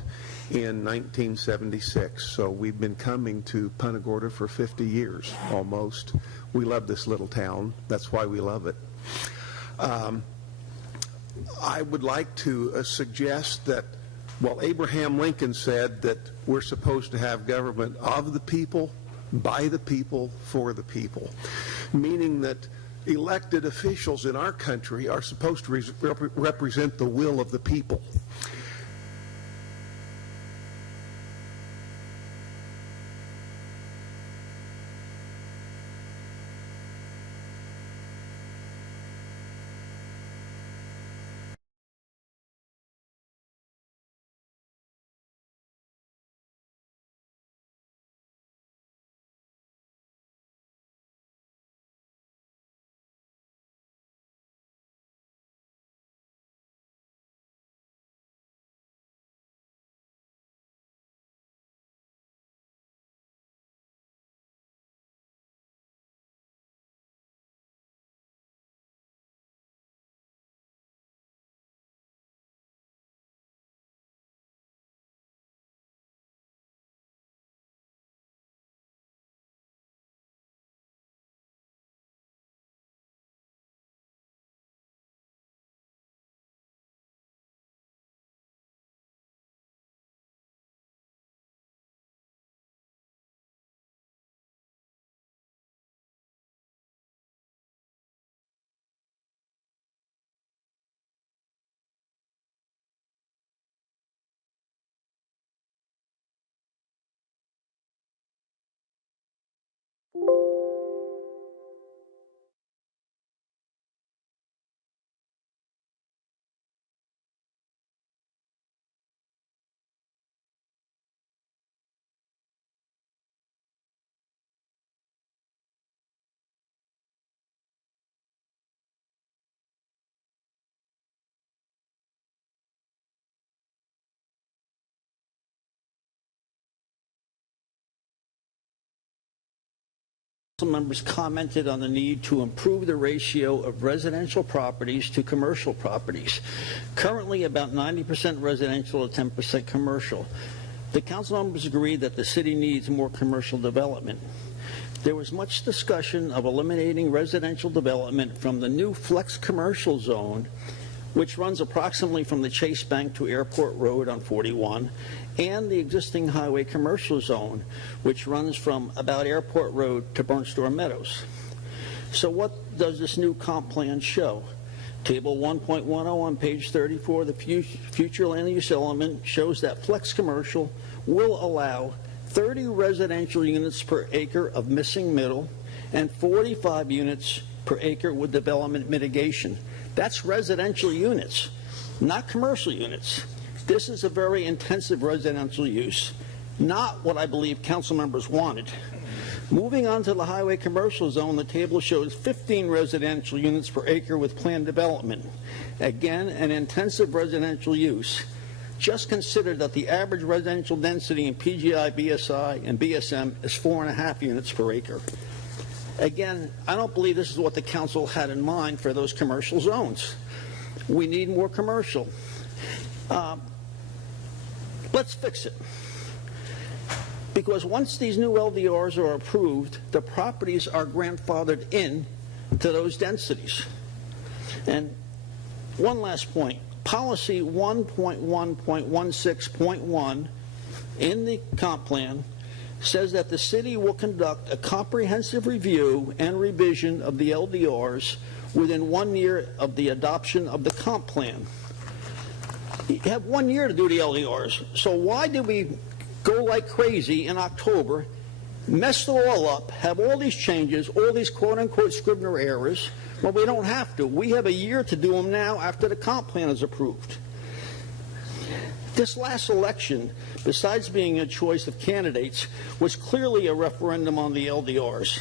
in 1976. So we've been coming to Punta Gorda for 50 years almost. We love this little town. That's why we love it. I would like to suggest that, well, Abraham Lincoln said that we're supposed to have government of the people, by the people, for the people, meaning that elected officials in our country are supposed to represent the will of the people. Members commented on the need to improve the ratio of residential properties to commercial properties. Currently, about 90% residential and 10% commercial. The council members agreed that the city needs more commercial development. There was much discussion of eliminating residential development from the new flex commercial zone, which runs approximately from the Chase Bank to Airport Road on 41, and the existing highway commercial zone, which runs from about Airport Road to Burnstore Meadows. So what does this new comp plan show? Table 1.10 on page 34, the future land use element shows that flex commercial will allow 30 residential units per acre of missing middle and 45 units per acre with development mitigation. That's residential units, not commercial units. This is a very intensive residential use, not what I believe council members wanted. Moving on to the highway commercial zone, the table shows 15 residential units per acre with planned development. Again, an intensive residential use. Just consider that the average residential density in PGI, BSI, and BSM is 4.5 units per acre. Again, I don't believe this is what the council had in mind for those commercial zones. We need more commercial. Let's fix it. Because once these new LDRs are approved, the properties are grandfathered in to those densities. And one last point. Policy 1.1.16.1 in the comp plan says that the city will conduct a comprehensive review and revision of the LDRs within 1 year of the adoption of the comp plan. You have 1 year to do the LDRs. So why did we go like crazy in October, mess it all up, have all these changes, all these quote-unquote Scrivener errors? Well, we don't have to. We have a year to do them now after the comp plan is approved. This last election, besides being a choice of candidates, was clearly a referendum on the LDRs.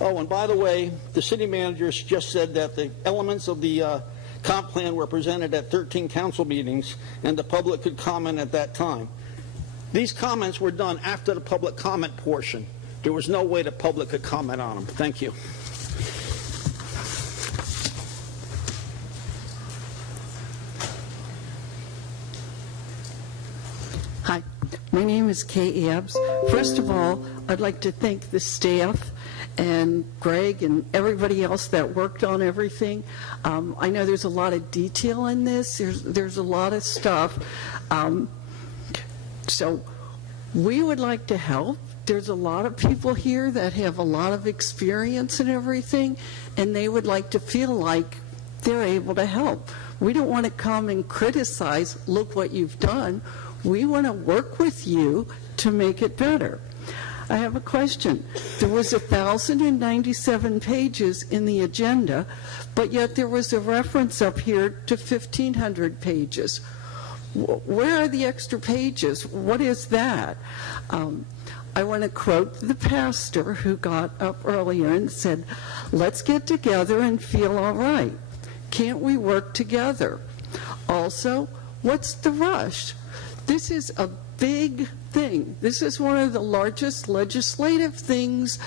Oh, and by the way, the city managers just said that the elements of the comp plan were presented at 13 council meetings and the public could comment at that time. These comments were done after the public comment portion. There was no way the public could comment on them. Thank you. Hi. My name is Kay Ebbs. First of all, I'd like to thank the staff and Greg and everybody else that worked on everything. I know there's a lot of detail in this. There's a lot of stuff. So we would like to help. There's a lot of people here that have a lot of experience and everything, and they would like to feel like they're able to help. We don't want to come and criticize, look what you've done. We want to work with you to make it better. I have a question. There was 1,097 pages in the agenda, but yet there was a reference up here to 1,500 pages. Where are the extra pages? What is that? I want to quote the pastor who got up earlier and said, let's get together and feel all right. Can't we work together? Also, what's the rush? This is a big thing. This is one of the largest legislative things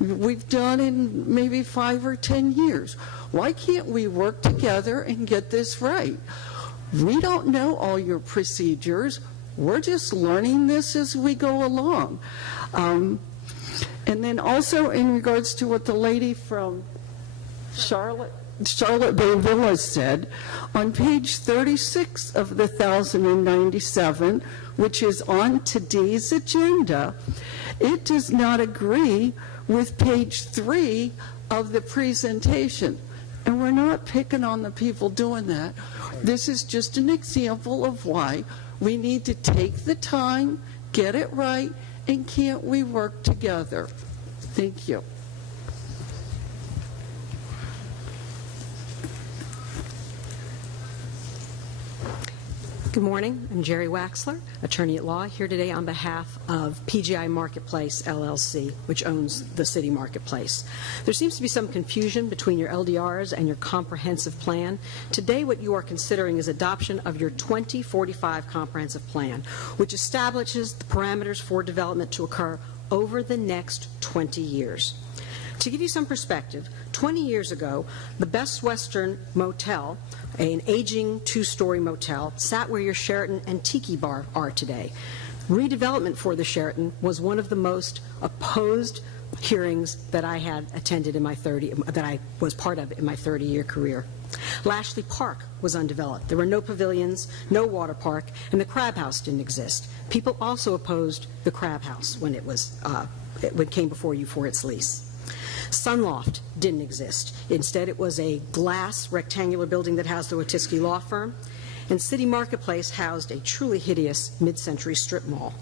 we've done in maybe 5 or 10 years. Why can't we work together and get this right? We don't know all your procedures. We're just learning this as we go along. And then also in regards to what the lady from Charlotte Bay Villas said, on page 36 of the 1,097, which is on today's agenda, it does not agree with page 3 of the presentation. And we're not picking on the people doing that. This is just an example of why we need to take the time, get it right, and can't we work together? Thank you. Good morning. I'm Jerry Waxler, attorney at law, here today on behalf of PGI Marketplace, LLC, which owns the city marketplace. There seems to be some confusion between your LDRs and your comprehensive plan. Today, what you are considering is adoption of your 2045 comprehensive plan, which establishes the parameters for development to occur over the next 20 years. To give you some perspective, 20 years ago, the Best Western Motel, an aging 2-story motel, sat where your Sheraton and Tiki Bar are today. Redevelopment for the Sheraton was one of the most opposed hearings that I had attended in my that I was part of in my 30-year career. Lashley Park was undeveloped. There were no pavilions, no water park, and the Crab House didn't exist. People also opposed the Crab House when it came before you for its lease. Sunloft didn't exist. Instead, it was a glass rectangular building that housed the Watiski Law Firm, and City Marketplace housed a truly hideous mid-century strip mall.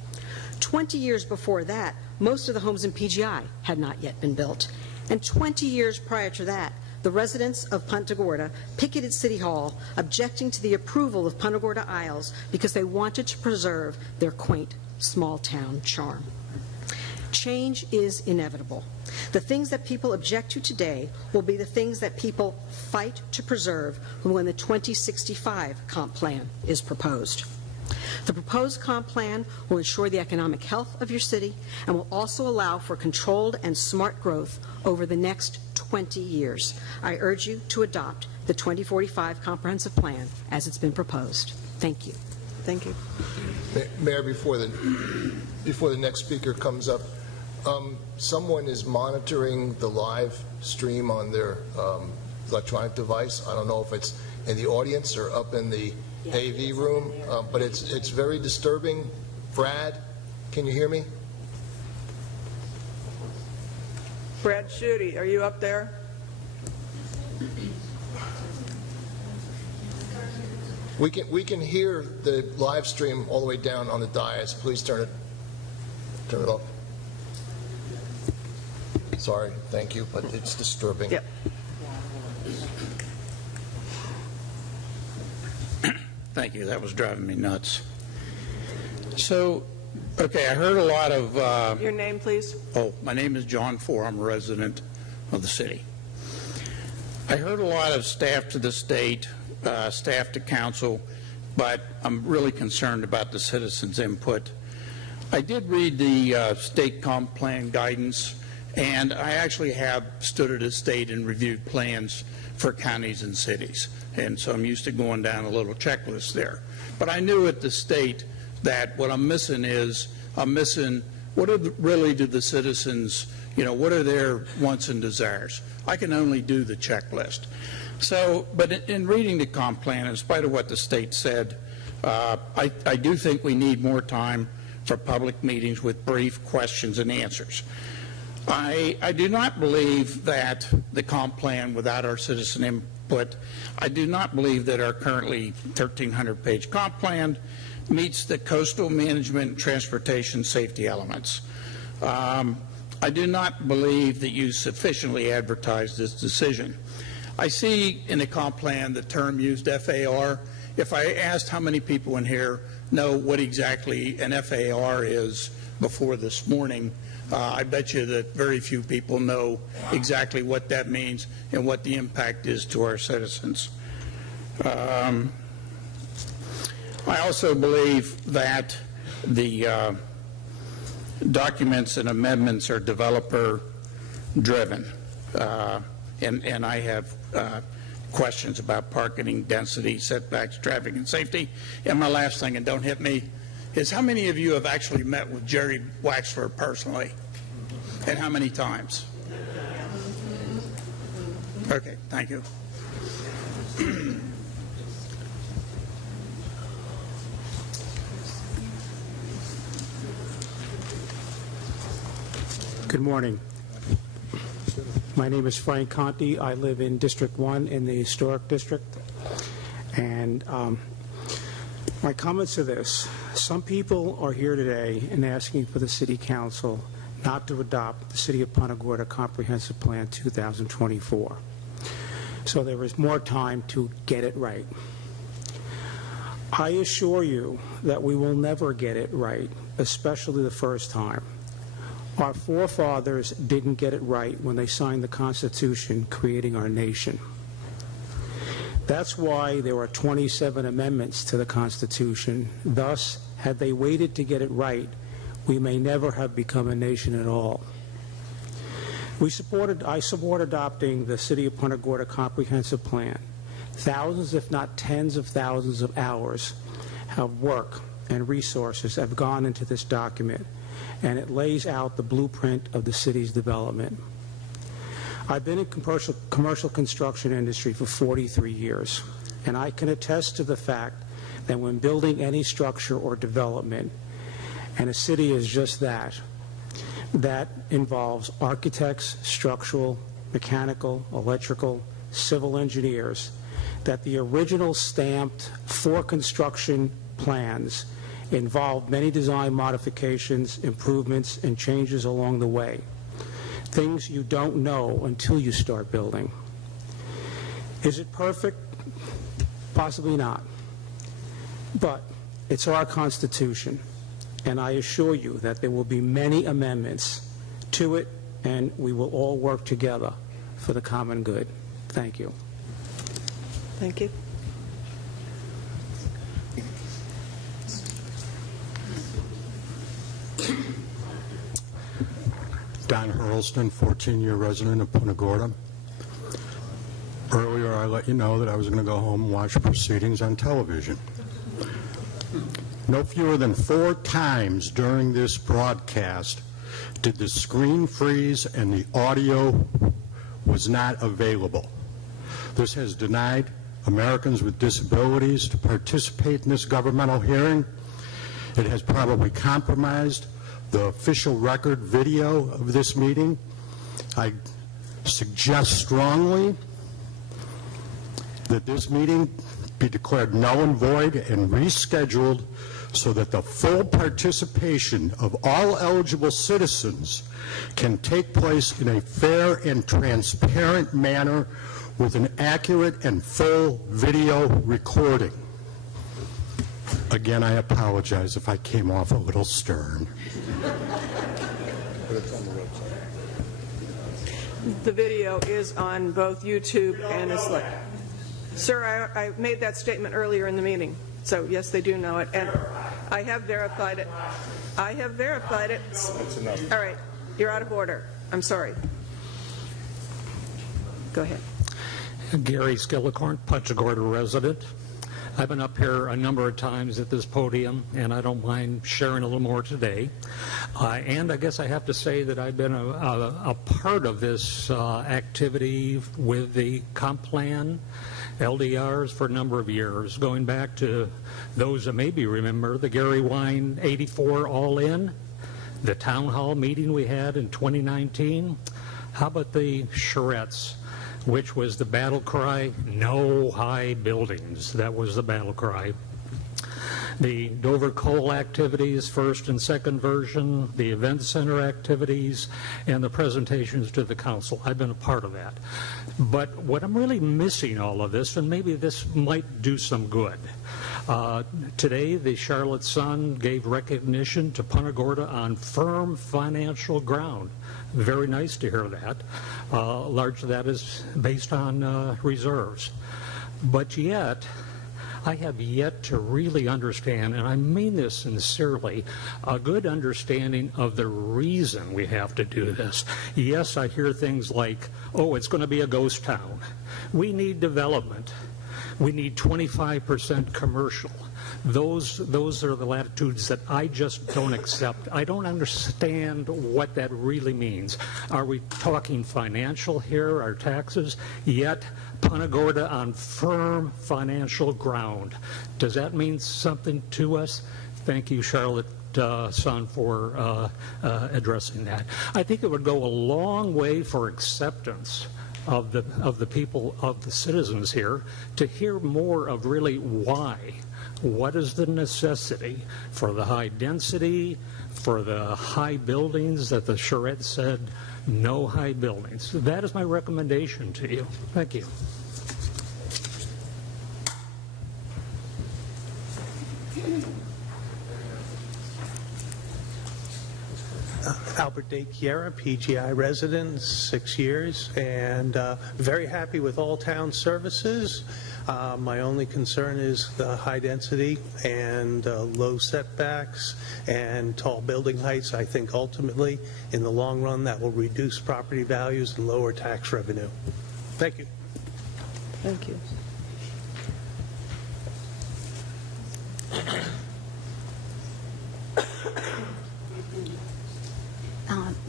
20 years before that, most of the homes in PGI had not yet been built, and 20 years prior to that, the residents of Punta Gorda picketed City Hall, objecting to the approval of Punta Gorda Isles because they wanted to preserve their quaint small-town charm. Change is inevitable. The things that people object to today will be the things that people fight to preserve when the 2065 comp plan is proposed. The proposed comp plan will ensure the economic health of your city and will also allow for controlled and smart growth over the next 20 years. I urge you to adopt the 2045 comprehensive plan as it's been proposed. Thank you. Thank you. Mayor, before the next speaker comes up, someone is monitoring the live stream on their electronic device. I don't know if it's in the audience or up in the AV room, but it's very disturbing. Brad, can you hear me? Brad Schutte, are you up there? We can hear the live stream all the way down on the dais. Please turn it off. Sorry, thank you, but it's disturbing. Yep. Thank you. That was driving me nuts. So, okay, I heard a lot of... Your name, please? Oh, my name is John Four. I'm a resident of the city. I heard a lot of staff to the state, staff to council, but I'm really concerned about the citizens' input. I did read the state comp plan guidance, and I actually have stood at a state and reviewed plans for counties and cities. And so I'm used to going down a little checklist there. But I knew at the state that what I'm missing is I'm missing what really do the citizens, what are their wants and desires? I can only do the checklist. So, but in reading the comp plan, in spite of what the state said, I do think we need more time for public meetings with brief questions and answers. I do not believe that the comp plan, without our citizen input, I do not believe that our currently 1,300-page comp plan meets the coastal management and transportation safety elements. I do not believe that you sufficiently advertised this decision. I see in the comp plan the term used FAR. If I asked how many people in here know what exactly an FAR is before this morning, I bet you that very few people know exactly what that means and what the impact is to our citizens. I also believe that the documents and amendments are developer-driven, and I have questions about parking density, setbacks, traffic, and safety. And my last thing, and don't hit me, is how many of you have actually met with Jerry Waxler personally, and how many times? Okay, thank you. Good morning. My name is Frank Conti. I live in District 1 in the Historic District. And my comments are this. Some people are here today and asking for the City Council not to adopt the City of Punta Gorda Comprehensive Plan 2024. So there is more time to get it right. I assure you that we will never get it right, especially the first time. Our forefathers didn't get it right when they signed the Constitution creating our nation. That's why there are 27 amendments to the Constitution. Thus, had they waited to get it right, we may never have become a nation at all. I support adopting the City of Punta Gorda Comprehensive Plan. Thousands, if not tens of thousands of hours of work and resources have gone into this document, and it lays out the blueprint of the city's development. I've been in commercial construction industry for 43 years, and I can attest to the fact that when building any structure or development, and a city is just that, that involves architects, structural, mechanical, electrical, civil engineers, that the original stamped for construction plans involved many design modifications, improvements, and changes along the way. Things you don't know until you start building. Is it perfect? Possibly not. But it's our Constitution, and I assure you that there will be many amendments to it, and we will all work together for the common good. Thank you. Thank you. Don Hurlston, 14-year resident of Punta Gorda. Earlier, I let you know that I was going to go home and watch proceedings on television. No fewer than 4 times during this broadcast did the screen freeze and the audio was not available. This has denied Americans with disabilities to participate in this governmental hearing. It has probably compromised the official record video of this meeting. I suggest strongly that this meeting be declared null and void and rescheduled so that the full participation of all eligible citizens can take place in a fair and transparent manner with an accurate and full video recording. Again, I apologize if I came off a little stern. The video is on both YouTube and it's like, sir, I made that statement earlier in the meeting. So yes, they do know it, and I have verified it. I have verified it. That's enough. All right, you're out of order. I'm sorry. Go ahead. Gary Skillicorn, Punta Gorda resident. I've been up here a number of times at this podium, and I don't mind sharing a little more today. And I guess I have to say that I've been a part of this activity with the comp plan, LDRs, for a number of years, going back to those that maybe remember the Gary Wine 84 All-In, the town hall meeting we had in 2019. How about the charrettes, which was the battle cry, no high buildings. That was the battle cry. The Dover Coal activities, first and second version, the event center activities, and the presentations to the council. I've been a part of that. But what I'm really missing all of this, and maybe this might do some good. Today, the Charlotte Sun gave recognition to Punta Gorda on firm financial ground. Very nice to hear that. Large of that is based on reserves. But yet, I have yet to really understand, and I mean this sincerely, a good understanding of the reason we have to do this. Yes, I hear things like, oh, it's going to be a ghost town. We need development. We need 25% commercial. Those are the latitudes that I just don't accept. I don't understand what that really means. Are we talking financial here, our taxes? Yet, Punta Gorda on firm financial ground. Does that mean something to us? Thank you, Charlotte Sun, for addressing that. I think it would go a long way for acceptance of the people, of the citizens here, to hear more of really why. What is the necessity for the high density, for the high buildings that the charrette said, no high buildings? That is my recommendation to you. Thank you. Albert De Chiara, PGI resident, 6 years, and very happy with all town services. My only concern is the high density and low setbacks and tall building heights. I think ultimately, in the long run, that will reduce property values and lower tax revenue. Thank you. Thank you.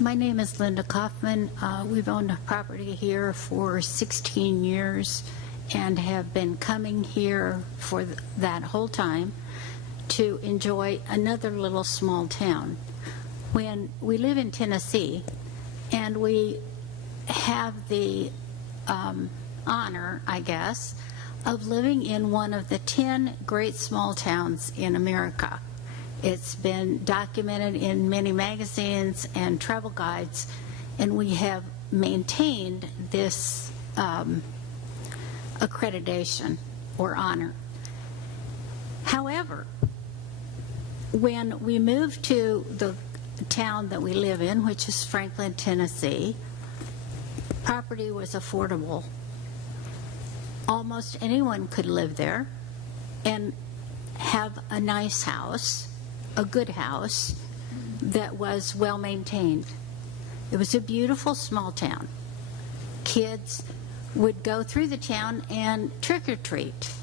My name is Linda Kaufman. We've owned a property here for 16 years and have been coming here for that whole time to enjoy another little small town. When we live in Tennessee, and we have the honor, I guess, of living in one of the 10 great small towns in America. It's been documented in many magazines and travel guides, and we have maintained this accreditation or honor. However, when we moved to the town that we live in, which is Franklin, Tennessee, property was affordable. Almost anyone could live there and have a nice house, a good house that was well maintained. It was a beautiful small town. Kids would go through the town and trick or treat,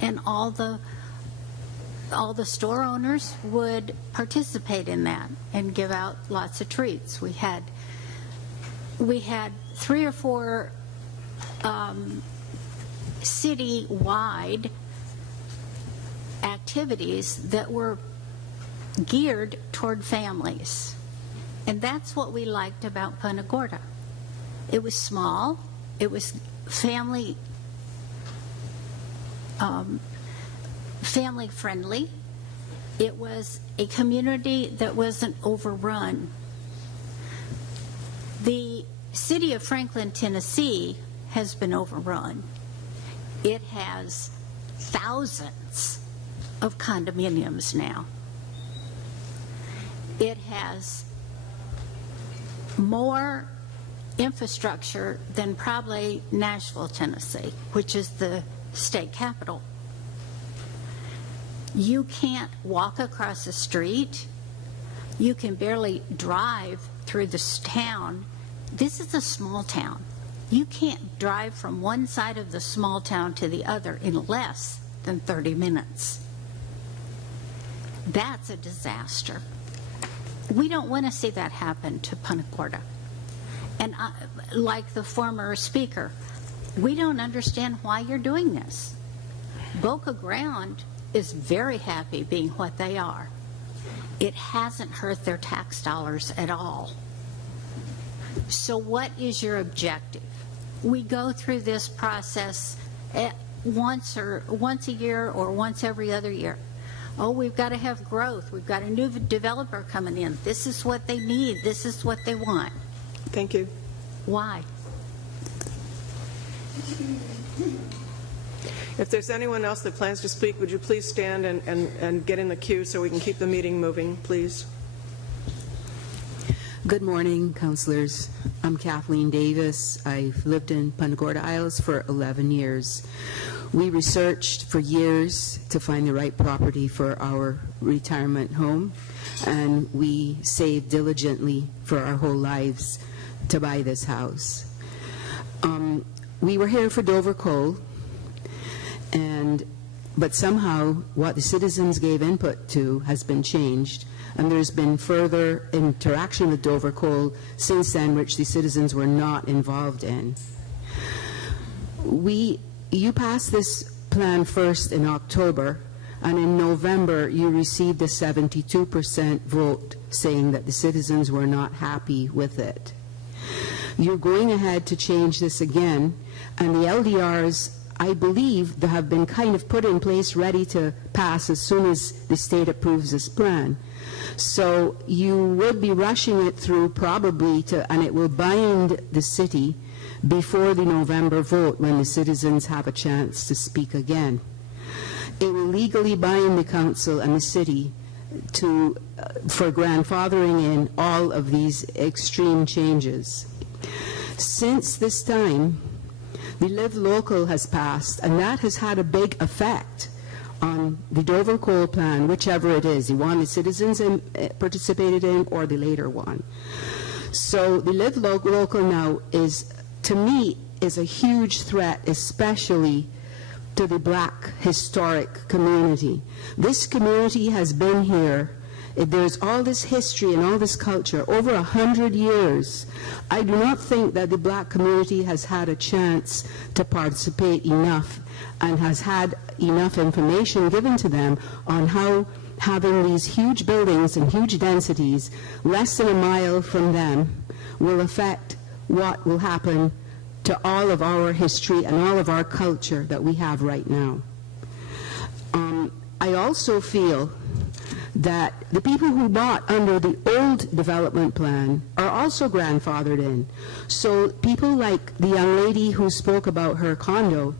and all the store owners would participate in that and give out lots of treats. We had 3 or 4 city-wide activities that were geared toward families. And that's what we liked about Punta Gorda. It was small, it was family friendly. It was a community that wasn't overrun. The city of Franklin, Tennessee has been overrun. It has thousands of condominiums now. It has more infrastructure than probably Nashville, Tennessee, which is the state capital. You can't walk across the street. You can barely drive through this town. This is a small town. You can't drive from one side of the small town to the other unless than 30 minutes. That's a disaster. We don't want to see that happen to Punta Gorda. And like the former speaker, we don't understand why you're doing this. Boca Grande is very happy being what they are. It hasn't hurt their tax dollars at all. So what is your objective? We go through this process once a year or once every other year. Oh, we've got to have growth. We've got a new developer coming in. This is what they need. This is what they want. Thank you. Why? If there's anyone else that plans to speak, would you please stand and get in the queue so we can keep the meeting moving, please? Good morning, councilors. I'm Kathleen Davis. I've lived in Punta Gorda Isles for 11 years. We researched for years to find the right property for our retirement home, and we saved diligently for our whole lives to buy this house. We were here for Dover Coal, but somehow what the citizens gave input to has been changed, and there's been further interaction with Dover Coal since then, which the citizens were not involved in. You passed this plan first in October, and in November you received a 72% vote saying that the citizens were not happy with it. You're going ahead to change this again, and the LDRs, I believe, they have been kind of put in place ready to pass as soon as the state approves this plan. So you would be rushing it through probably and it will bind the city before the November vote when the citizens have a chance to speak again. It will legally bind the council and the city for grandfathering in all of these extreme changes. Since this time, the Live Local has passed, and that has had a big effect on the Dover Coal Plan, whichever it is, the one the citizens participated in or the later one. So the Live Local now is, to me, is a huge threat, especially to the Black historic community. This community has been here. There's all this history and all this culture over 100 years. I do not think that the Black community has had a chance to participate enough and has had enough information given to them on how having these huge buildings and huge densities less than a mile from them will affect what will happen to all of our history and all of our culture that we have right now. I also feel that the people who bought under the old development plan are also grandfathered in. So people like the young lady who spoke about her condo,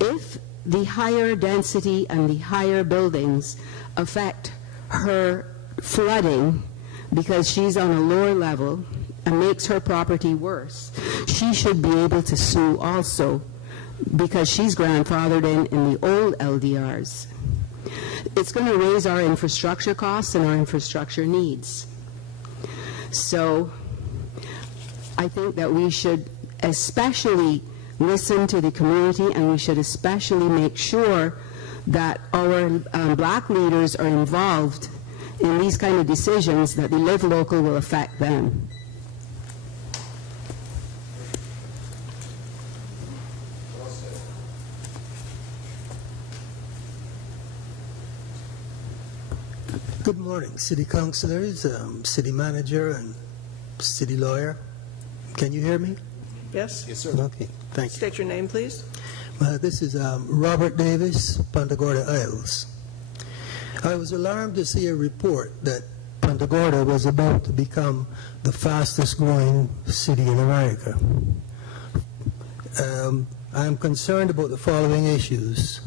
if the higher density and the higher buildings affect her flooding because she's on a lower level and makes her property worse, she should be able to sue also because she's grandfathered in the old LDRs. It's going to raise our infrastructure costs and our infrastructure needs. So I think that we should especially listen to the community, and we should especially make sure that our Black leaders are involved in these kind of decisions, that the Live Local will affect them. Good morning, city councilors, city manager, and city lawyer. Can you hear me? Yes? Yes, sir. Okay, thank you. State your name, please. This is Robert Davis, Punta Gorda Isles. I was alarmed to see a report that Punta Gorda was about to become the fastest growing city in America. I'm concerned about the following issues.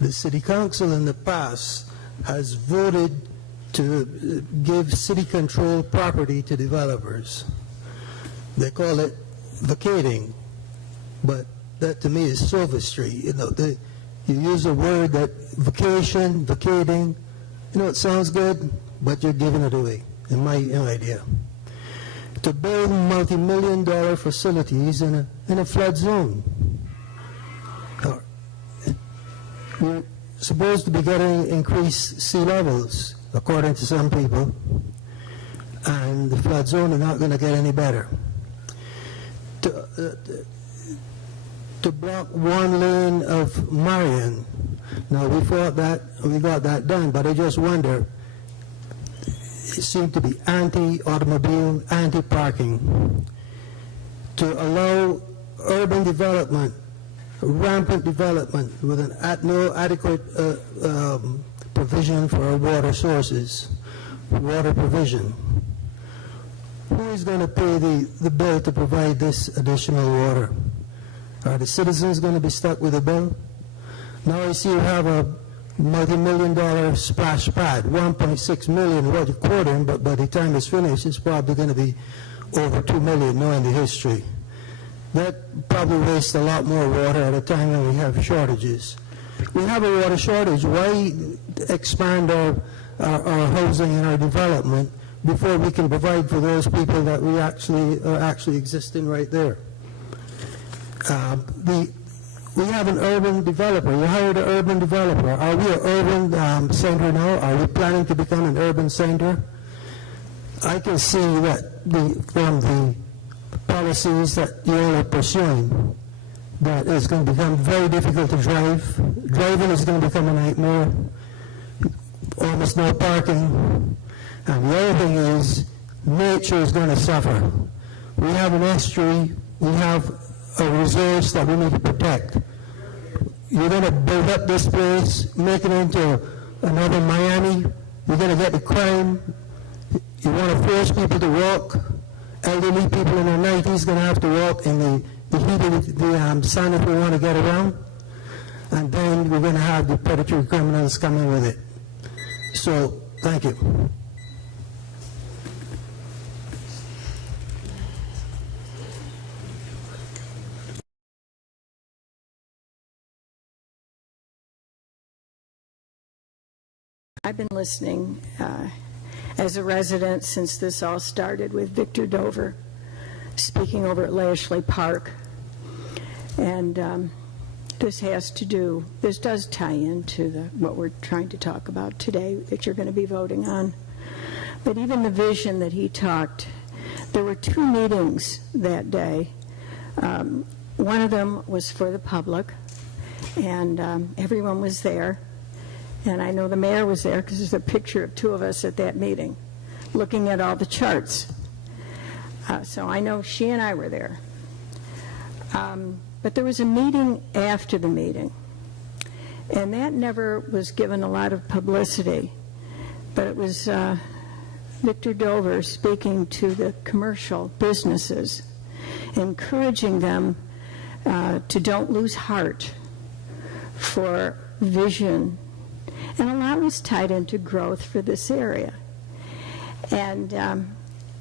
The city council in the past has voted to give city control property to developers. They call it vacating, but that to me is sophistry. You know, you use a word that vacation, vacating, you know, it sounds good, but you're giving it away, in my idea. To build multi-million-dollar facilities in a flood zone. We're supposed to be getting increased sea levels, according to some people, and the flood zone is not going to get any better. To block one lane of Marion, now we got that done, but I just wonder, it seemed to be anti-automobile, anti-parking, to allow urban development, rampant development with no adequate provision for our water sources, water provision. Who is going to pay the bill to provide this additional water? Are the citizens going to be stuck with a bill? Now I see you have a multi-million-dollar splash pad, 1.6 million what you're quoting, but by the time it's finished, it's probably going to be over 2 million, knowing the history. That probably wastes a lot more water at a time when we have shortages. We have a water shortage. Why expand our housing and our development before we can provide for those people that we actually existing right there? We have an urban developer. You hired an urban developer. Are we an urban center now? Are we planning to become an urban center? I can see that from the policies that you all are pursuing, that it's going to become very difficult to drive. Driving is going to become a nightmare. Almost no parking. And the other thing is, nature is going to suffer. We have an estuary. We have a resource that we need to protect. You're going to build up this place, make it into another Miami. You're going to get the crime. You want to force people to walk. Elderly people in their 90s going to have to walk in the heat of the sun if we want to get around. And then we're going to have the predatory criminals coming with it. So, thank you. I've been listening as a resident since this all started with Victor Dover speaking over at Lashley Park. And this does tie into what we're trying to talk about today that you're going to be voting on. But even the vision that he talked, there were 2 meetings that day. One of them was for the public, and everyone was there. And I know the mayor was there because there's a picture of 2 of us at that meeting looking at all the charts. So I know she and I were there. But there was a meeting after the meeting, and that never was given a lot of publicity. But it was Victor Dover speaking to the commercial businesses, encouraging them to don't lose heart for vision. And a lot was tied into growth for this area. And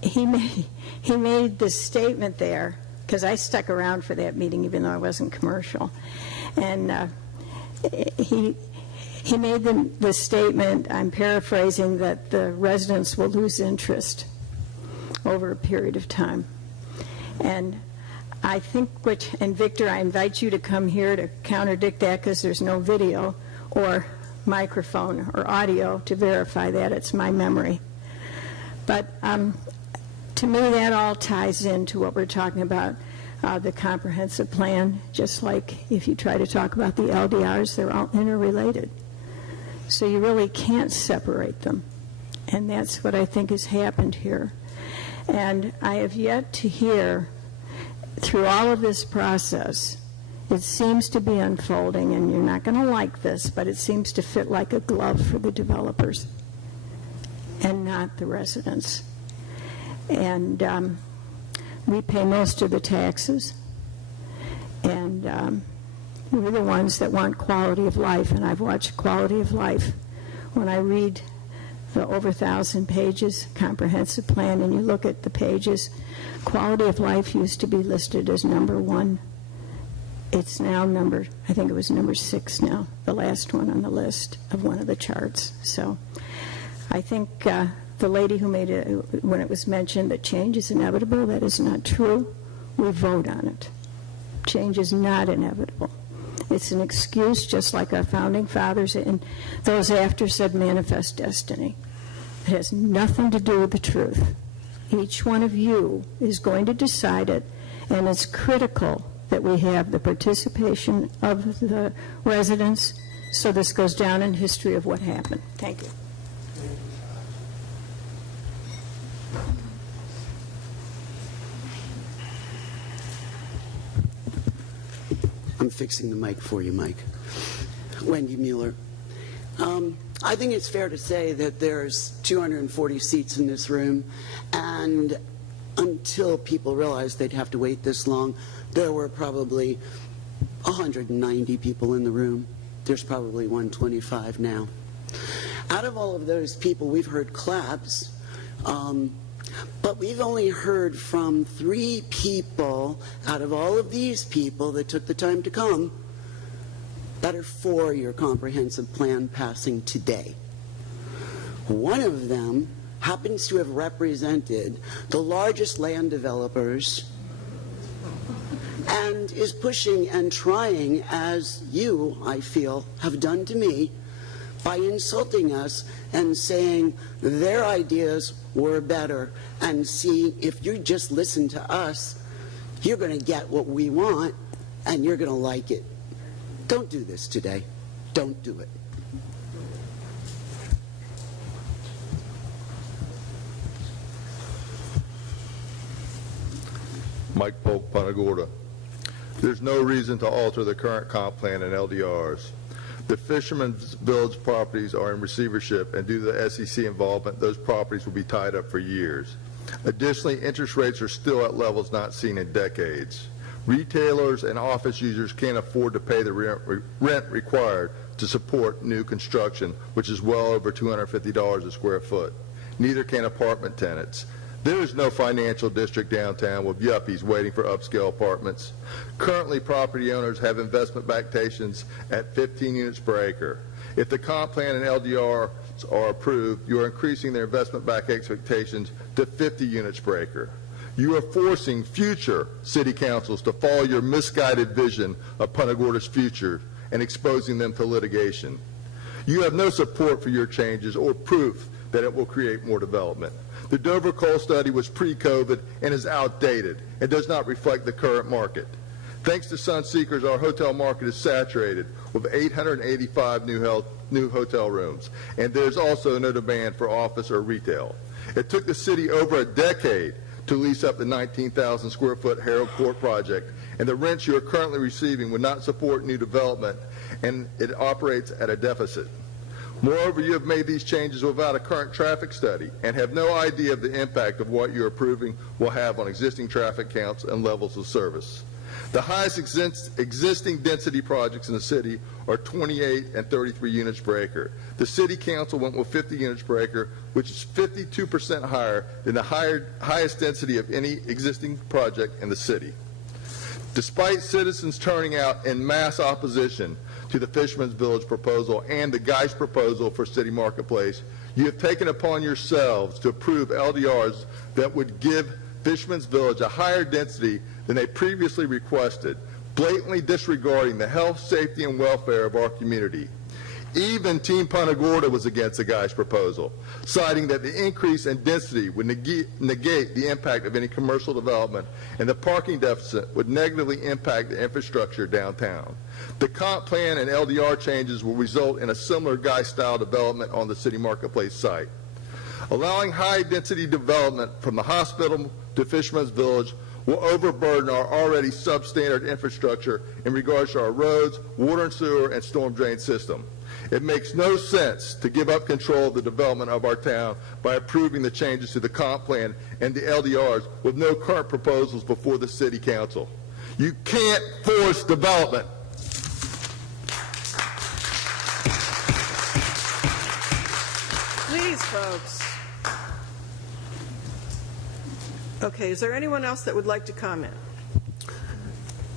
he made this statement there, because I stuck around for that meeting even though I wasn't commercial. And he made the statement, I'm paraphrasing, that the residents will lose interest over a period of time. And I think, and Victor, I invite you to come here to contradict that because there's no video or microphone or audio to verify that. It's my memory. But to me, that all ties into what we're talking about, the comprehensive plan. Just like if you try to talk about the LDRs, they're all interrelated. So you really can't separate them. And that's what I think has happened here. And I have yet to hear, through all of this process, it seems to be unfolding, and you're not going to like this, but it seems to fit like a glove for the developers and not the residents. And we pay most of the taxes, and we're the ones that want quality of life, and I've watched quality of life. When I read the over 1,000 pages comprehensive plan and you look at the pages, quality of life used to be listed as number 1. It's now I think it was number 6 now, the last one on the list of one of the charts. So I think the lady who made it, when it was mentioned that change is inevitable, that is not true. We vote on it. Change is not inevitable. It's an excuse, just like our founding fathers and those after said manifest destiny. It has nothing to do with the truth. Each one of you is going to decide it, and it's critical that we have the participation of the residents so this goes down in history of what happened. Thank you. I'm fixing the mic for you, Mike. Wendy Mueller. I think it's fair to say that there's 240 seats in this room, and until people realized they'd have to wait this long, there were probably 190 people in the room. There's probably 125 now. Out of all of those people, we've heard claps, but we've only heard from 3 people out of all of these people that took the time to come that are for your comprehensive plan passing today. One of them happens to have represented the largest land developers and is pushing and trying, as you, I feel, have done to me, by insulting us and saying their ideas were better, and see, if you just listen to us, you're going to get what we want and you're going to like it. Don't do this today. Don't do it. Mike Polk, Punta Gorda. There's no reason to alter the current comp plan and LDRs. The Fisherman's Village properties are in receivership, and due to the SEC involvement, those properties will be tied up for years. Additionally, interest rates are still at levels not seen in decades. Retailers and office users can't afford to pay the rent required to support new construction, which is well over $250 a square foot. Neither can apartment tenants. There is no financial district downtown with yuppies waiting for upscale apartments. Currently, property owners have investment backtations at 15 units per acre. If the comp plan and LDR are approved, you are increasing their investment back expectations to 50 units per acre. You are forcing future city councils to follow your misguided vision of Punta Gorda's future and exposing them to litigation. You have no support for your changes or proof that it will create more development. The Dover Coal study was pre-COVID and is outdated and does not reflect the current market. Thanks to Sunseekers, our hotel market is saturated with 885 new hotel rooms, and there's also no demand for office or retail. It took the city over a decade to lease up the 19,000 square foot Harold Court project, and the rents you are currently receiving would not support new development, and it operates at a deficit. Moreover, you have made these changes without a current traffic study and have no idea of the impact of what you're approving will have on existing traffic counts and levels of service. The highest existing density projects in the city are 28 and 33 units per acre. The city council went with 50 units per acre, which is 52% higher than the highest density of any existing project in the city. Despite citizens turning out in mass opposition to the Fisherman's Village proposal and the Geist proposal for City Marketplace, you have taken upon yourselves to approve LDRs that would give Fisherman's Village a higher density than they previously requested, blatantly disregarding the health, safety, and welfare of our community. Even Team Punta Gorda was against the Geist proposal, citing that the increase in density would negate the impact of any commercial development, and the parking deficit would negatively impact the infrastructure downtown. The comp plan and LDR changes will result in a similar Geist-style development on the City Marketplace site. Allowing high-density development from the hospital to Fisherman's Village will overburden our already substandard infrastructure in regards to our roads, water and sewer, and storm drain system. It makes no sense to give up control of the development of our town by approving the changes to the comp plan and the LDRs with no current proposals before the City Council. You can't force development. Please, folks. Okay, is there anyone else that would like to comment?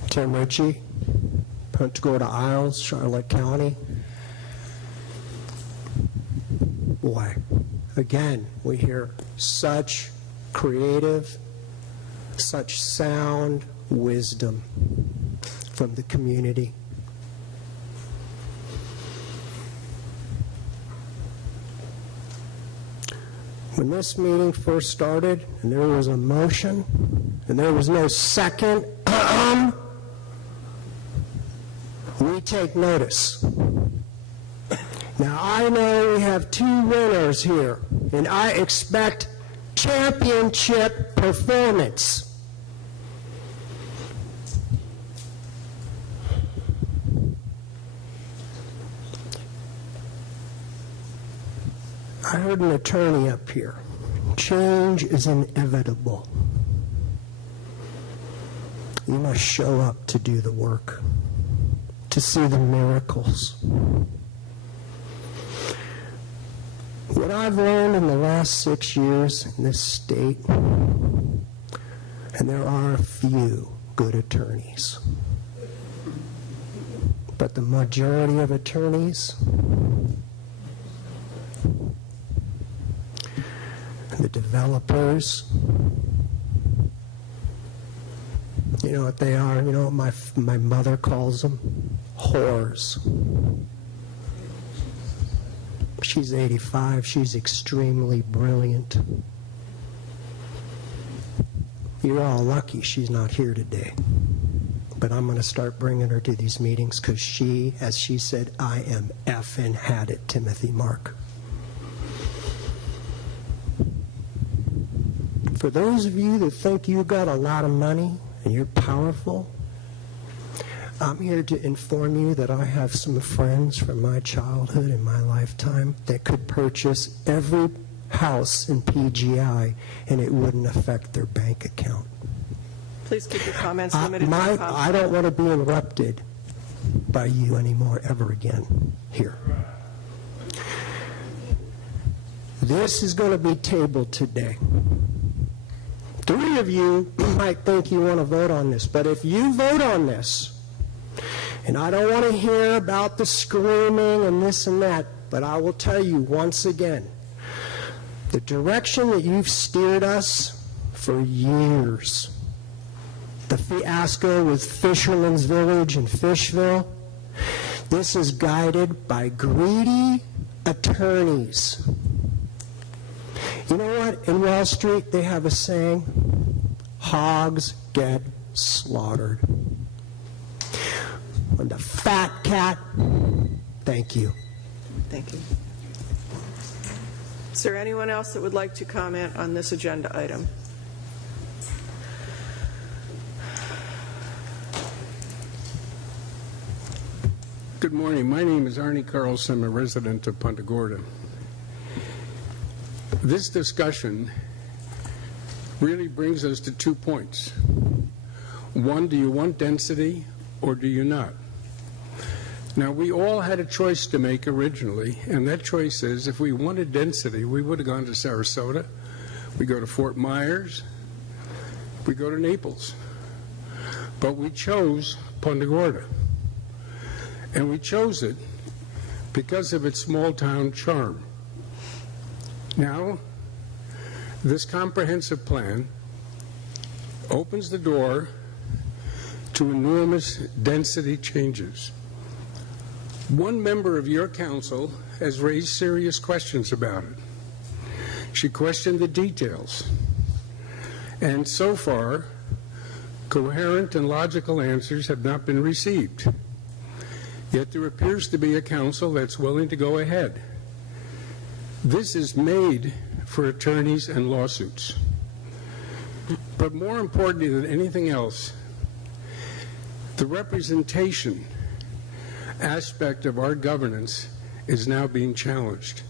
Tim Ritchie, Punta Gorda Isles, Charlotte County. Boy, again, we hear such creative, such sound wisdom from the community. When this meeting first started, and there was a motion, and there was no second, we take notice. Now, I know we have two winners here, and I expect championship performance. I heard an attorney up here. Change is inevitable. You must show up to do the work, to see the miracles. What I've learned in the last 6 years in this state, and there are a few good attorneys, but the majority of attorneys, the developers, you know what they are? You know what my mother calls them? Whores. She's 85. She's extremely brilliant. You're all lucky she's not here today. But I'm going to start bringing her to these meetings because she, as she said, I am effing had it, Timothy Mark. For those of you that think you got a lot of money and you're powerful, I'm here to inform you that I have some friends from my childhood and my lifetime that could purchase every house in PGI and it wouldn't affect their bank account. Please keep your comments limited to the topic. I don't want to be interrupted by you anymore ever again here. This is going to be tabled today. 3 of you might think you want to vote on this, but if you vote on this, and I don't want to hear about the screaming and this and that, but I will tell you once again, the direction that you've steered us for years, the fiasco with Fisherman's Village and Fishville, this is guided by greedy attorneys. You know what? In Wall Street, they have a saying, hogs get slaughtered. When the fat cat, thank you. Thank you. Is there anyone else that would like to comment on this agenda item? Good morning. My name is Arnie Carlson. I'm a resident of Punta Gorda. This discussion really brings us to 2 points. One, do you want density or do you not? Now, we all had a choice to make originally, and that choice is if we wanted density, we would have gone to Sarasota, we go to Fort Myers, we go to Naples. But we chose Punta Gorda. And we chose it because of its small-town charm. Now, this comprehensive plan opens the door to enormous density changes. One member of your council has raised serious questions about it. She questioned the details. And so far, coherent and logical answers have not been received. Yet there appears to be a council that's willing to go ahead. This is made for attorneys and lawsuits. But more importantly than anything else, the representation aspect of our governance is now being challenged.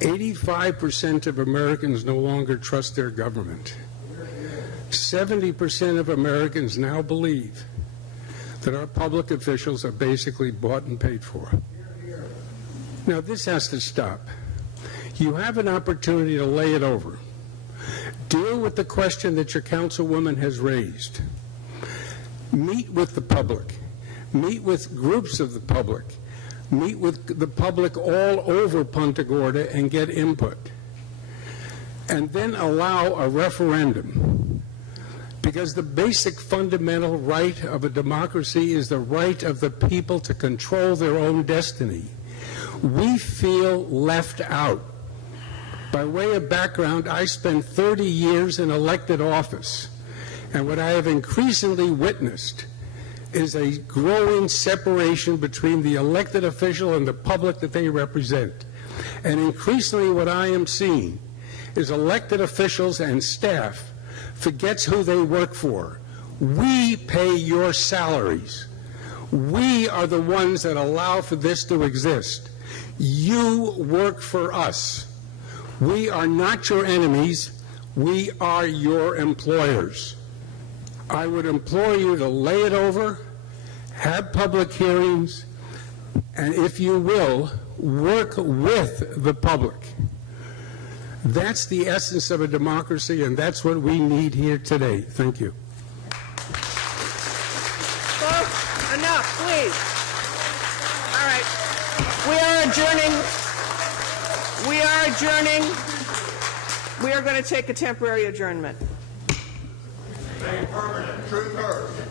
85% of Americans no longer trust their government. 70% of Americans now believe that our public officials are basically bought and paid for. Now, this has to stop. You have an opportunity to lay it over. Deal with the question that your councilwoman has raised. Meet with the public. Meet with groups of the public. Meet with the public all over Punta Gorda and get input. And then allow a referendum. Because the basic fundamental right of a democracy is the right of the people to control their own destiny. We feel left out By way of background, I spent 30 years in elected office, and what I have increasingly witnessed is a growing separation between the elected official and the public that they represent. And increasingly what I am seeing is elected officials and staff forgets who they work for. We pay your salaries. We are the ones that allow for this to exist. You work for us. We are not your enemies. We are your employers. I would implore you to lay it over, have public hearings, and if you will, work with the public. That's the essence of a democracy, and that's what we need here today. Thank you. Folks, enough, please. All right. We are adjourning. We are going to take a temporary adjournment. Permanent. Truth hurts.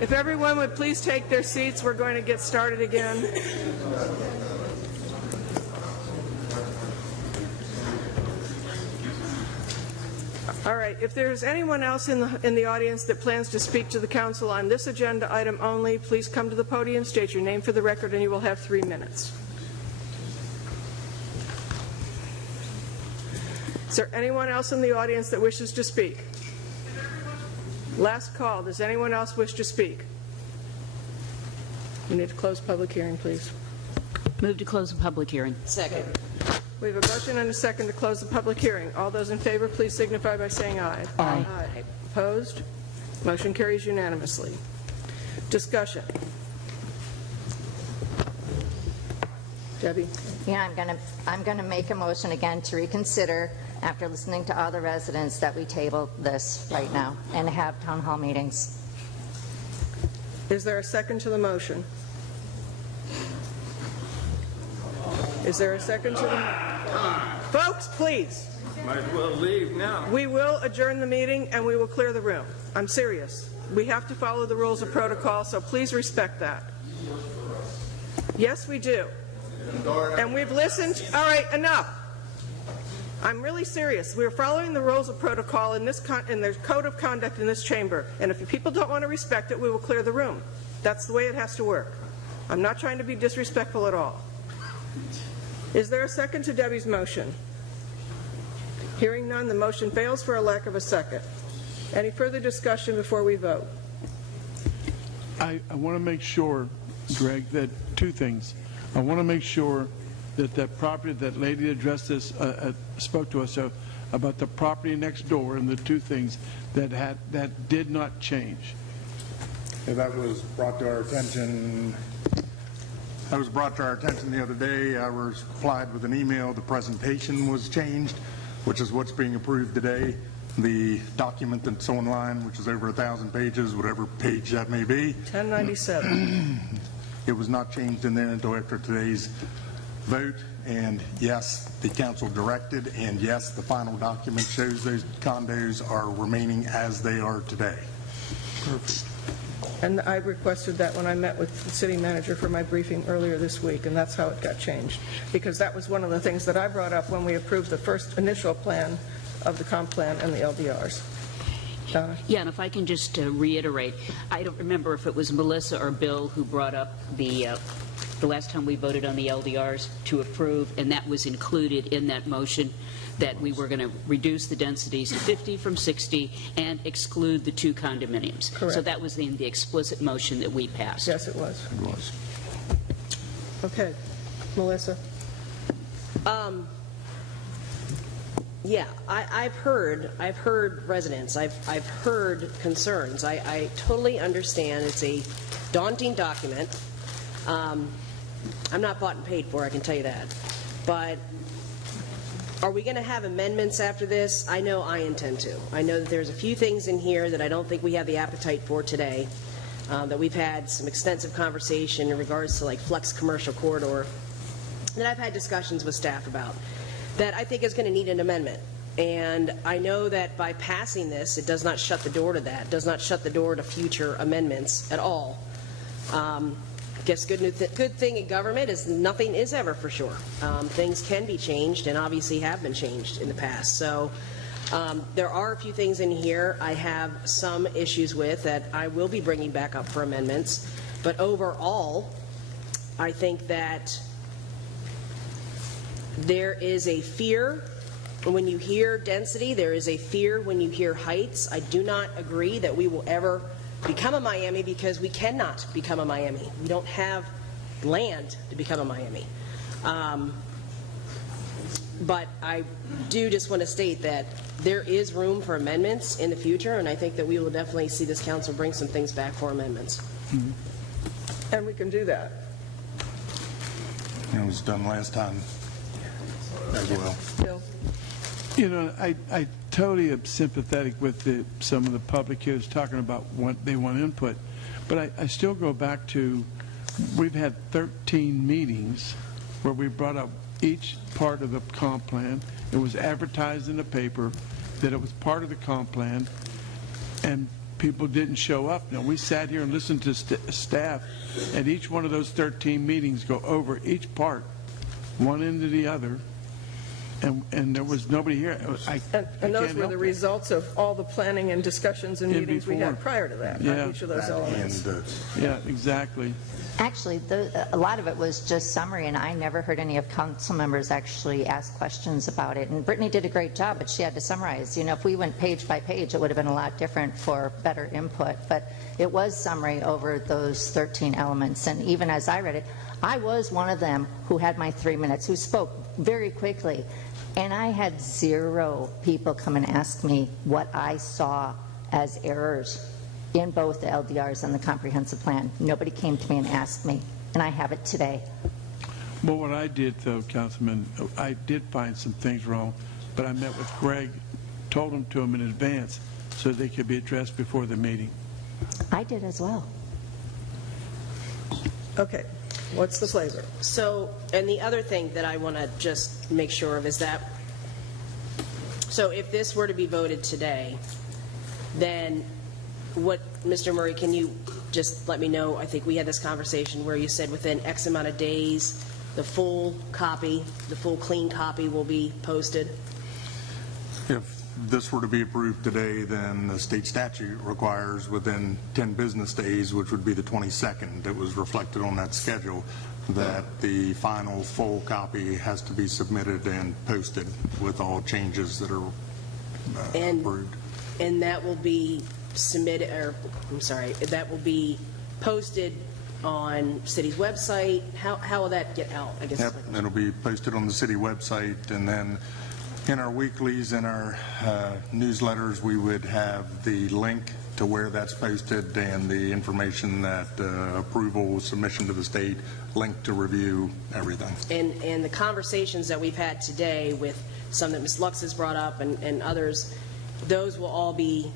If everyone would please take their seats, we're going to get started again. All right, if there's anyone else in the audience that plans to speak to the council on this agenda item only, please come to the podium, state your name for the record, and you will have 3 minutes. Is there anyone else in the audience that wishes to speak? Last call. Does anyone else wish to speak? We need to close public hearing, please. Move to close the public hearing. Second. We have a motion and a second to close the public hearing. All those in favor, please signify by saying aye. Aye. Aye. Opposed? Motion carries unanimously. Discussion. Debbie? Yeah, I'm going to make a motion again to reconsider after listening to all the residents that we table this right now and have town hall meetings. Is there a second to the motion? Is there a second to the Folks, please. Might as well leave now. We will adjourn the meeting and we will clear the room. I'm serious. We have to follow the rules of protocol, so please respect that. Yes, we do. And we've listened. All right, enough. I'm really serious. We're following the rules of protocol in there's code of conduct in this chamber. And if people don't want to respect it, we will clear the room. That's the way it has to work. I'm not trying to be disrespectful at all. Is there a second to Debbie's motion? Hearing none, the motion fails for a lack of a second. Any further discussion before we vote? I want to make sure, Greg, that two things. I want to make sure that that property, that lady addressed this, spoke to us about the property next door and the two things that did not change. Yeah, that was brought to our attention. That was brought to our attention the other day. I was replied with an email. The presentation was changed, which is what's being approved today. The document that's online, which is over 1,000 pages, whatever page that may be. 1097. It was not changed in there until after today's vote. And yes, the council directed, and yes, the final document shows those condos are remaining as they are today. Perfect. And I requested that when I met with the city manager for my briefing earlier this week, and that's how it got changed. Because that was one of the things that I brought up when we approved the first initial plan of the comp plan and the LDRs. Donna? Yeah, and if I can just reiterate, I don't remember if it was Melissa or Bill who brought up the last time we voted on the LDRs to approve, and that was included in that motion, that we were going to reduce the densities to 50 from 60 and exclude the 2 condominiums. Correct. So that was in the explicit motion that we passed. Yes, it was. It was. Okay. Melissa? Yeah, I've heard residents, I've heard concerns. I totally understand it's a daunting document. I'm not bought and paid for, I can tell you that. But are we going to have amendments after this? I know I intend to. I know that there's a few things in here that I don't think we have the appetite for today, that we've had some extensive conversation in regards to like flex commercial corridor that I've had discussions with staff about, that I think is going to need an amendment. And I know that by passing this, it does not shut the door to that. It does not shut the door to future amendments at all. I guess good thing in government is nothing is ever for sure. Things can be changed and obviously have been changed in the past. So there are a few things in here I have some issues with that I will be bringing back up for amendments. But overall, I think that there is a fear when you hear density. There is a fear when you hear heights. I do not agree that we will ever become a Miami, because we cannot become a Miami. We don't have land to become a Miami. But I do just want to state that there is room for amendments in the future, and I think that we will definitely see this council bring some things back for amendments. Mm-hmm. And we can do that. It was done last time as well. Bill? You know, I totally am sympathetic with some of the public here talking about what they want input, but I still go back to, we've had 13 meetings where we brought up each part of the comp plan. It was advertised in the paper that it was part of the comp plan, and people didn't show up. Now, we sat here and listened to staff at each one of those 13 meetings go over each part, one into the other, and there was nobody here. And those were the results of all the planning and discussions and Yeah, meetings we had before. prior to that, Yeah. on each of those elements. Yeah, exactly. Actually, a lot of it was just summary, and I never heard any of council members actually ask questions about it. And Brittany did a great job, but she had to summarize. You know, if we went page by page, it would have been a lot different for better input. But it was summary over those 13 elements. And even as I read it, I was one of them who had my 3 minutes, who spoke very quickly. And I had 0 people come and ask me what I saw as errors in both the LDRs and the comprehensive plan. Nobody came to me and asked me, and I have it today. Well, what I did, though, Councilman, I did find some things wrong, but I met with Greg, told them to him in advance so they could be addressed before the meeting. I did as well. Okay, what's the flavor? So, and the other thing that I want to just make sure of is that, so if this were to be voted today, then what, Mr. Murray, can you just let me know? I think we had this conversation where you said within X amount of days, the full copy, the full clean copy will be posted. If this were to be approved today, then the state statute requires within 10 business days, which would be the 22nd, that was reflected on that schedule, that the final full copy has to be submitted and posted with all changes that are approved. And that will be submitted, or, I'm sorry, that will be posted on city's website? How will that get out, I guess? Yep, it'll be posted on the city website, and then in our weeklies and our newsletters, we would have the link to where that's posted and the information that approval, submission to the state, link to review, everything. And the conversations that we've had today with some that Ms. Lux has brought up and others, those will all be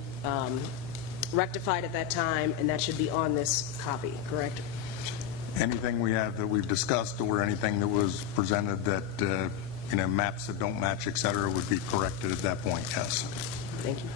rectified at that time, and that should be on this copy, correct? Anything we have that we've discussed or anything that was presented that, maps that don't match, et cetera, would be corrected at that point, yes. Thank you.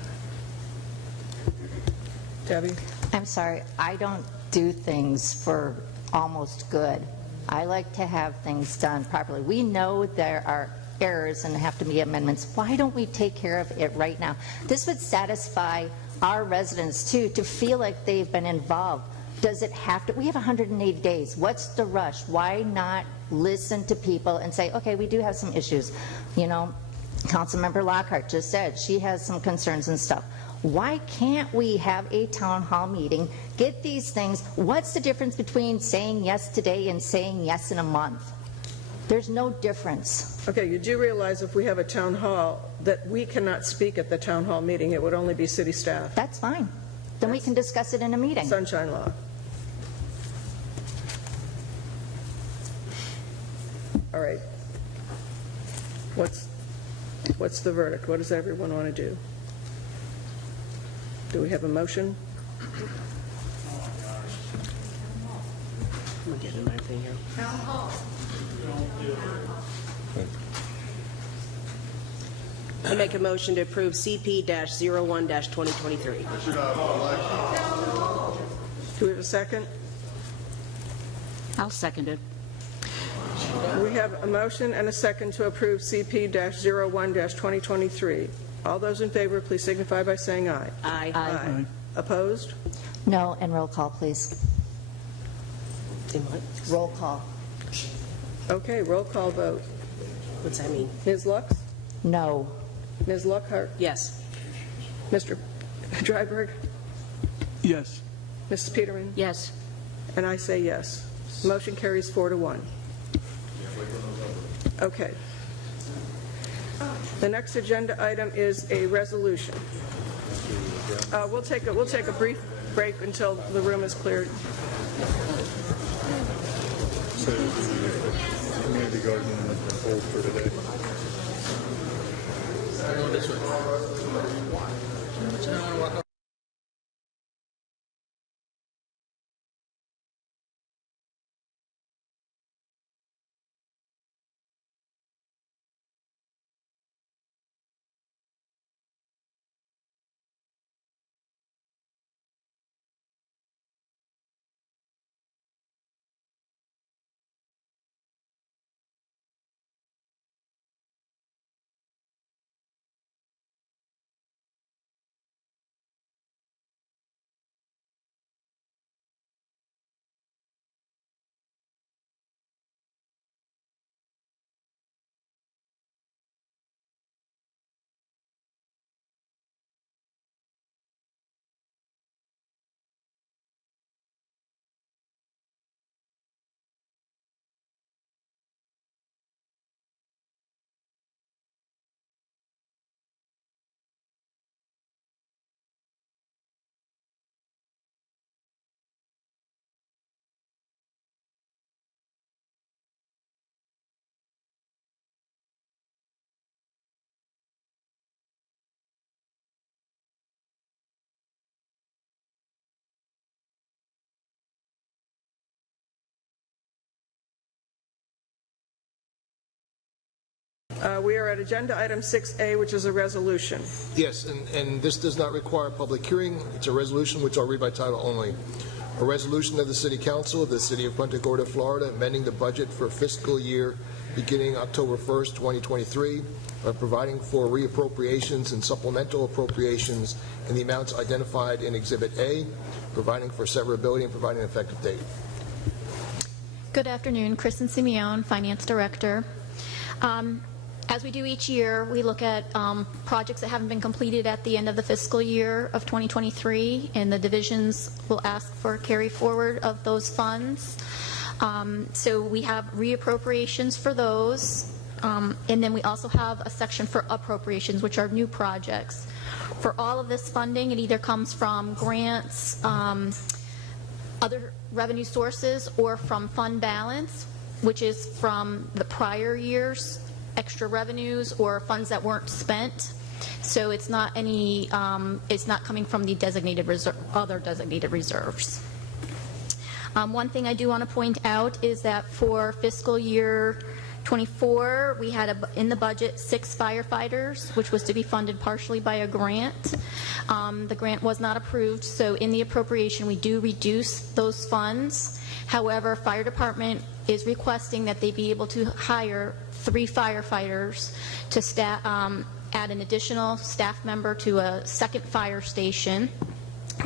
Debbie? I'm sorry, I don't do things for almost good. I like to have things done properly. We know there are errors and have to be amendments. Why don't we take care of it right now? This would satisfy our residents too, to feel like they've been involved. Does it have to? We have 180 days. What's the rush? Why not listen to people and say, okay, we do have some issues. You know, Councilmember Lockhart just said she has some concerns and stuff. Why can't we have a town hall meeting, get these things? What's the difference between saying yes today and saying yes in a month? There's no difference. Okay, you do realize if we have a town hall, that we cannot speak at the town hall meeting. It would only be city staff. That's fine. Then we can discuss it in a meeting. Sunshine law. All right. What's the verdict? What does everyone want to do? Do we have a motion? I'm getting my thing here. I make a motion to approve CP-01-2023. Do we have a second? I'll second it. We have a motion and a second to approve CP-01-2023. All those in favor, please signify by saying aye. Aye. Aye. Opposed? No, and roll call, please. Roll call. Okay, roll call vote. What's that mean? Ms. Lux? No. Ms. Lockhart? Yes. Mr. Dryberg? Yes. Mrs. Peterman? Yes. And I say yes. Motion carries 4-1. Okay. The next agenda item is a resolution. We'll take a brief break until the room is cleared. So, community garden hold for today. This way. We are at agenda item 6A, which is a resolution. Yes, and this does not require a public hearing. It's a resolution which I'll read by title only. A resolution of the City Council of the City of Punta Gorda, Florida, amending the budget for fiscal year beginning October 1st, 2023, by providing for reappropriations and supplemental appropriations in the amounts identified in Exhibit A, providing for severability and providing an effective date. Good afternoon, Kristen Simeone, Finance Director. As we do each year, we look at projects that haven't been completed at the end of the fiscal year of 2023, and the divisions will ask for carry forward of those funds. So we have reappropriations for those, and then we also have a section for appropriations, which are new projects. For all of this funding, it either comes from grants, other revenue sources, or from fund balance, which is from the prior year's extra revenues or funds that weren't spent. So it's not any, it's not coming from the designated reserve, other designated reserves. One thing I do want to point out is that for fiscal year 24, we had in the budget 6 firefighters, which was to be funded partially by a grant. The grant was not approved, so in the appropriation we do reduce those funds. However, fire department is requesting that they be able to hire 3 firefighters to add an additional staff member to a second fire station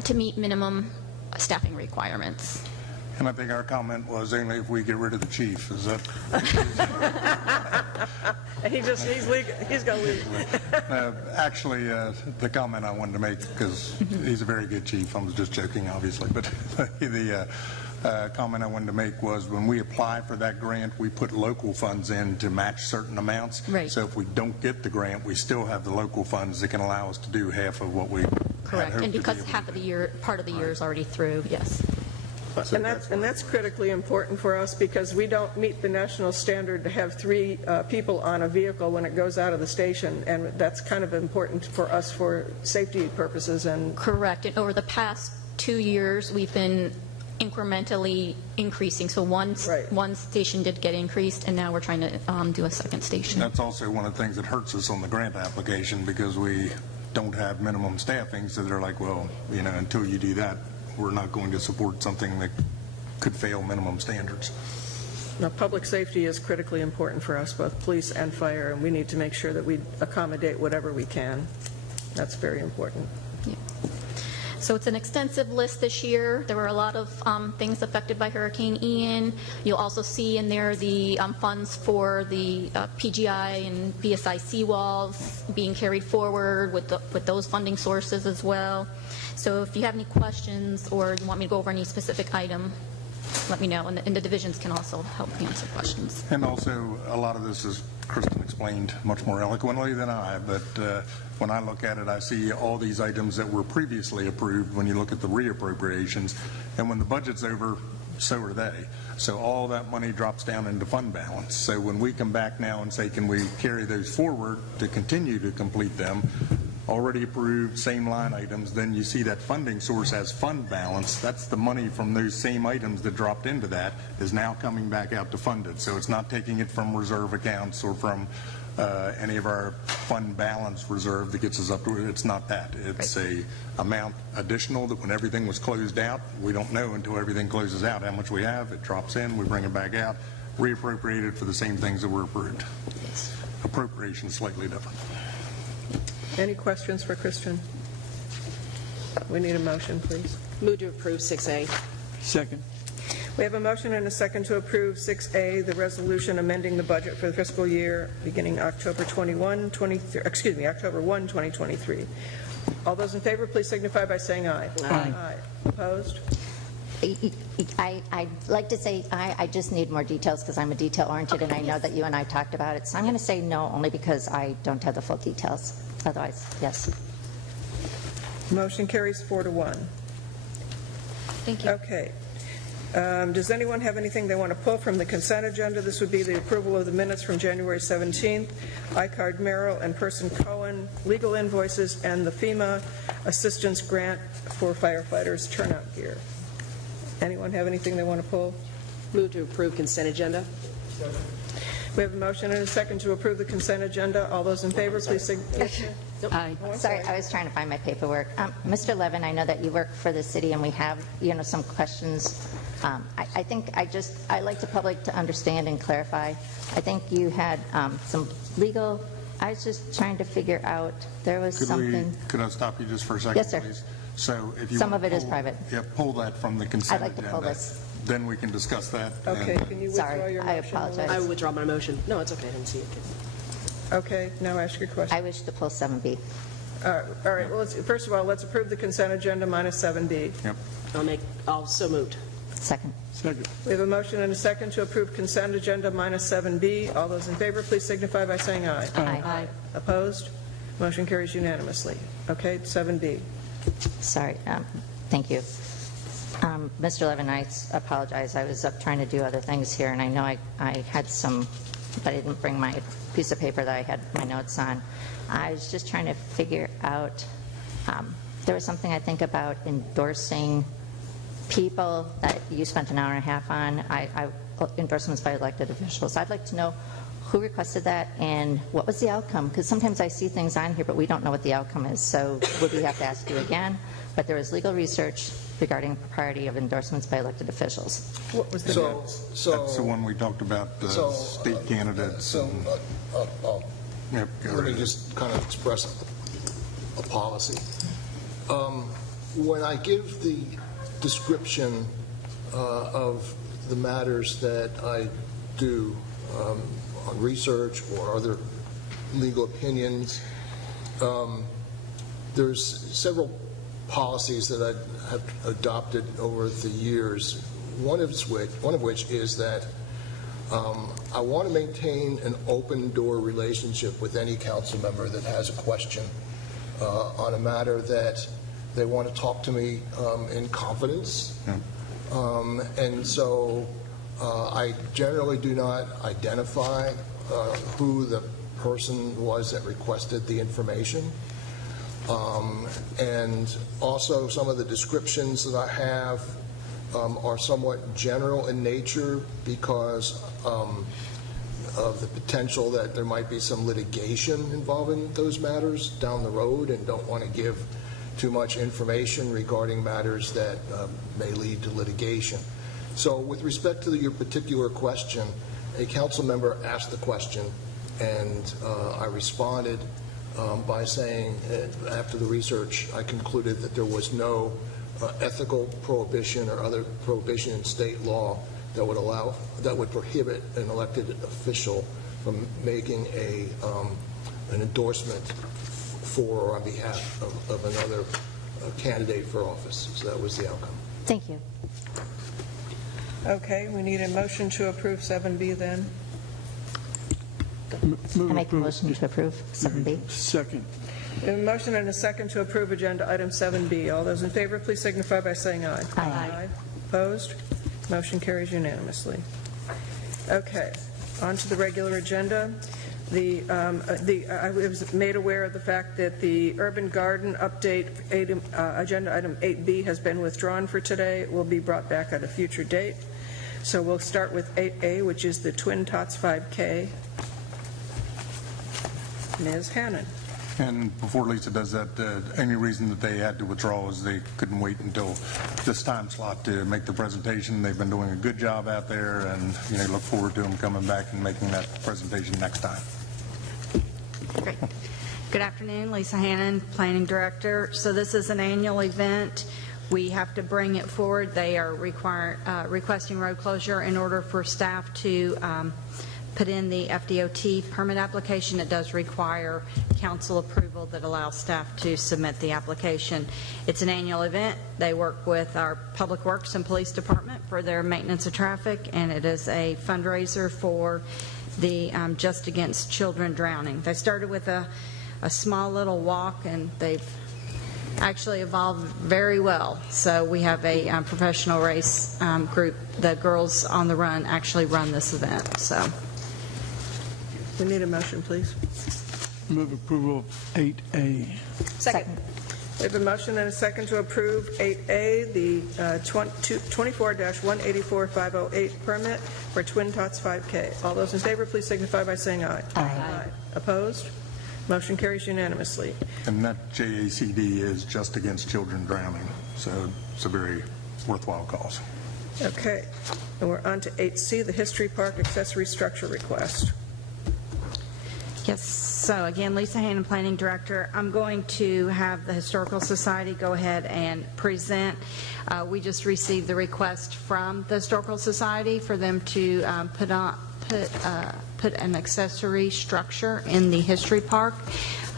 to meet minimum staffing requirements. And I think our comment was only if we get rid of the chief. Is that? He's going to leave. Actually, the comment I wanted to make, because he's a very good chief, I was just joking, obviously, but the comment I wanted to make was when we apply for that grant, we put local funds in to match certain amounts. Right. So if we don't get the grant, we still have the local funds that can allow us to do half of what we Correct, and because half of the year, part of the year is already through, yes. And that's critically important for us because we don't meet the national standard to have 3 people on a vehicle when it goes out of the station, and that's kind of important for us for safety purposes. And correct, and over the past 2 years, we've been incrementally increasing. So one station did get increased, and now we're trying to do a second station. That's also one of the things that hurts us on the grant application because we don't have minimum staffing, so they're like, well, you know, until you do that, we're not going to support something that could fail minimum standards. Now, public safety is critically important for us, both police and fire, and we need to make sure that we accommodate whatever we can. That's very important. Yeah. So it's an extensive list this year. There were a lot of things affected by Hurricane Ian. You'll also see in there the funds for the PGI and BSI seawalls being carried forward with those funding sources as well. So if you have any questions or you want me to go over any specific item, let me know, and the divisions can also help answer questions. And also, a lot of this is Kristen explained much more eloquently than I, but when I look at it, I see all these items that were previously approved when you look at the reappropriations, and when the budget's over, so are they. So all that money drops down into fund balance. So when we come back now and say, can we carry those forward to continue to complete them, already approved, same line items, then you see that funding source as fund balance. That's the money from those same items that dropped into that is now coming back out to fund it. So it's not taking it from reserve accounts or from any of our fund balance reserve that gets us up to it. It's not that. It's a amount additional that when everything was closed out, we don't know until everything closes out how much we have. It drops in, we bring it back out, reappropriated for the same things that were approved. Yes. Appropriation slightly different. Any questions for Christian? We need a motion, please. Move to approve 6A. Second. We have a motion and a second to approve 6A, the resolution amending the budget for the fiscal year beginning October 1, 2023. All those in favor, please signify by saying aye. Aye. Opposed? I'd like to say I just need more details because I'm a detail-oriented, and I know that you and I talked about it. So I'm going to say no only because I don't have the full details. Otherwise, yes. Motion carries 4-1. Thank you. Okay. Does anyone have anything they want to pull from the consent agenda? This would be the approval of the minutes from January 17th, iCard Merrill and Person Cohen, legal invoices, and the FEMA assistance grant for firefighters turnout gear. Anyone have anything they want to pull? Move to approve consent agenda. We have a motion and a second to approve the consent agenda. All those in favor, please signify. Aye. Sorry, I was trying to find my paperwork. Mr. Levin, I know that you work for the city, and we have, some questions. I think I'd like the public to understand and clarify. I think you had some legal, I was just trying to figure out, there was something. Could I stop you just for a second, Yes, sir. please? So if you Some want of to it is pull- private. Yeah, pull that from the consent I'd like to agenda. pull this. Then we can discuss that. Okay, and- can you withdraw Sorry, your I motion? apologize. I would withdraw my motion. No, it's okay, I didn't see it. Okay, now ask your question. I wish to pull 7B. All right, well, first of all, let's approve the consent agenda minus 7B. Yep. I'll so moved. Second. Second. We have a motion and a second to approve consent agenda minus 7B. All those in favor, please signify by saying aye. Aye. Opposed? Motion carries unanimously. Okay, 7B. Sorry, thank you. Mr. Levin, I apologize. I was up trying to do other things here, and I know I had some, but I didn't bring my piece of paper that I had my notes on. I was just trying to figure out, there was something I think about endorsing people that you spent an hour and a half on, endorsements by elected officials. I'd like to know who requested that and what was the outcome? Because sometimes I see things on here, but we don't know what the outcome is. So would we have to ask you again? But there was legal research regarding propriety of endorsements by elected officials. What was the That's the one we talked about, the state candidates. and- Yep, go Let me right just kind of express a policy. When I give the description of the matters that I do on research or other legal opinions, there's several policies that I have adopted over the years, one of which is that I want to maintain an open-door relationship with any council member that has a question on a matter that they want to talk to me in confidence. And so I generally do not identify who the person was that requested the information. And also some of the descriptions that I have are somewhat general in nature because of the potential that there might be some litigation involving those matters down the road, and don't want to give too much information regarding matters that may lead to litigation. So with respect to your particular question, a council member asked the question, and I responded by saying, after the research, I concluded that there was no ethical prohibition or other prohibition in state law that would prohibit an elected official from making an endorsement for or on behalf of another candidate for office. So that was the outcome. Thank you. Okay, we need a motion to approve 7B then. Move I make a approval. motion to approve 7B. Second. We have a motion and a second to approve agenda item 7B. All those in favor, please signify by saying aye. Aye. Opposed? Motion carries unanimously. Okay, on to the regular agenda. I was made aware of the fact that the urban garden update, agenda item 8B, has been withdrawn for today. It will be brought back at a future date. So we'll start with 8A, which is the Twin Tots 5K. Ms. Hannon. And before Lisa does that, any reason that they had to withdraw is they couldn't wait until this time slot to make the presentation. They've been doing a good job out there, and look forward to them coming back and making that presentation next time. Great. Good afternoon, Lisa Hannon, Planning Director. So this is an annual event. We have to bring it forward. They are requesting road closure in order for staff to put in the FDOT permit application. It does require council approval that allows staff to submit the application. It's an annual event. They work with our Public Works and Police Department for their maintenance of traffic, and it is a fundraiser for the Just Against Children Drowning. They started with a small little walk, and they've actually evolved very well. So we have a professional race group. The Girls on the Run actually run this event. So We need a motion, please. Move approval of 8A. Second. We have a motion and a second to approve 8A, the 24-184-508 permit for Twin Tots 5K. All those in favor, please signify by saying aye. Aye. Opposed? Motion carries unanimously. And that JACD is just against children drowning, so it's a very worthwhile cause. Okay, and we're on to 8C, the History Park accessory structure request. Yes, so again, Lisa Hannon, Planning Director. I'm going to have the Historical Society go ahead and present. We just received the request from the Historical Society for them to put an accessory structure in the History Park.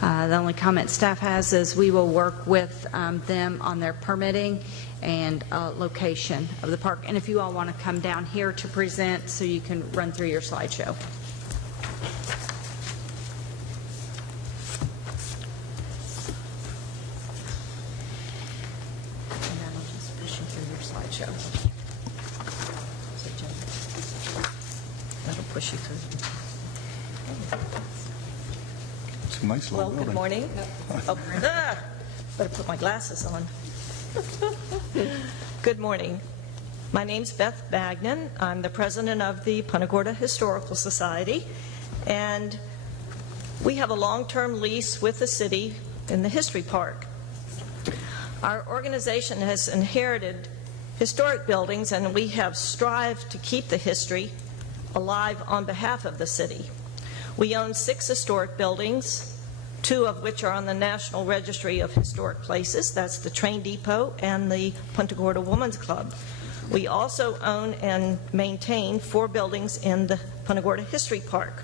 The only comment staff has is we will work with them on their permitting and location of the park. And if you all want to come down here to present so you can run through your slideshow. And that'll just push you through your slideshow. So, Jen, that'll push you through. It's a nice little Well, building. good morning. Oh, better put my glasses on. Good morning. My name's Beth Bagnan. I'm the president of the Punta Gorda Historical Society, and we have a long-term lease with the city in the History Park. Our organization has inherited historic buildings, and we have strived to keep the history alive on behalf of the city. We own 6 historic buildings, 2 of which are on the National Registry of Historic Places. That's the Train Depot and the Punta Gorda Women's Club. We also own and maintain 4 buildings in the Punta Gorda History Park.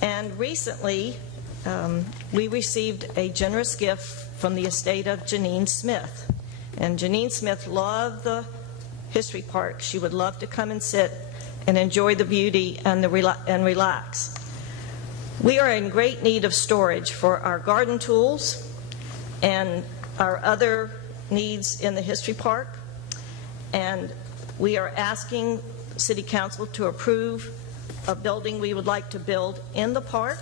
And recently, we received a generous gift from the estate of Janine Smith. And Janine Smith loved the History Park. She would love to come and sit and enjoy the beauty and relax. We are in great need of storage for our garden tools and our other needs in the History Park, and we are asking City Council to approve a building we would like to build in the park,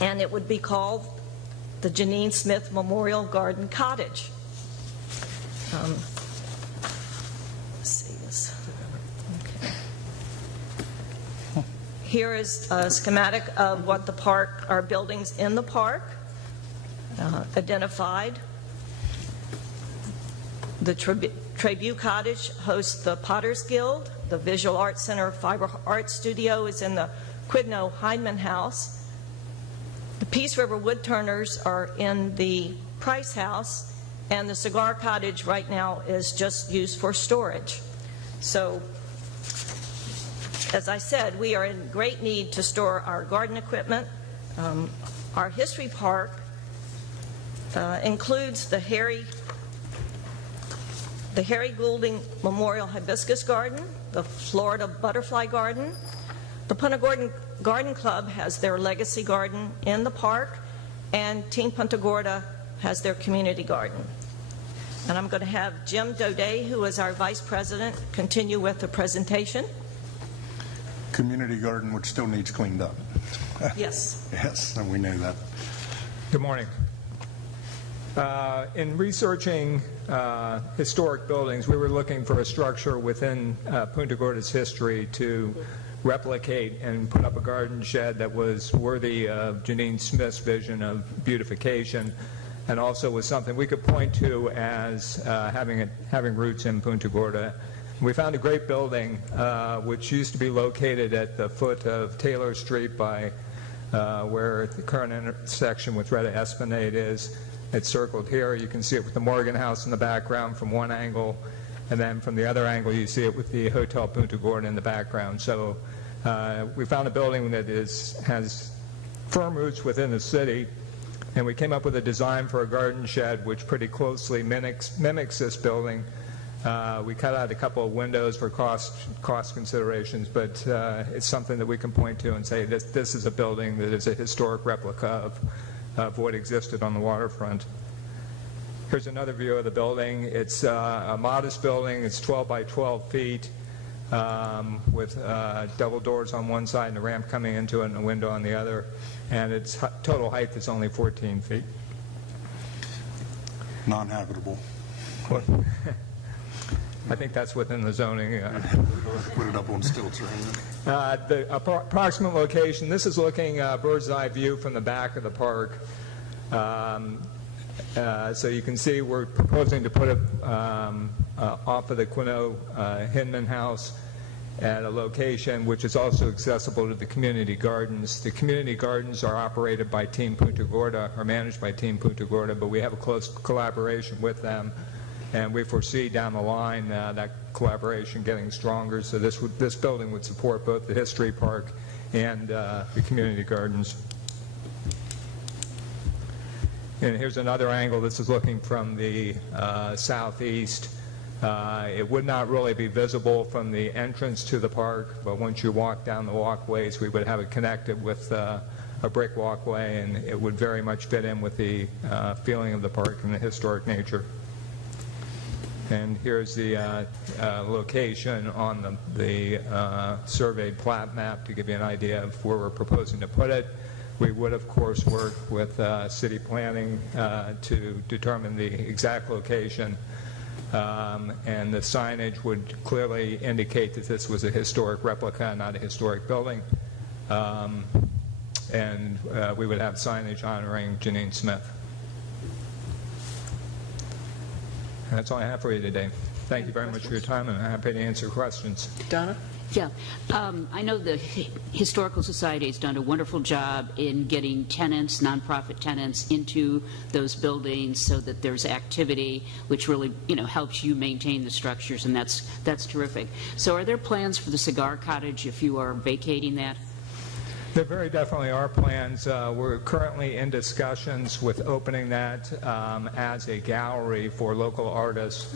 and it would be called the Janine Smith Memorial Garden Cottage. Let's see this. Okay. Here is a schematic of what the park, our buildings in the park, identified. The Tribute Cottage hosts the Potter's Guild. The Visual Arts Center Fiber Art Studio is in the Quidno Heinemann House. The Peace River Woodturners are in the Price House, and the Cigar Cottage right now is just used for storage. So, as I said, we are in great need to store our garden equipment. Our History Park includes the Harry Goulding Memorial Hibiscus Garden, the Florida Butterfly Garden. The Punta Gorda Garden Club has their legacy garden in the park, and Team Punta Gorda has their community garden. And I'm going to have Jim Daudet, who is our vice president, continue with the presentation. Community garden, which still needs cleaned up. Yes. Yes, and we know that. Good morning. In researching historic buildings, we were looking for a structure within Punta Gorda's history to replicate and put up a garden shed that was worthy of Janine Smith's vision of beautification, and also was something we could point to as having roots in Punta Gorda. We found a great building which used to be located at the foot of Taylor Street by where the current intersection with Retta Esplanade is. It's circled here. You can see it with the Morgan House in the background from one angle, and then from the other angle you see it with the Hotel Punta Gorda in the background. So we found a building that has firm roots within the city, and we came up with a design for a garden shed which pretty closely mimics this building. We cut out a couple of windows for cost considerations, but it's something that we can point to and say this is a building that is a historic replica of what existed on the waterfront. Here's another view of the building. It's a modest building. It's 12 by 12 feet with double doors on one side and a ramp coming into it and a window on the other. And its total height is only 14 feet. Non-habitable. I think that's within the zoning. Put it up on stilts, right? The approximate location, this is looking bird's eye view from the back of the park. So you can see we're proposing to put it off of the Quino Hinman House at a location which is also accessible to the community gardens. The community gardens are operated by Team Punta Gorda, or managed by Team Punta Gorda, but we have a close collaboration with them, and we foresee down the line that collaboration getting stronger. So this building would support both the History Park and the community gardens. And here's another angle. This is looking from the southeast. It would not really be visible from the entrance to the park, but once you walk down the walkways, we would have it connected with a brick walkway, and it would very much fit in with the feeling of the park and the historic nature. And here's the location on the surveyed plat map to give you an idea of where we're proposing to put it. We would, of course, work with city planning to determine the exact location. And the signage would clearly indicate that this was a historic replica, not a historic building. And we would have signage honoring Janine Smith. And that's all I have for you today. Thank you very much for your time, and I'm happy to answer questions. Donna? Yeah, I know the Historical Society has done a wonderful job in getting tenants, nonprofit tenants, into those buildings so that there's activity, which really, helps you maintain the structures, and that's terrific. So, are there plans for the cigar cottage if you are vacating that? There very definitely are plans. We're currently in discussions with opening that as a gallery for local artists.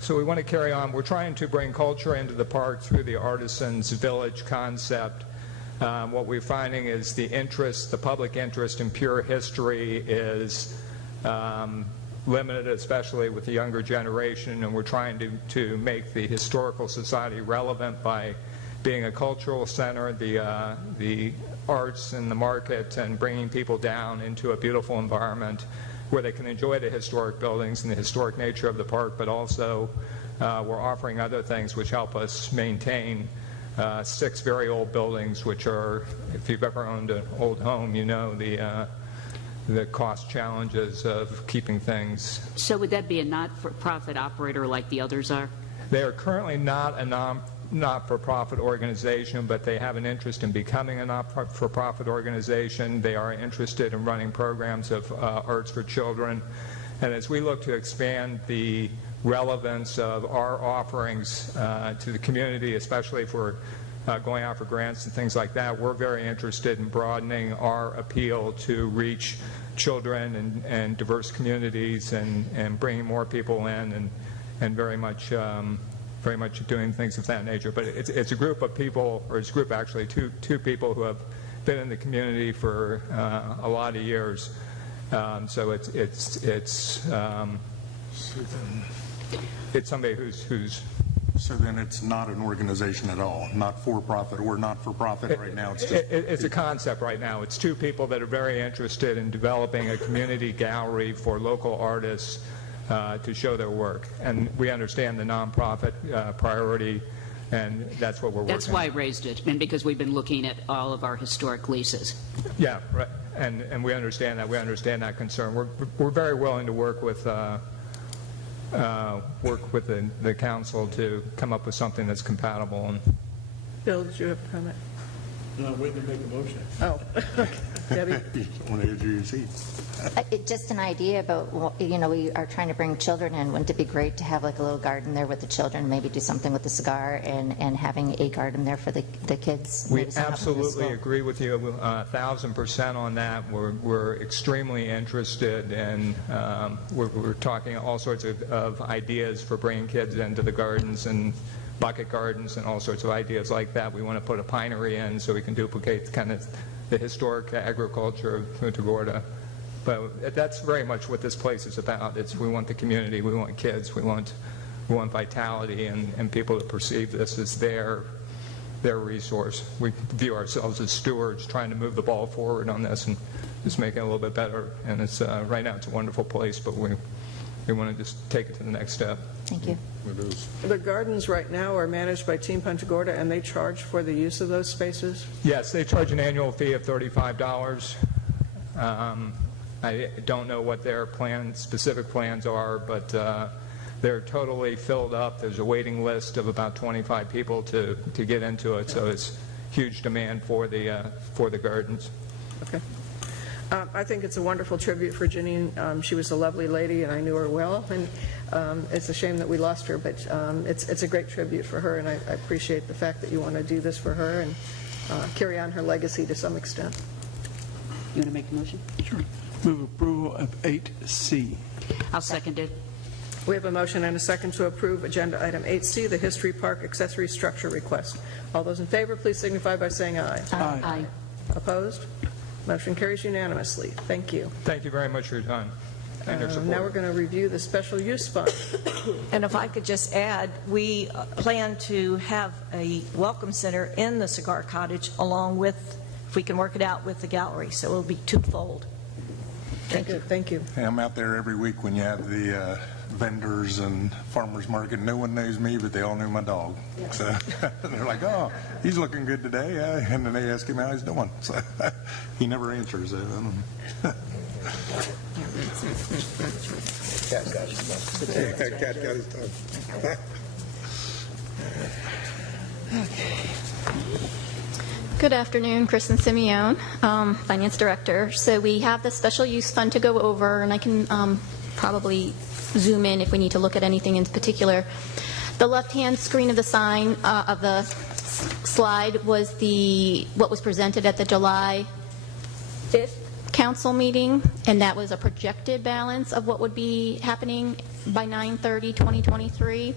So we want to carry on. We're trying to bring culture into the park through the Artisans Village concept. What we're finding is the public interest in pure history is limited, especially with the younger generation, and we're trying to make the Historical Society relevant by being a cultural center, the arts and the market, and bringing people down into a beautiful environment where they can enjoy the historic buildings and the historic nature of the park, but also we're offering other things which help us maintain 6 very old buildings, which are, if you've ever owned an old home, you know the cost challenges of keeping things. So would that be a not-for-profit operator like the others are? They are currently not a not-for-profit organization, but they have an interest in becoming a not-for-profit organization. They are interested in running programs of arts for children. And as we look to expand the relevance of our offerings to the community, especially if we're going out for grants and things like that, we're very interested in broadening our appeal to reach children and diverse communities and bringing more people in and very much doing things of that nature. But it's a group of people, or it's a group actually, two people who have been in the community for a lot of years. So it's somebody who's. So then it's not an organization at all, not for-profit or not-for-profit right now. It's just it's a concept right now. It's 2 people that are very interested in developing a community gallery for local artists to show their work. And we understand the nonprofit priority, and that's what we're working on. That's why I raised it, and because we've been looking at all of our historic leases. Yeah, right. And we understand that. We understand that concern. We're very willing to work with the council to come up with something that's compatible. And Bill, did you have a comment? No, I'm waiting to make a motion. Oh, Debbie? Want to your seat. Just an idea about, we are trying to bring children in. Wouldn't it be great to have like a little garden there with the children, maybe do something with the cigar and having a garden there for the kids? We absolutely agree with you 1,000% on that. We're extremely interested in, we're talking all sorts of ideas for bringing kids into the gardens and bucket gardens and all sorts of ideas like that. We want to put a pinery in so we can duplicate kind of the historic agriculture of Punta Gorda. But that's very much what this place is about. We want the community, we want kids, we want vitality and people to perceive this as their resource. We view ourselves as stewards trying to move the ball forward on this and just make it a little bit better. And it's right now it's a wonderful place, but we want to just take it to the next step. Thank you. The gardens right now are managed by Team Punta Gorda, and they charge for the use of those spaces? Yes, they charge an annual fee of $35. I don't know what their specific plans are, but they're totally filled up. There's a waiting list of about 25 people to get into it, so it's huge demand for the gardens. Okay. I think it's a wonderful tribute for Janine. She was a lovely lady, and I knew her well, and it's a shame that we lost her, but it's a great tribute for her, and I appreciate the fact that you want to do this for her and carry on her legacy to some extent. You want to make a motion? Sure. Move approval of 8C. I'll second it. We have a motion and a second to approve Agenda Item 8C, the History Park Accessory Structure Request. All those in favor, please signify by saying aye. Aye. Opposed? Motion carries unanimously. Thank you. Thank you very much for your time and your support. Now we're going to review the Special Use Fund. And if I could just add, we plan to have a welcome center in the Cigar Cottage along with, if we can work it out, with the gallery, so it'll be twofold. Thank you. Thank you. Hey, I'm out there every week when you have the vendors and farmers market. No one knows me, but they all know my dog. So they're like, "Oh, he's looking good today," and then they ask him how he's doing. So he never answers. I don't know. Cat got his dog. Good afternoon, Kristen Simeone, Finance Director. So we have the special use fund to go over, and I can probably zoom in if we need to look at anything in particular. The left-hand screen of the sign of the slide was what was presented at the July 5th council meeting, and that was a projected balance of what would be happening by 9/30/2023.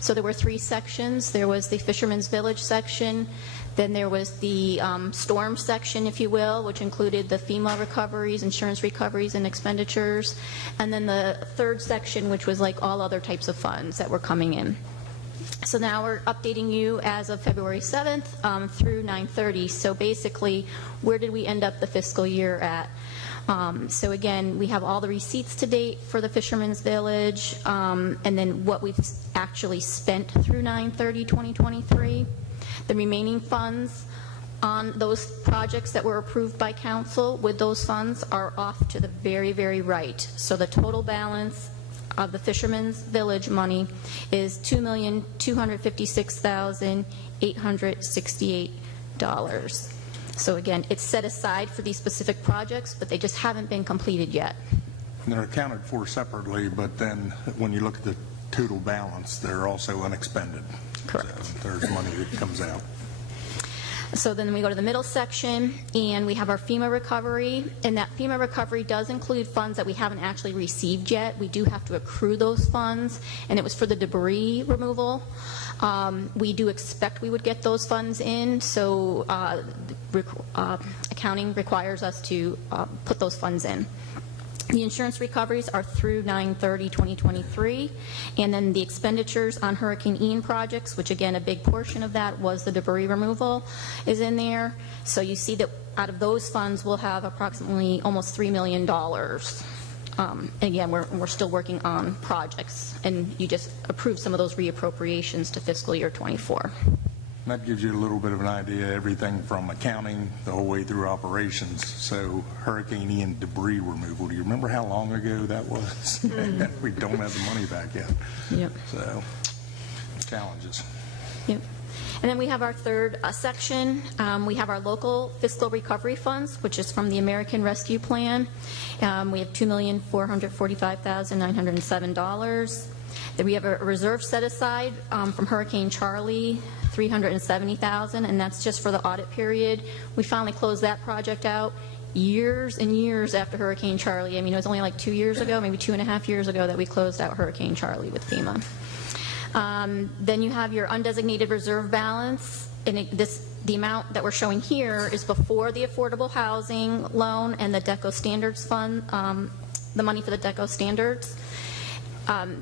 So there were 3 sections. There was the Fisherman's Village section, then there was the storm section, if you will, which included the FEMA recoveries, insurance recoveries, and expenditures, and then the 3rd section, which was like all other types of funds that were coming in. So now we're updating you as of February 7th through 9/30. So basically, where did we end up the fiscal year at? So again, we have all the receipts to date for the Fisherman's Village, and then what we've actually spent through 9/30/2023. The remaining funds on those projects that were approved by council with those funds are off to the very, very right. So the total balance of the Fisherman's Village money is $2,256,868. So again, it's set aside for these specific projects, but they just haven't been completed yet. And they're accounted for separately, but then when you look at the total balance, they're also unexpended. Correct. So there's money that comes out. So then we go to the middle section, and we have our FEMA recovery, and that FEMA recovery does include funds that we haven't actually received yet. We do have to accrue those funds, and it was for the debris removal. We do expect we would get those funds in, so accounting requires us to put those funds in. The insurance recoveries are through 9/30/2023, and then the expenditures on Hurricane Ian projects, which again, a big portion of that was the debris removal, is in there. So you see that out of those funds, we'll have approximately almost $3 million. Again, we're still working on projects, and you just approved some of those reappropriations to fiscal year '24. That gives you a little bit of an idea, everything from accounting the whole way through operations. So Hurricane Ian debris removal, do you remember how long ago that was? We don't have the money back yet. Yep. So challenges. Yep. And then we have our 3rd section. We have our local fiscal recovery funds, which is from the American Rescue Plan. We have $2,445,907. Then we have a reserve set aside from Hurricane Charlie, $370,000, and that's just for the audit period. We finally closed that project out years and years after Hurricane Charlie. I mean, it was only like 2 years ago, maybe 2.5 years ago, that we closed out Hurricane Charlie with FEMA. Then you have your undesignated reserve balance, and the amount that we're showing here is before the affordable housing loan and the DECO standards fund, the money for the DECO standards.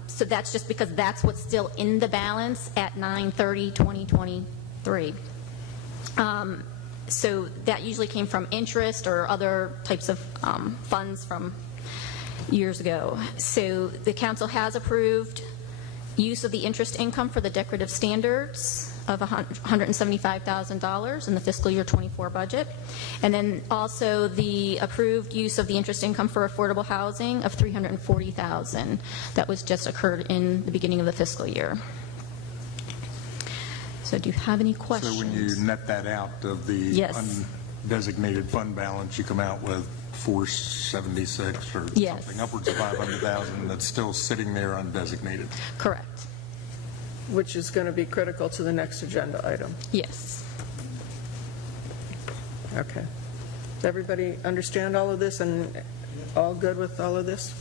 So that's just because that's what's still in the balance at 9/30/2023. So that usually came from interest or other types of funds from years ago. So the council has approved use of the interest income for the decorative standards of $175,000 in the fiscal year 24 budget. And then also the approved use of the interest income for affordable housing of $340,000. That was just occurred in the beginning of the fiscal year. So do you have any questions? So when you net that out of the Yes. undesignated fund balance, you come out with 476 or Yes. something, upwards of 500,000 that's still sitting there undesignated. Correct. Which is going to be critical to the next agenda item. Yes. Okay. Does everybody understand all of this and all good with all of this?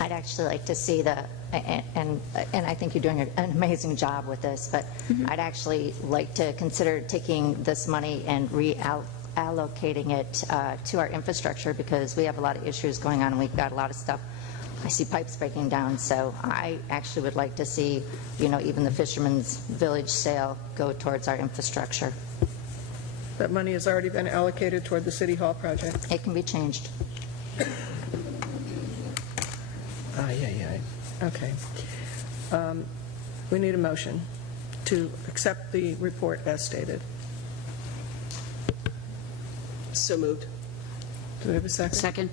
I'd actually like to see and I think you're doing an amazing job with this, but I'd actually like to consider taking this money and reallocating it to our infrastructure, because we have a lot of issues going on and we've got a lot of stuff. I see pipes breaking down, so I actually would like to see, even the Fisherman's Village sale go towards our infrastructure. That money has already been allocated toward the City Hall project. It can be changed. Okay. We need a motion to accept the report as stated. So moved. Do we have a second? Second.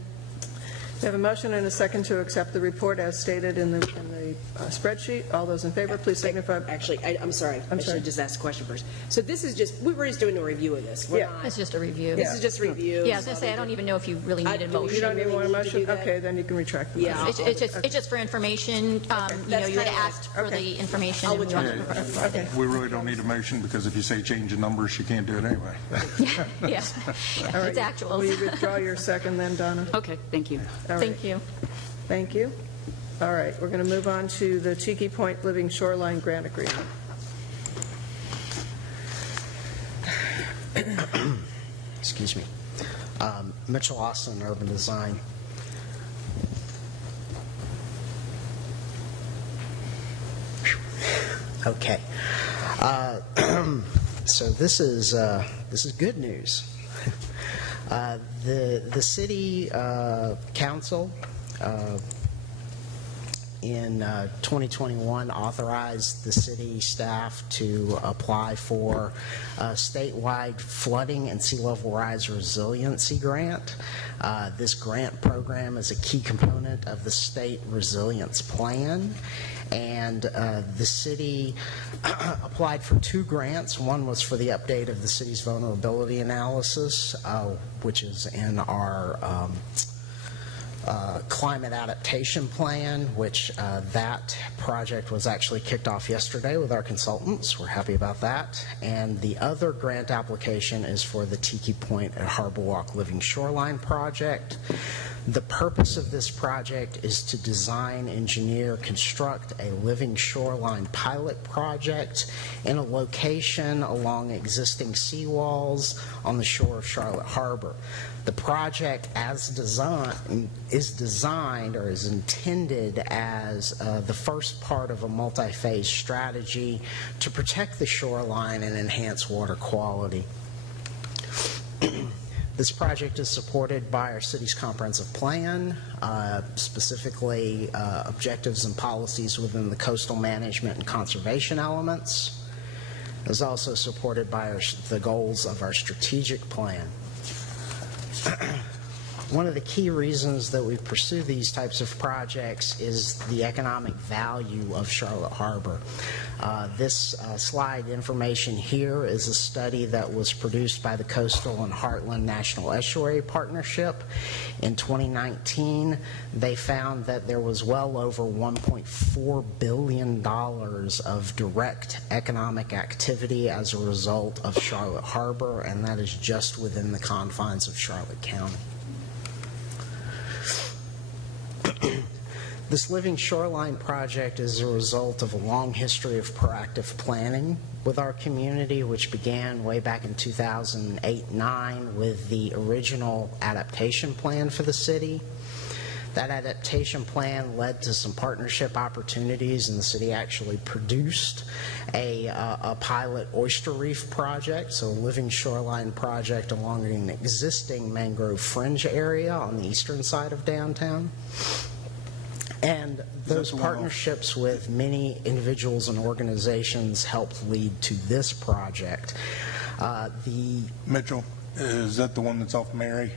We have a motion and a second to accept the report as stated in the spreadsheet. All those in favor, please signify. Actually, I'm sorry. I sorry. should just ask a question first. So this is just, we were just doing a review of this. We're not- It's just a review. This is just review. Yeah, I was going to say, I don't even know if you really need a motion. You don't even want a Really need to do motion? that? Okay, then you can retract the Yeah. motion. It's just for information. You That's had kinda asked for okay. the information. I'll and we withdraw wanted it. to- Okay. We really don't need a motion, because if you say change the numbers, you can't do it anyway. Yeah, All right. it's actuals. Will you withdraw your second then, Donna? Okay, thank you. All right. Thank you. Thank you. All right, we're going to move on to the Tiki Point Living Shoreline Grant Agreement. Excuse me. Mitchell Austin, Urban Design. Okay. So this is good news. The city council in 2021 authorized the city staff to apply for a statewide flooding and sea level rise resiliency grant. This grant program is a key component of the state resilience plan, and the city applied for 2 grants. One was for the update of the city's vulnerability analysis, which is in our climate adaptation plan, which that project was actually kicked off yesterday with our consultants. We're happy about that. And the other grant application is for the Tiki Point at Harbor Walk Living Shoreline project. The purpose of this project is to design, engineer, construct a living shoreline pilot project in a location along existing seawalls on the shore of Charlotte Harbor. The project is designed or is intended as the first part of a multi-phase strategy to protect the shoreline and enhance water quality. This project is supported by our city's comprehensive plan, specifically objectives and policies within the coastal management and conservation elements. It is also supported by the goals of our strategic plan. One of the key reasons that we pursue these types of projects is the economic value of Charlotte Harbor. This slide information here is a study that was produced by the Coastal and Heartland National Estuary Partnership. In 2019, they found that there was well over $1.4 billion of direct economic activity as a result of Charlotte Harbor, and that is just within the confines of Charlotte County. This Living Shoreline project is a result of a long history of proactive planning with our community, which began way back in 2008-9 with the original adaptation plan for the city. That adaptation plan led to some partnership opportunities, and the city actually produced a pilot oyster reef project, so a living shoreline project along an existing mangrove fringe area on the eastern side of downtown. And those partnerships with many individuals and organizations helped lead to this project. Mitchell, is that the one that's off Mary?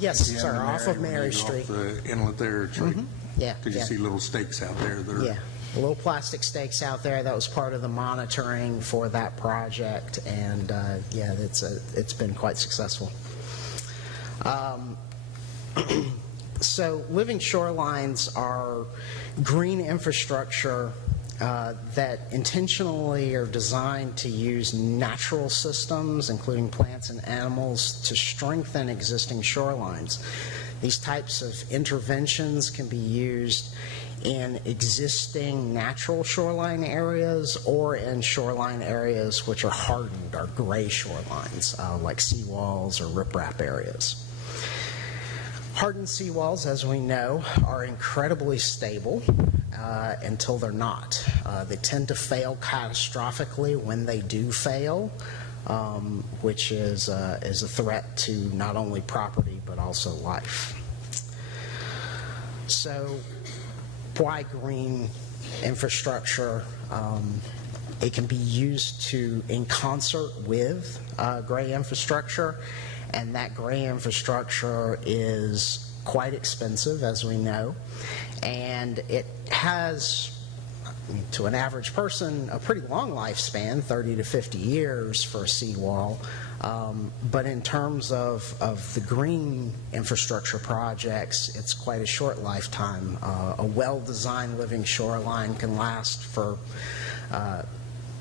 Yes, sir, off of Mary Street. Off the inlet there, it's right. Yeah. Because you see little stakes out there that are. Yeah, little plastic stakes out there. That was part of the monitoring for that project, and yeah, it's been quite successful. So living shorelines are green infrastructure that intentionally are designed to use natural systems, including plants and animals, to strengthen existing shorelines. These types of interventions can be used in existing natural shoreline areas or in shoreline areas which are hardened or gray shorelines, like seawalls or riprap areas. Hardened seawalls, as we know, are incredibly stable until they're not. They tend to fail catastrophically when they do fail, which is a threat to not only property but also life. So why green infrastructure? It can be used in concert with gray infrastructure, and that gray infrastructure is quite expensive, as we know, and it has, to an average person, a pretty long lifespan, 30 to 50 years for a seawall. But in terms of the green infrastructure projects, it's quite a short lifetime. A well-designed living shoreline can last for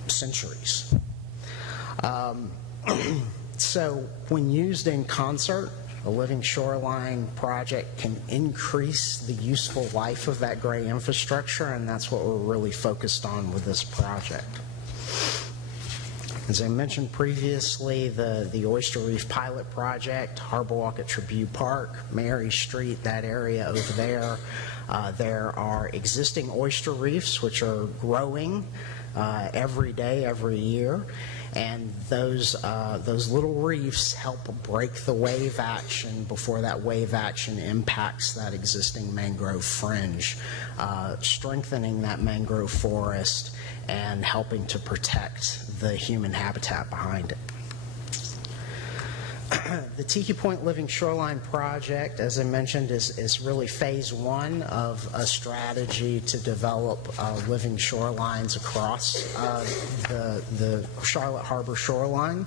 centuries. So when used in concert, a living shoreline project can increase the useful life of that gray infrastructure, and that's what we're really focused on with this project. As I mentioned previously, the Oyster Reef Pilot Project, Harbor Walk at Tribune Park, Mary Street, that area over there, there are existing oyster reefs which are growing every day, every year, and those little reefs help break the wave action before that wave action impacts that existing mangrove fringe, strengthening that mangrove forest and helping to protect the human habitat behind it. The Tiki Point Living Shoreline Project, as I mentioned, is really phase one of a strategy to develop living shorelines across the Charlotte Harbor shoreline.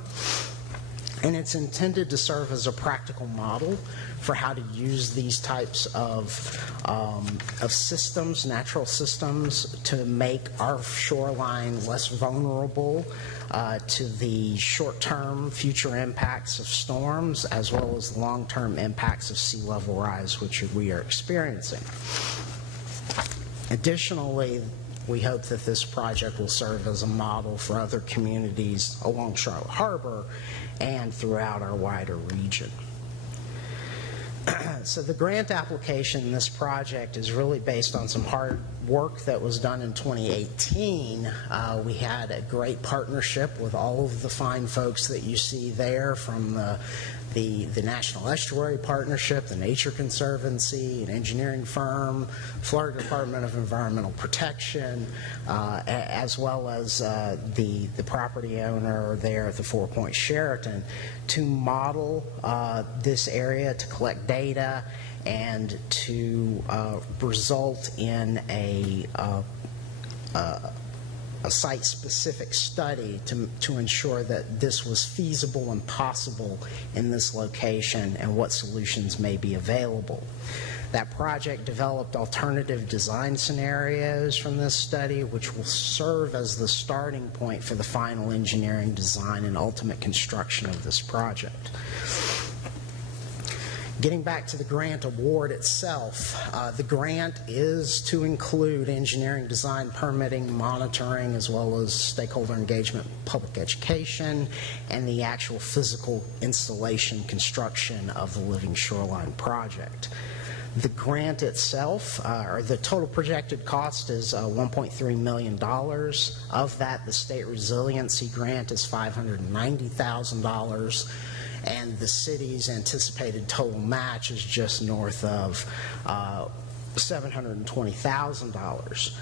And it's intended to serve as a practical model for how to use these types of systems, natural systems, to make our shoreline less vulnerable to the short-term future impacts of storms, as well as long-term impacts of sea level rise, which we are experiencing. Additionally, we hope that this project will serve as a model for other communities along Charlotte Harbor and throughout our wider region. So the grant application in this project is really based on some hard work that was done in 2018. We had a great partnership with all of the fine folks that you see there, from the National Estuary Partnership, the Nature Conservancy, an engineering firm, Florida Department of Environmental Protection, as well as the property owner there at the Four Points Sheraton, to model this area, to collect data, and to result in a site-specific study to ensure that this was feasible and possible in this location and what solutions may be available. That project developed alternative design scenarios from this study, which will serve as the starting point for the final engineering design and ultimate construction of this project. Getting back to the grant award itself, the grant is to include engineering, design, permitting, monitoring, as well as stakeholder engagement, public education, and the actual physical installation construction of the Living Shoreline project. The grant itself, or the total projected cost is $1.3 million. Of that, the state resiliency grant is $590,000, and the city's anticipated total match is just north of $720,000.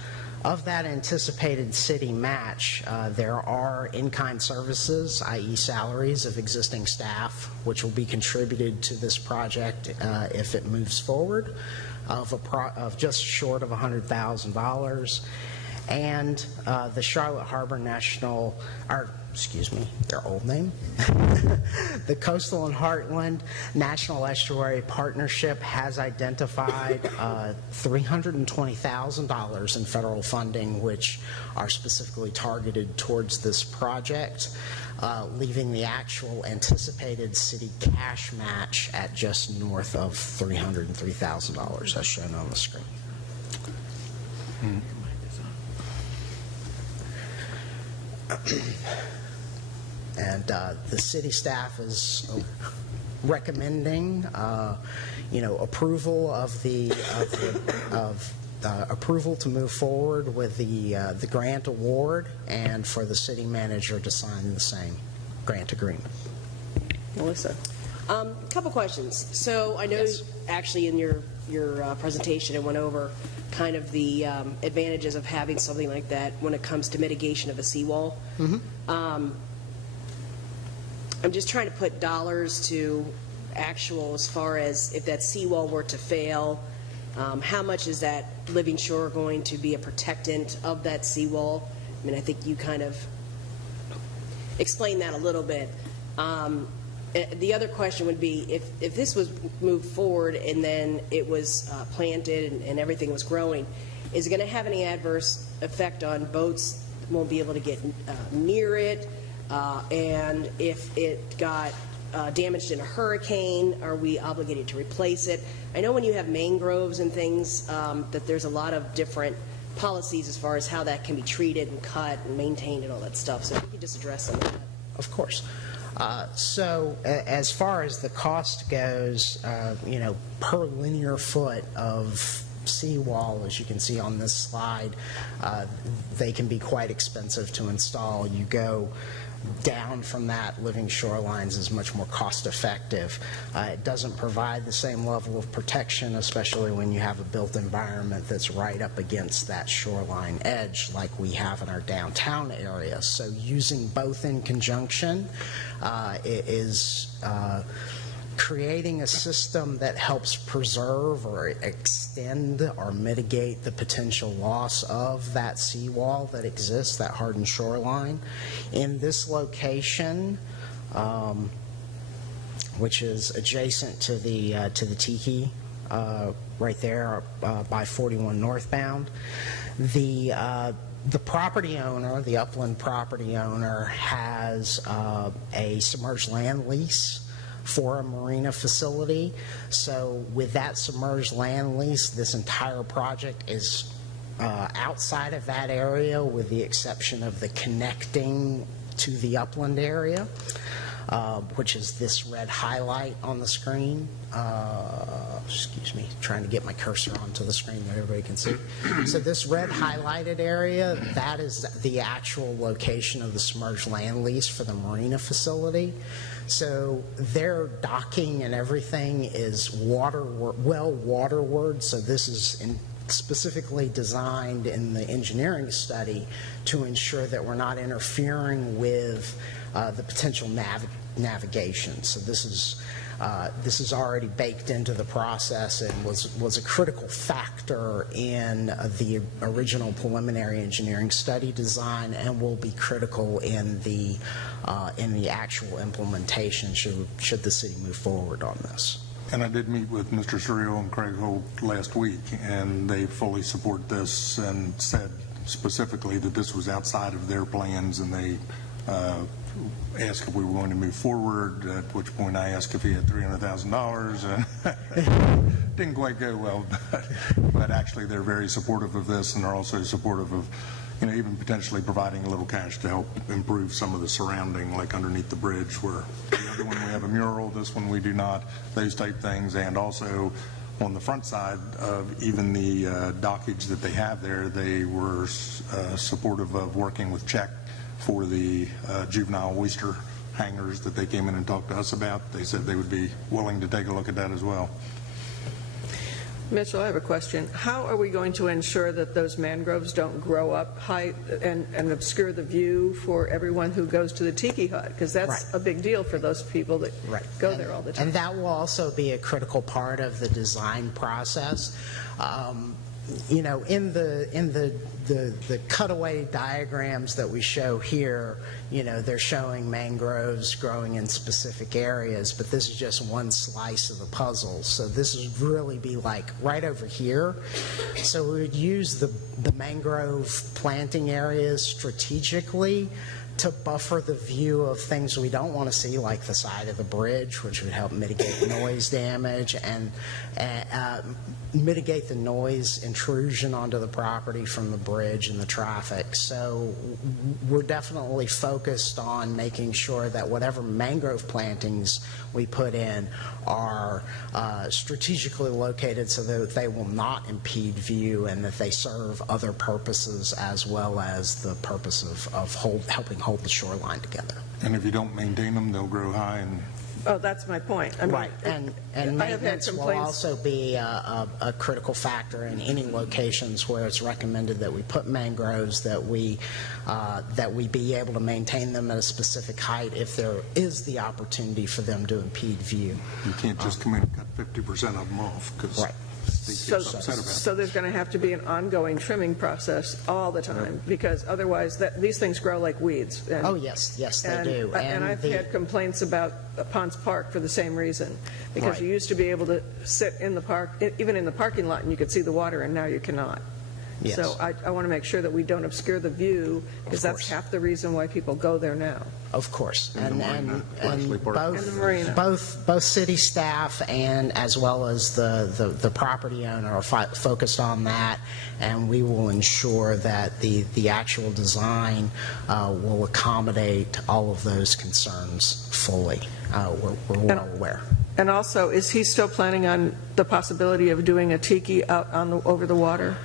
Of that anticipated city match, there are in-kind services, i.e. salaries of existing staff, which will be contributed to this project if it moves forward, of just short of $100,000. And the Charlotte Harbor National, their old name, the Coastal and Heartland National Estuary Partnership has identified $320,000 in federal funding, which are specifically targeted towards this project, leaving the actual anticipated city cash match at just north of $303,000, as shown on the screen. And the city staff is recommending, approval of approval to move forward with the grant award, and for the city manager to sign the same grant agreement. Melissa, a couple questions. So I know actually in your presentation it went over kind of the advantages of having something like that when it comes to mitigation of a seawall. I'm just trying to put dollars to actual as far as if that seawall were to fail, how much is that living shore going to be a protectant of that seawall? I mean, I think you kind of explained that a little bit. The other question would be, if this was moved forward and then it was planted and everything was growing, is it going to have any adverse effect on boats that won't be able to get near it? And if it got damaged in a hurricane, are we obligated to replace it? I know when you have mangroves and things that there's a lot of different policies as far as how that can be treated and cut and maintained and all that stuff. So if you could just address some of that. Of course. So as far as the cost goes, per linear foot of seawall, as you can see on this slide, they can be quite expensive to install. You go down from that, living shorelines is much more cost effective. It doesn't provide the same level of protection, especially when you have a built environment that's right up against that shoreline edge like we have in our downtown area. So using both in conjunction is creating a system that helps preserve or extend or mitigate the potential loss of that seawall that exists, that hardened shoreline. In this location, which is adjacent to the Tiki, right there by 41 northbound, the property owner, the upland property owner, has a submerged land lease for a marina facility. So with that submerged land lease, this entire project is outside of that area with the exception of the connecting to the upland area, which is this red highlight on the screen. Excuse me, trying to get my cursor onto the screen that everybody can see. So this red highlighted area, that is the actual location of the submerged land lease for the marina facility. So their docking and everything is waterward. So this is specifically designed in the engineering study to ensure that we're not interfering with the potential navigation. So this is already baked into the process and was a critical factor in the original preliminary engineering study design, and will be critical in the actual implementation should the city move forward on this. And I did meet with Mr. Surreal and Craig Holt last week, and they fully support this and said specifically that this was outside of their plans, and they asked if we were going to move forward, at which point I asked if he had $300,000, and didn't quite go well, but actually they're very supportive of this, and they're also supportive of even potentially providing a little cash to help improve some of the surrounding, like underneath the bridge, where the other one we have a mural, this one we do not, those type things, and also on the front side of even the dockage that they have there, they were supportive of working with Czech for the juvenile oyster hangars that they came in and talked to us about. They said they would be willing to take a look at that as well. Mitchell, I have a question. How are we going to ensure that those mangroves don't grow up high and obscure the view for everyone who goes to the tiki hut? Because that's a big deal for those people that go there all the time. And that will also be a critical part of the design process. You know, in the cutaway diagrams that we show here, you know, they're showing mangroves growing in specific areas, but this is just one slice of the puzzle. So this would really be like right over here. So we would use the mangrove planting areas strategically to buffer the view of things we don't want to see, like the side of the bridge, which would help mitigate noise damage and mitigate the noise intrusion onto the property from the bridge and the traffic. So we're definitely focused on making sure that whatever mangrove plantings we put in are strategically located so that they will not impede view and that they serve other purposes as well as the purpose of helping hold the shoreline together. And if you don't maintain them, they'll grow high and... Oh, that's my point. I mean, right, and maintenance will also be a critical factor in any locations where it's recommended that we put mangroves, that we be able to maintain them at a specific height if there is the opportunity for them to impede view. You can't just come in and cut 50% of them off, because so there's going to have to be an ongoing trimming process all the time, because otherwise these things grow like weeds. And, oh, yes, they do. And I've had complaints about Ponce Park for the same reason, because you used to be able to sit in the park, even in the parking lot, and you could see the water, and now you cannot. Yes. So I want to make sure that we don't obscure the view, because that's half the reason why people go there now. Of course. And both city staff and as well as the property owner are focused on that, and we will ensure that the actual design will accommodate all of those concerns fully. We're well aware. And also, is he still planning on the possibility of doing a tiki out over the water?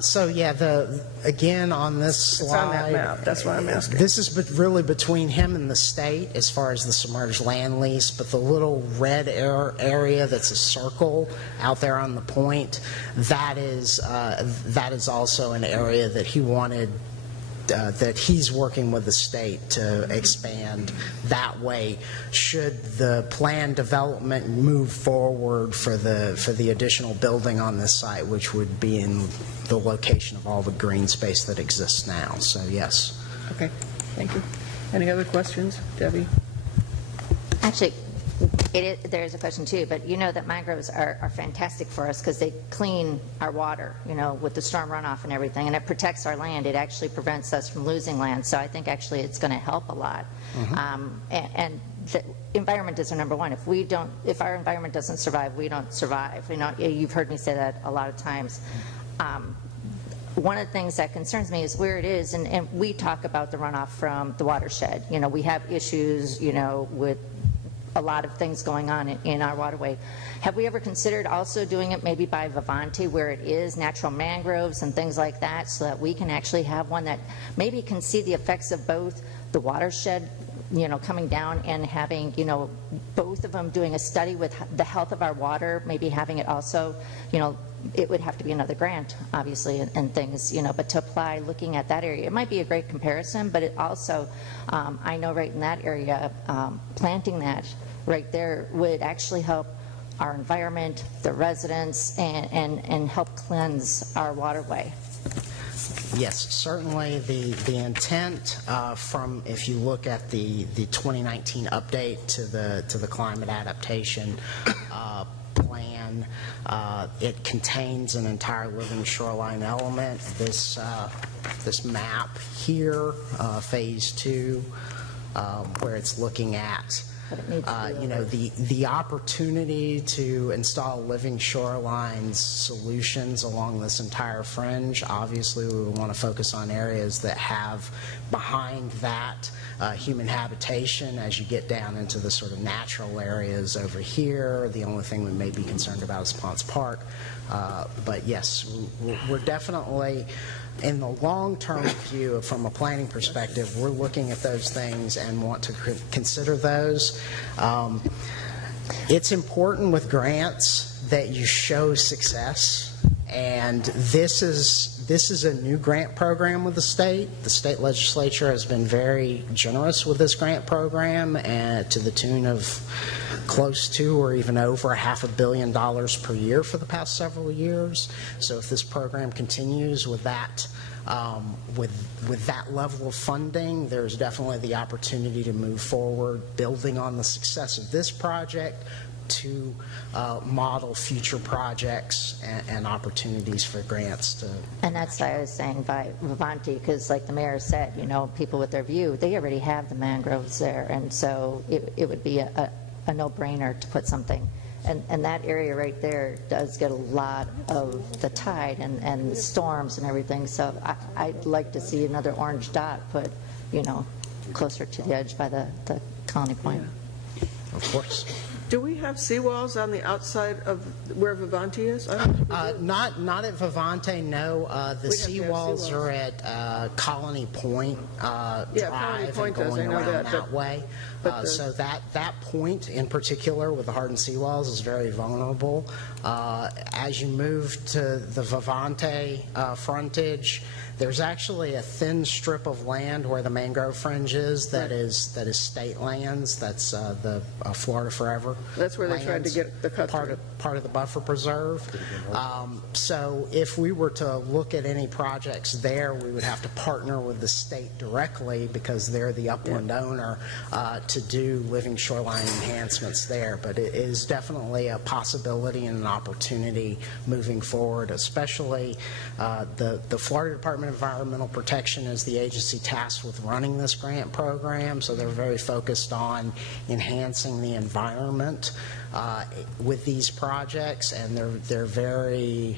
So yeah, again on this slide, it's on that map. That's why I'm asking. This is really between him and the state as far as the submerged land lease, but the little red area that's a circle out there on the point, that is also an area that he wanted. That he's working with the state to expand that way should the planned development move forward for the additional building on this site, which would be in the location of all the green space that exists now. So yes. Okay, thank you. Any other questions, Debbie? Actually, there's a question too, but you know that mangroves are fantastic for us because they clean our water, you know, with the storm runoff and everything, and it protects our land. It actually prevents us from losing land, so I think actually it's going to help a lot. And the environment is our number one. If our environment doesn't survive, we don't survive. You know, you've heard me say that a lot of times. One of the things that concerns me is where it is, and we talk about the runoff from the watershed. You know, we have issues, you know, with a lot of things going on in our waterway. Have we ever considered also doing it maybe by Vivante, where it is natural mangroves and things like that, so that we can actually have one that maybe can see the effects of both the watershed, you know, coming down and having, you know, both of them doing a study with the health of our water, maybe having it also, you know, it would have to be another grant, obviously, and things, you know, but to apply looking at that area, it might be a great comparison, but it also, I know right in that area, planting that right there would actually help our environment, the residents, and help cleanse our waterway. Yes, certainly the intent from, if you look at the 2019 update to the climate adaptation plan, it contains an entire living shoreline element. This map here, phase 2, where it's looking at But it needs to be you know, the opportunity to install living shorelines solutions along this entire fringe, obviously we would want to focus on areas that have behind that human habitation. As you get down into the sort of natural areas over here, the only thing we may be concerned about is Ponce Park. But yes, we're definitely, in the long-term view, from a planning perspective, we're looking at those things and want to consider those. It's important with grants that you show success, and this is a new grant program with the state. The state legislature has been very generous with this grant program, and to the tune of close to or even over $500 million per year for the past several years. So if this program continues with that with that level of funding, there's definitely the opportunity to move forward, building on the success of this project to model future projects and opportunities for grants to. And that's why I was saying by Vivanti, because like the mayor said, you know, people with their view, they already have the mangroves there, and so it would be a no-brainer to put something. And that area right there does get a lot of the tide and the storms and everything, so I'd like to see another orange dot put, you know, closer to the edge by the Colony Point. Yeah. Of course. Do we have seawalls on the outside of where Vivanti is? I don't think we do. Not at Vivante, no. The seawalls are at Colony Point Drive Point and going around that way. So that point in particular with the hardened seawalls is very vulnerable. As you move to the Vivante frontage, there's actually a thin strip of land where the mangrove fringe is that is state lands. That's the Florida Forever. That's where they tried to get the cut part of the buffer preserve. So if we were to look at any projects there, we would have to partner with the state directly because they're the upland owner to do living shoreline enhancements there. But it is definitely a possibility and an opportunity moving forward, especially the Florida Department of Environmental Protection is the agency tasked with running this grant program, so they're very focused on enhancing the environment with these projects, and they're very.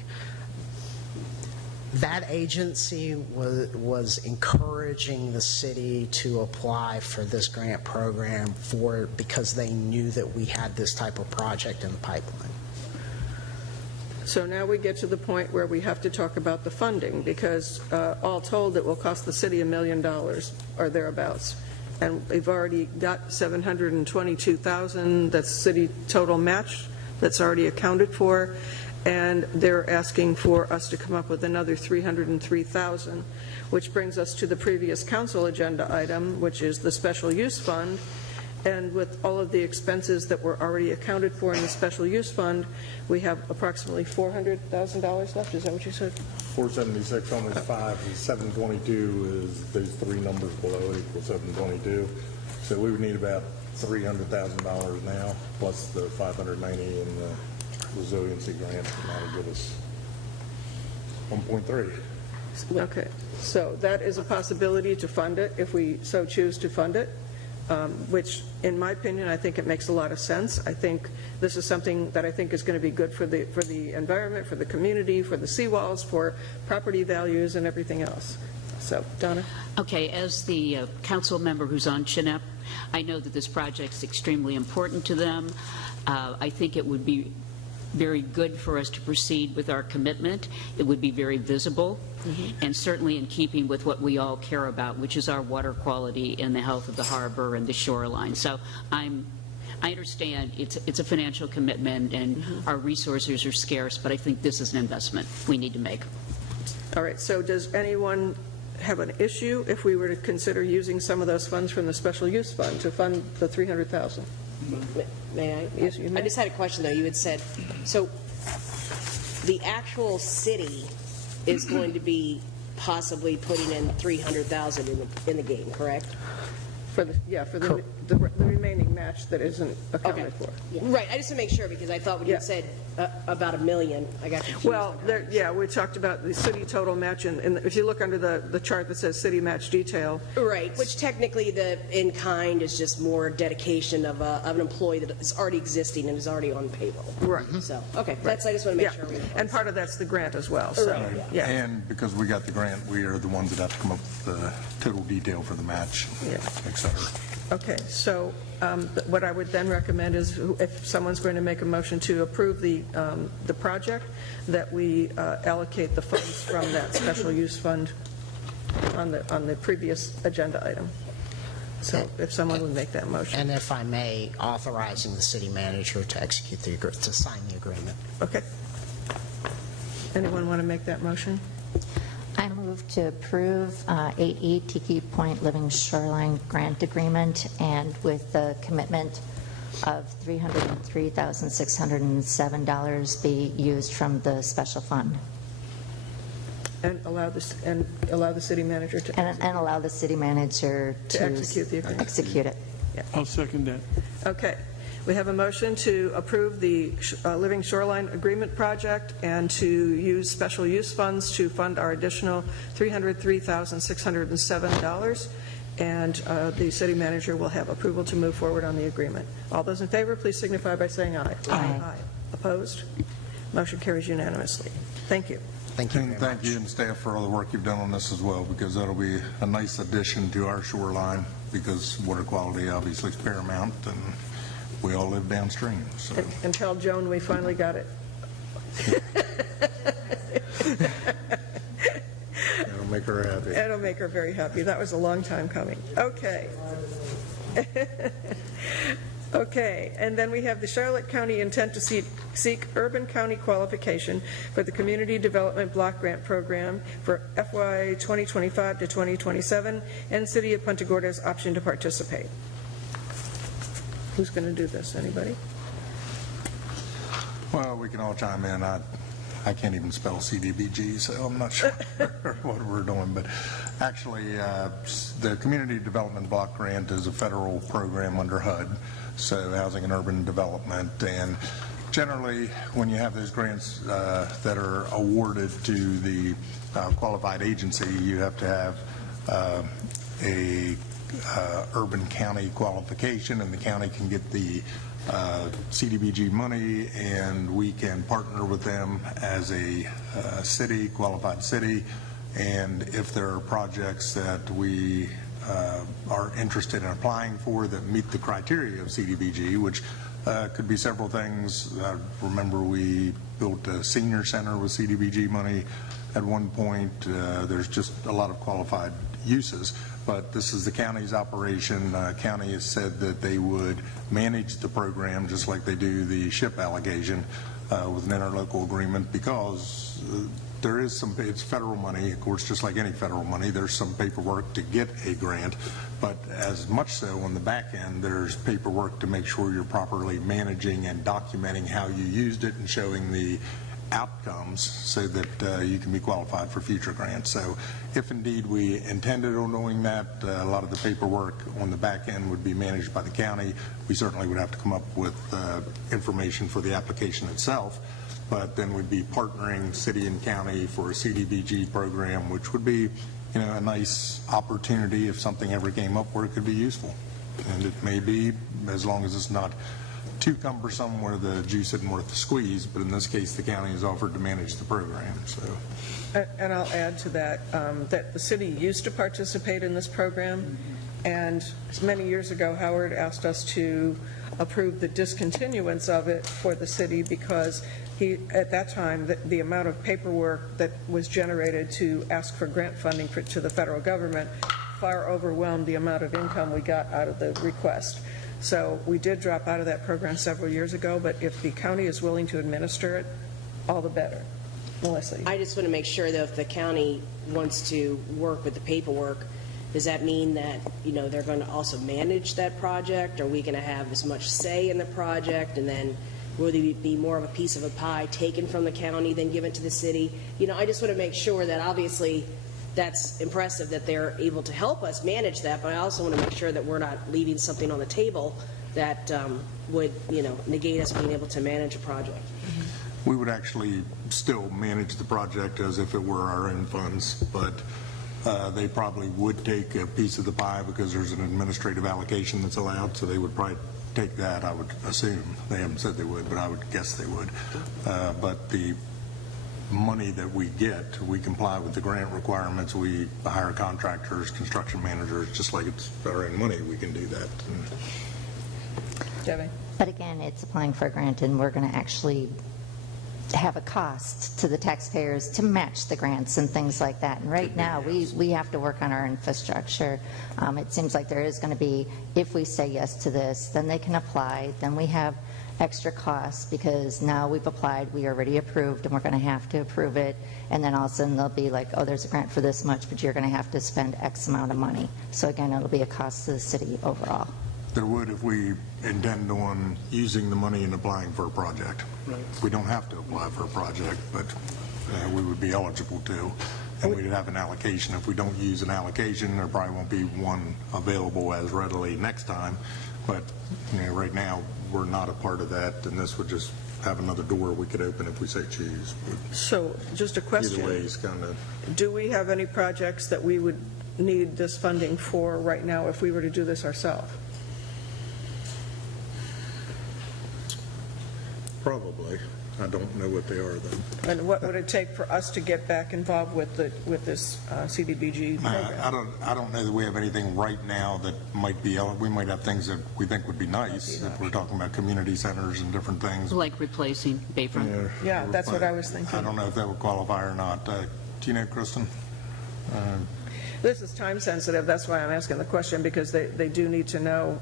That agency was encouraging the city to apply for this grant program because they knew that we had this type of project in the pipeline. So now we get to the point where we have to talk about the funding, because all told, it will cost the city $1 million or thereabouts. And we've already got $722,000, that's city total match, that's already accounted for. And they're asking for us to come up with another $303,000, which brings us to the previous council agenda item, which is the special use fund. And with all of the expenses that were already accounted for in the special use fund, we have approximately $400,000 left. Is that what you said? 476 almost 5, and 722 is those three numbers below equal 722. So we would need about $300,000 now, plus the 590 in the resiliency grant, and that'll give us 1.3. Okay, so that is a possibility to fund it if we so choose to fund it. Which, in my opinion, I think it makes a lot of sense. I think this is something that I think is going to be good for the environment, for the community, for the seawalls, for property values, and everything else. So, Donna? Okay, as the council member who's on Chinep, I know that this project's extremely important to them. I think it would be very good for us to proceed with our commitment. It would be very visible, and certainly in keeping with what we all care about, which is our water quality and the health of the harbor and the shoreline. So I understand it's a financial commitment, and our resources are scarce, but I think this is an investment we need to make. All right, so does anyone have an issue if we were to consider using some of those funds from the special use fund to fund the $300,000? May I? Yes, you may. I just had a question, though. You had said, so the actual city is going to be possibly putting in $300,000 in the game, correct? For the the remaining match that isn't accounted for. Right, I just want to make sure, because I thought when you said about $1 million, I got confused. Well, yeah, we talked about the city total match, and if you look under the chart that says city match detail. Right, which technically the in-kind is just more dedication of an employee that is already existing and is already on payroll. Right. So, okay, that's, I just want to make sure. And part of that's the grant as well, so, Right, yeah. And because we got the grant, we are the ones that have to come up with the total detail for the match, et cetera. Okay, so what I would then recommend is if someone's going to make a motion to approve the project, that we allocate the funds from that special use fund on the previous agenda item. So if someone would make that motion. And if I may, authorizing the city manager to execute to sign the agreement. Okay. Anyone want to make that motion? I move to approve 8E Tiki Point Living Shoreline Grant Agreement, and with the commitment of $303,607 be used from the special fund. And allow the city manager to And allow the city manager to execute the agreement. Execute it. I'll second that. Okay. We have a motion to approve the Living Shoreline Agreement project and to use special use funds to fund our additional $303,607. And the city manager will have approval to move forward on the agreement. All those in favor, please signify by saying aye. Aye. Opposed? Motion carries unanimously. Thank you. Thank you. And thank you and staff for all the work you've done on this as well, because that'll be a nice addition to our shoreline, because water quality obviously is paramount, and we all live downstream. So. And tell Joan we finally got it. That'll make her happy. That'll make her very happy. That was a long time coming. Okay. Okay, and then we have the Charlotte County intent to seek urban county qualification for the Community Development Block Grant Program for FY 2025 to 2027, and City of Punta Gorda's option to participate. Who's going to do this? Anybody? Well, we can all chime in. I can't even spell CDBG, so I'm not sure what we're doing. But actually, the Community Development Block Grant is a federal program under HUD, so Housing and Urban Development. And generally, when you have those grants that are awarded to the qualified agency, you have to have a urban county qualification, and the county can get the CDBG money, and we can partner with them as a city, qualified city. And if there are projects that we are interested in applying for that meet the criteria of CDBG, which could be several things. I remember we built a senior center with CDBG money at one point. There's just a lot of qualified uses, but this is the county's operation. County has said that they would manage the program just like they do the ship allegation with an interlocal agreement, because there is some, it's federal money, of course, just like any federal money, there's some paperwork to get a grant, but as much so on the back end, there's paperwork to make sure you're properly managing and documenting how you used it and showing the outcomes so that you can be qualified for future grants. So if indeed we intended on doing that, a lot of the paperwork on the back end would be managed by the county. We certainly would have to come up with information for the application itself, but then we'd be partnering city and county for a CDBG program, which would be, you know, a nice opportunity if something ever came up where it could be useful. And it may be, as long as it's not too cumbersome where the juice isn't worth the squeeze, but in this case the county has offered to manage the program. So, and I'll add to that that the city used to participate in this program, and many years ago Howard asked us to approve the discontinuance of it for the city, because he, at that time, the amount of paperwork that was generated to ask for grant funding to the federal government far overwhelmed the amount of income we got out of the request. So we did drop out of that program several years ago, but if the county is willing to administer it, all the better. Melissa? I just want to make sure that if the county wants to work with the paperwork, does that mean that, you know, they're going to also manage that project? Are we going to have as much say in the project, and then will there be more of a piece of a pie taken from the county than given to the city? You know, I just want to make sure that obviously that's impressive that they're able to help us manage that, but I also want to make sure that we're not leaving something on the table that would, negate us being able to manage a project. We would actually still manage the project as if it were our own funds, but they probably would take a piece of the pie because there's an administrative allocation that's allowed, so they would probably take that, I would assume. They haven't said they would, but I would guess they would. But the money that we get, we comply with the grant requirements. We hire contractors, construction managers, just like it's our own money, we can do that. Debbie? But again, it's applying for a grant, and we're going to actually have a cost to the taxpayers to match the grants and things like that. And right now, we have to work on our infrastructure. It seems like there is going to be, if we say yes to this, then they can apply, then we have extra costs because now we've applied, we already approved, and we're going to have to approve it, and then all of a sudden they'll be like, oh, there's a grant for this much, but you're going to have to spend X amount of money. So again, it'll be a cost to the city overall. There would if we intend on using the money and applying for a project. Right. We don't have to apply for a project, but we would be eligible to, and we'd have an allocation. If we don't use an allocation, there probably won't be one available as readily next time, but right now we're not a part of that, and this would just have another door we could open if we say choose. So just a question. Either way is kind of... Do we have any projects that we would need this funding for right now if we were to do this ourselves? Probably. I don't know what they are, though. And what would it take for us to get back involved with this CDBG program? I don't know that we have anything right now that might be, we might have things that we think would be nice if we're talking about community centers and different things. Like replacing Bayfront. Yeah, that's what I was thinking. I don't know if that would qualify or not. Do you know, Kristen? This is time sensitive, that's why I'm asking the question, because they do need to know.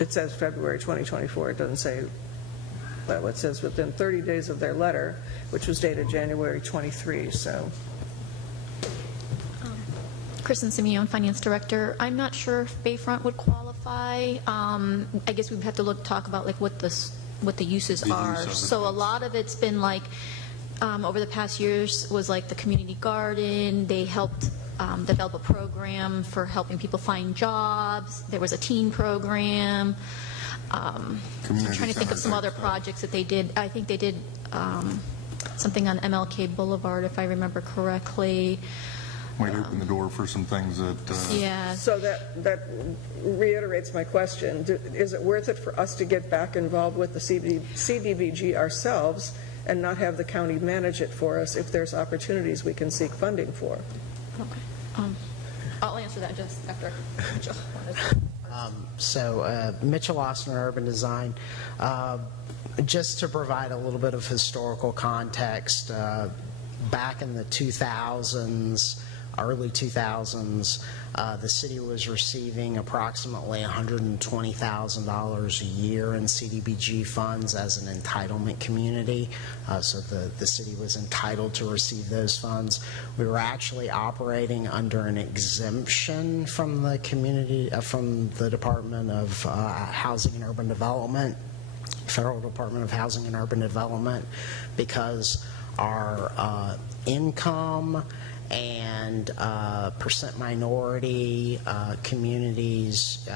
It says February 2024, it doesn't say, well, it says within 30 days of their letter, which was dated January 23, so. Kristen Simeone, Finance Director. I'm not sure if Bayfront would qualify. I guess we'd have to talk about like what the uses are. So a lot of it's been like, over the past years was like the community garden. They helped develop a program for helping people find jobs. There was a teen program. I'm trying to think of some other projects that they did. I think they did something on MLK Boulevard, if I remember correctly. Might open the door for some things that... Yeah. So that reiterates my question. Is it worth it for us to get back involved with the CDBG ourselves and not have the county manage it for us if there's opportunities we can seek funding for? Okay. I'll answer that just after Mitchell. Mitchell Austin Urban Design, just to provide a little bit of historical context, back in the 2000s, early 2000s, the city was receiving approximately $120,000 a year in CDBG funds as an entitlement community. So the city was entitled to receive those funds. We were actually operating under an exemption from the community, from the Department of Housing and Urban Development, Federal Department of Housing and Urban Development, because our income and percent minority communities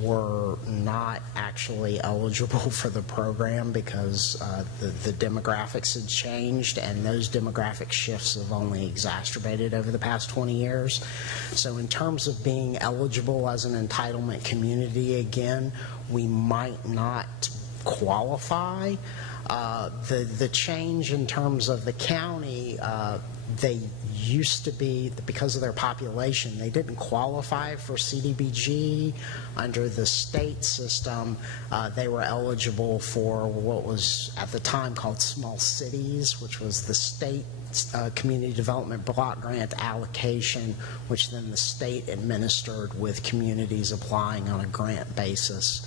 were not actually eligible for the program because the demographics had changed, and those demographic shifts have only exacerbated over the past 20 years. So in terms of being eligible as an entitlement community again, we might not qualify. The change in terms of the county, they used to be, because of their population, they didn't qualify for CDBG. Under the state system, they were eligible for what was at the time called small cities, which was the state community development block grant allocation, which then the state administered with communities applying on a grant basis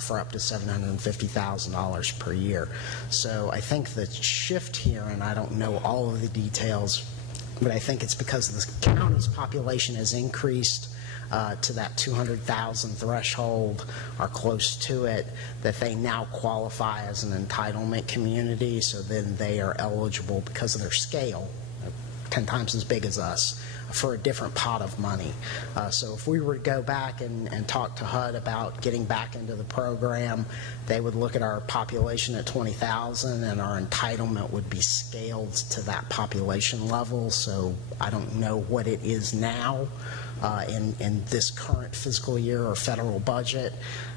for up to $750,000 per year. So I think the shift here, and I don't know all of the details, but I think it's because the county's population has increased to that 200,000 threshold or close to it, that they now qualify as an entitlement community, so then they are eligible because of their scale. 10 times as big as us for a different pot of money. So if we were to go back and talk to HUD about getting back into the program, they would look at our population at 20,000 and our entitlement would be scaled to that population level. So I don't know what it is now in this current fiscal year or federal budget,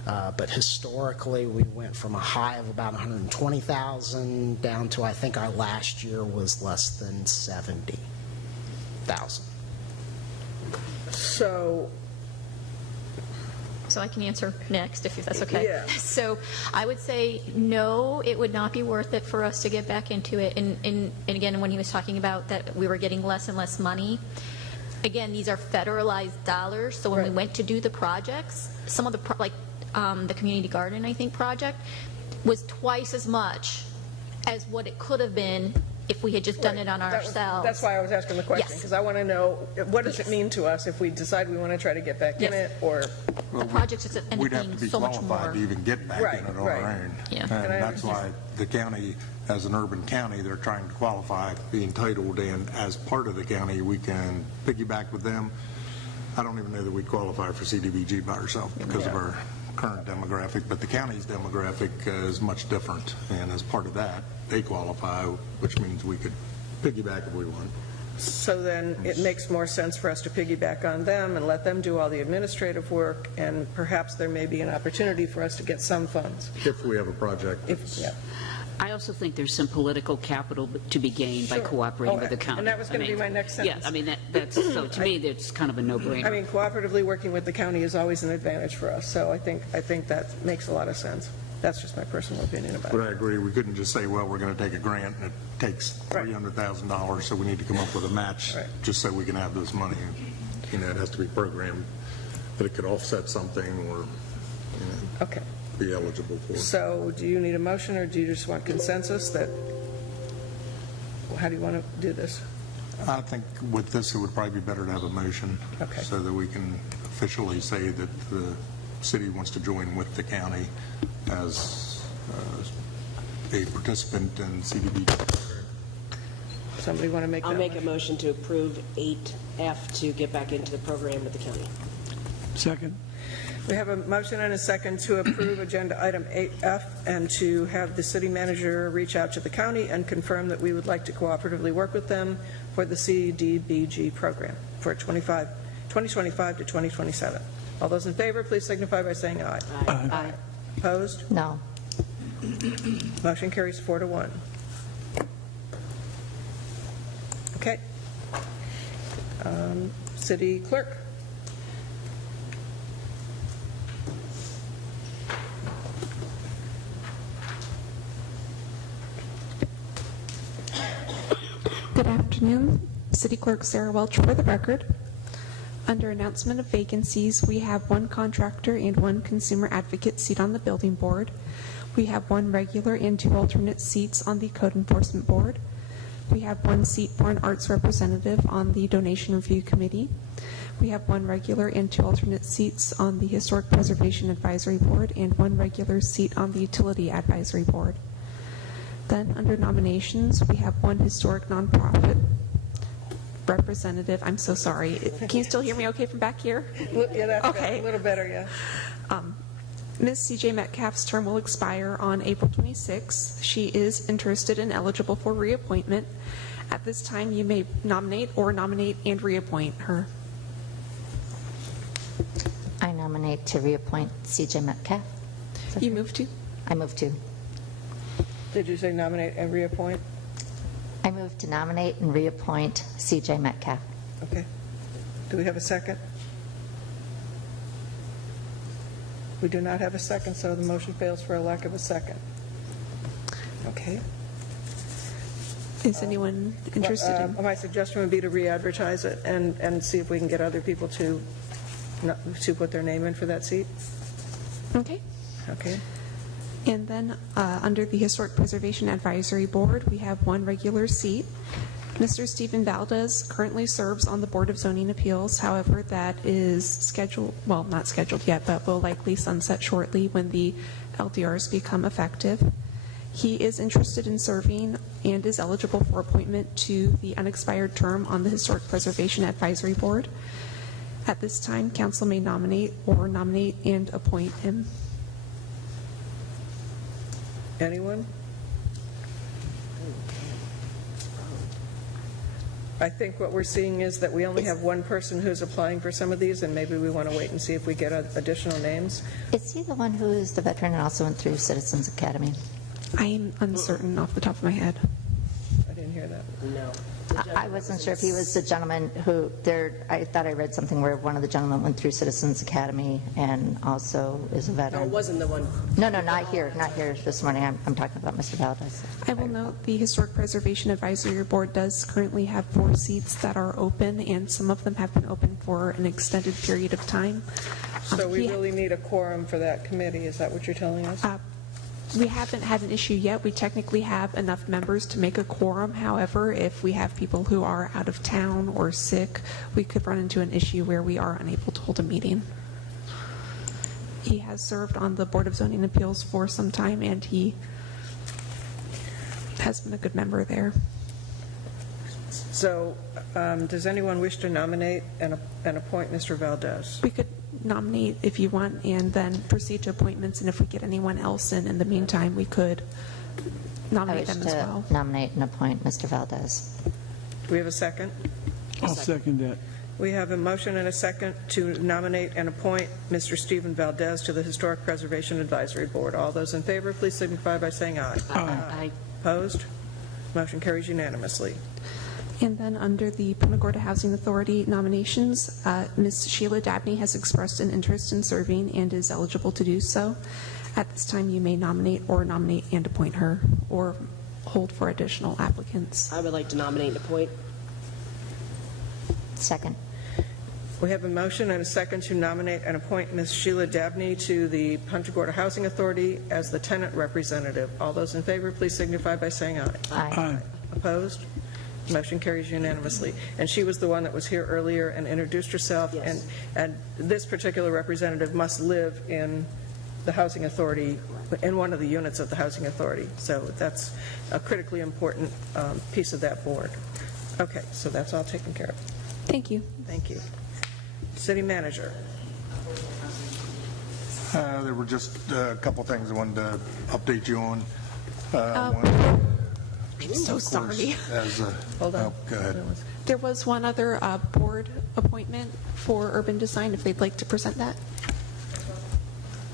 but historically we went from a high of about 120,000 down to, I think our last year was less than 70,000. So I can answer next, if that's okay. Yeah. So I would say, no, it would not be worth it for us to get back into it. And again, when he was talking about that we were getting less and less money, again, these are federalized dollars. So when we went to do the projects, some of the, the community garden, I think, project was twice as much as what it could have been if we had just done it on ourselves. That's why I was asking the question, Yes. because I want to know, what does it mean to us if we decide we want to try to get back in it, or... The project just ended We'd up have to being be so much more. qualified to even get back in it on our own. Yeah. And that's why the county, as an urban county, they're trying to qualify, be entitled, and as part of the county, we can piggyback with them. I don't even know that we qualify for CDBG by ourselves because of our current demographic, but the county's demographic is much different, and as part of that, they qualify, which means we could piggyback if we want. So then it makes more sense for us to piggyback on them and let them do all the administrative work, and perhaps there may be an opportunity for us to get some funds. If we have a project that's... I also think there's some political capital to be gained by Sure. cooperating with the county. And that was going to be my next sentence. Yeah, I mean, that's, so to me, that's kind of a no-brainer. I mean, cooperatively working with the county is always an advantage for us, so I think that makes a lot of sense. That's just my personal opinion about But it. I agree, we couldn't just say, well, we're going to take a grant and it takes $300,000, so we need to come up with a match just so we can have this money. You know, it has to be programmed, that it could offset something or be eligible for. So do you need a motion, or do you just want consensus that, how do you want to do this? I think with this, it would probably be better to have a motion so that we can officially say that the city wants to join with the county as a participant in CDBG. Somebody want to make that I'll make a motion? motion to approve 8F to get back into the program with the county. Second. We have a motion and a second to approve agenda item 8F and to have the city manager reach out to the county and confirm that we would like to cooperatively work with them for the CDBG program for 2025 to 2027. All those in favor, please signify by saying aye. Aye. Opposed? No. Motion carries 4-1. Okay. City clerk. Good afternoon. City Clerk Sarah Welch for the record. Under announcement of vacancies, we have one contractor and one consumer advocate seat on the building board. We have one regular and two alternate seats on the code enforcement board. We have one seat for an arts representative on the donation review committee. We have one regular and two alternate seats on the historic preservation advisory board and one regular seat on the utility advisory board. Then, under nominations, we have one historic nonprofit representative. I'm so sorry. Can you still hear me okay from back here? Yeah, that's okay. a little better, yeah. Ms. C.J. Metcalf's term will expire on April 26th. She is interested and eligible for reappointment. At this time, you may nominate and reappoint her. I nominate to reappoint C.J. Metcalf. You move to? I move to. Did you say nominate and reappoint? I move to nominate and reappoint C.J. Metcalf. Okay. Do we have a second? We do not have a second, so the motion fails for a lack of a second. Okay. Is anyone interested in? My suggestion would be to re-advertise it and see if we can get other people to put their name in for that seat. Okay. Okay. And then under the Historic Preservation Advisory Board, we have one regular seat. Mr. Stephen Valdez currently serves on the Board of Zoning Appeals. However, that is scheduled, well, not scheduled yet, but will likely sunset shortly when the LDRs become effective. He is interested in serving and is eligible for appointment to the unexpired term on the Historic Preservation Advisory Board. At this time, council may nominate and appoint him. Anyone? I think what we're seeing is that we only have one person who's applying for some of these, and maybe we want to wait and see if we get additional names. Is he the one who is the veteran and also went through Citizens Academy? I'm uncertain off the top of my head. I didn't hear that. No. I wasn't sure if he was the gentleman who, I thought I read something where one of the gentlemen went through Citizens Academy and also is a No, veteran. it wasn't the one. No, not here this morning. I'm talking about Mr. Valdez. I will note the Historic Preservation Advisory Board does currently have 4 seats that are open, and some of them have been open for an extended period of time. So we really need a quorum for that committee, is that what you're telling us? We haven't had an issue yet. We technically have enough members to make a quorum. However, if we have people who are out of town or sick, we could run into an issue where we are unable to hold a meeting. He has served on the Board of Zoning Appeals for some time, and he has been a good member there. So does anyone wish to nominate and appoint Mr. Valdez? We could nominate if you want and then proceed to appointments, and if we get anyone else in the meantime, we could nominate them as well. Nominate and appoint Mr. Valdez. Do we have a second? I'll second that. We have a motion and a second to nominate and appoint Mr. Stephen Valdez to the Historic Preservation Advisory Board. All those in favor, please signify by saying aye. Aye. Opposed? Motion carries unanimously. And then under the Punta Gorda Housing Authority nominations, Ms. Sheila Dabney has expressed an interest in serving and is eligible to do so. At this time, you may nominate and appoint her, or hold for additional applicants. I would like to nominate and appoint. Second. We have a motion and a second to nominate and appoint Ms. Sheila Dabney to the Punta Gorda Housing Authority as the tenant representative. All those in favor, please signify by saying aye. Aye. Opposed? Motion carries unanimously. And she was the one that was here earlier and introduced herself. Yes. And this particular representative must live in the Housing Authority, in one of the units of the Housing Authority. So that's a critically important piece of that board. Okay, so that's all taken care of. Thank you. Thank you. City Manager. There were just a couple things I wanted to update you on. I'm so sorry. Hold on. Go ahead. There was one other board appointment for urban design, if they'd like to present that.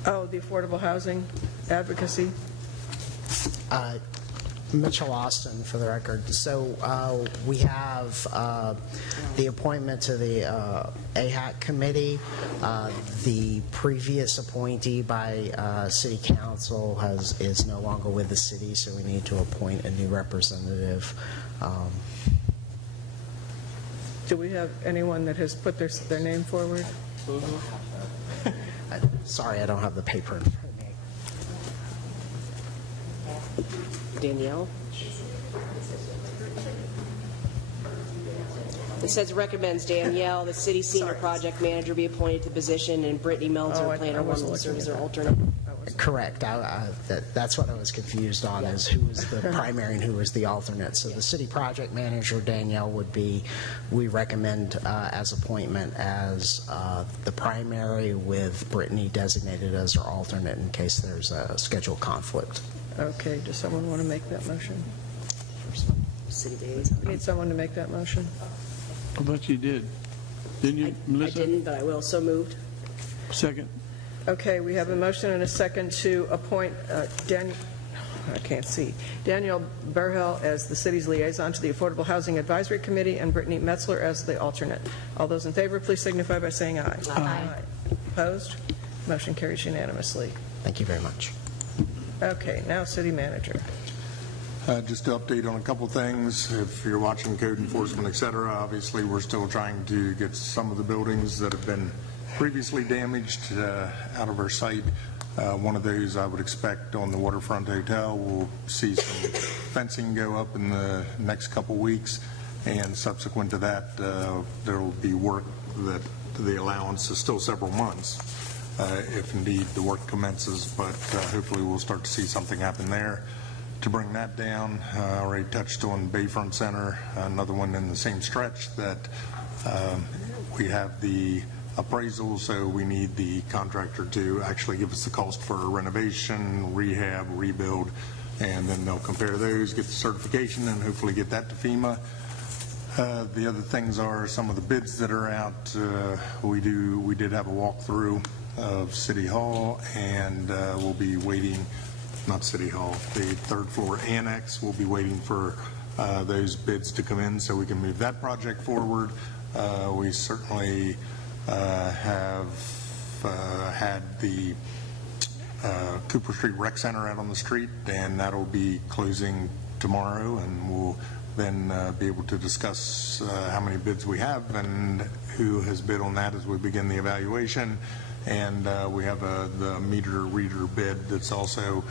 Oh, the Affordable Housing Advocacy. Mitchell Austin, for the record. So we have the appointment to the AHAC committee. The previous appointee by City Council is no longer with the city, so we need to appoint a new representative. Do we have anyone that has put their name forward? Sorry, I don't have the paper in front of me. Danielle? It says recommends Danielle, the city senior project manager, be appointed to the position, and Brittany Meltzer, planner, one will serve as their alternate. Correct. That's what I was confused on, is who was the primary and who was the alternate. So the city project manager, Danielle, would be, we recommend as appointment as the primary, with Brittany designated as our alternate in case there's a schedule conflict. Okay, does someone want to make that motion? City days. We need someone to make that motion. I thought you did. Didn't you, Melissa? I didn't, but I will. So moved. Second. Okay, we have a motion and a second to appoint Danielle Berhel as the city's liaison to the Affordable Housing Advisory Committee, and Brittany Metzler as the alternate. All those in favor, please signify by saying aye. Aye. Opposed? Motion carries unanimously. Thank you very much. Okay, now City Manager. Just to update on a couple things, if you're watching code enforcement, et cetera, obviously we're still trying to get some of the buildings that have been previously damaged out of our site. One of those I would expect on the Waterfront Hotel. We'll see some fencing go up in the next couple weeks, and subsequent to that, there will be work that the allowance is still several months if indeed the work commences, but hopefully we'll start to see something happen there. to bring that down. I already touched on Bayfront Center, another one in the same stretch that we have the appraisal, so we need the contractor to actually give us the cost for renovation, rehab, rebuild, and then they'll compare those, get the certification, and hopefully get that to FEMA. The other things are some of the bids that are out. We did have a walkthrough of City Hall, and we'll be waiting, not City Hall, the third floor annex. We'll be waiting for those bids to come in so we can move that project forward. We certainly have had the Cooper Street Rec Center out on the street, and that'll be closing tomorrow, and we'll then be able to discuss how many bids we have and who has bid on that as we begin the evaluation. And we have the meter reader bid that's also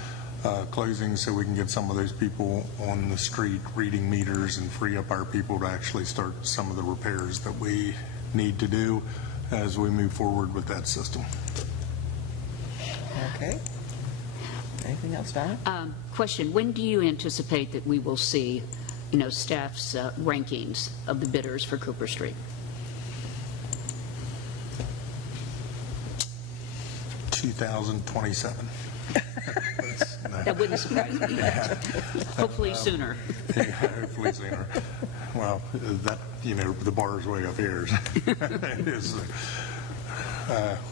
closing, so we can get some of those people on the street reading meters and free up our people to actually start some of the repairs that we need to do as we move forward with that system. Okay. Anything else, Donna? Question, when do you anticipate that we will see, staff's rankings of the bidders for Cooper Street? 2027. That wouldn't surprise me. Hopefully sooner. Yeah, hopefully sooner. Well, that, the bar is way up here. It is,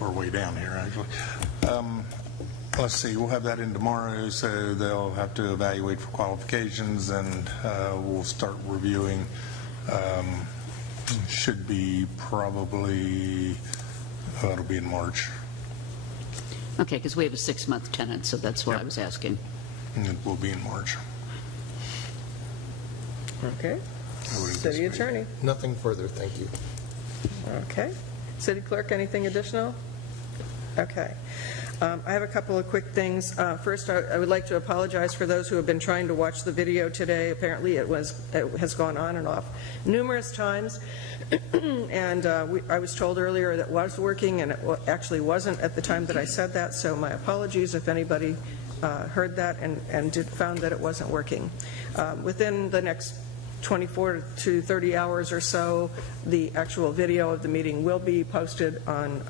or way down here, actually. Let's see, we'll have that in tomorrow, so they'll have to evaluate for qualifications, and we'll start reviewing. Should be probably, it'll be in March. Okay, because we have a 6-month tenant, so that's why I was asking. And it will be in March. Okay. City Attorney. Nothing further, thank you. Okay. City Clerk, anything additional? Okay. I have a couple of quick things. First, I would like to apologize for those who have been trying to watch the video today. Apparently, it has gone on and off numerous times, and I was told earlier that it was working, and it actually wasn't at the time that I said that. So my apologies if anybody heard that and found that it wasn't working. Within the next 24 to 30 hours or so, the actual video of the meeting will be posted on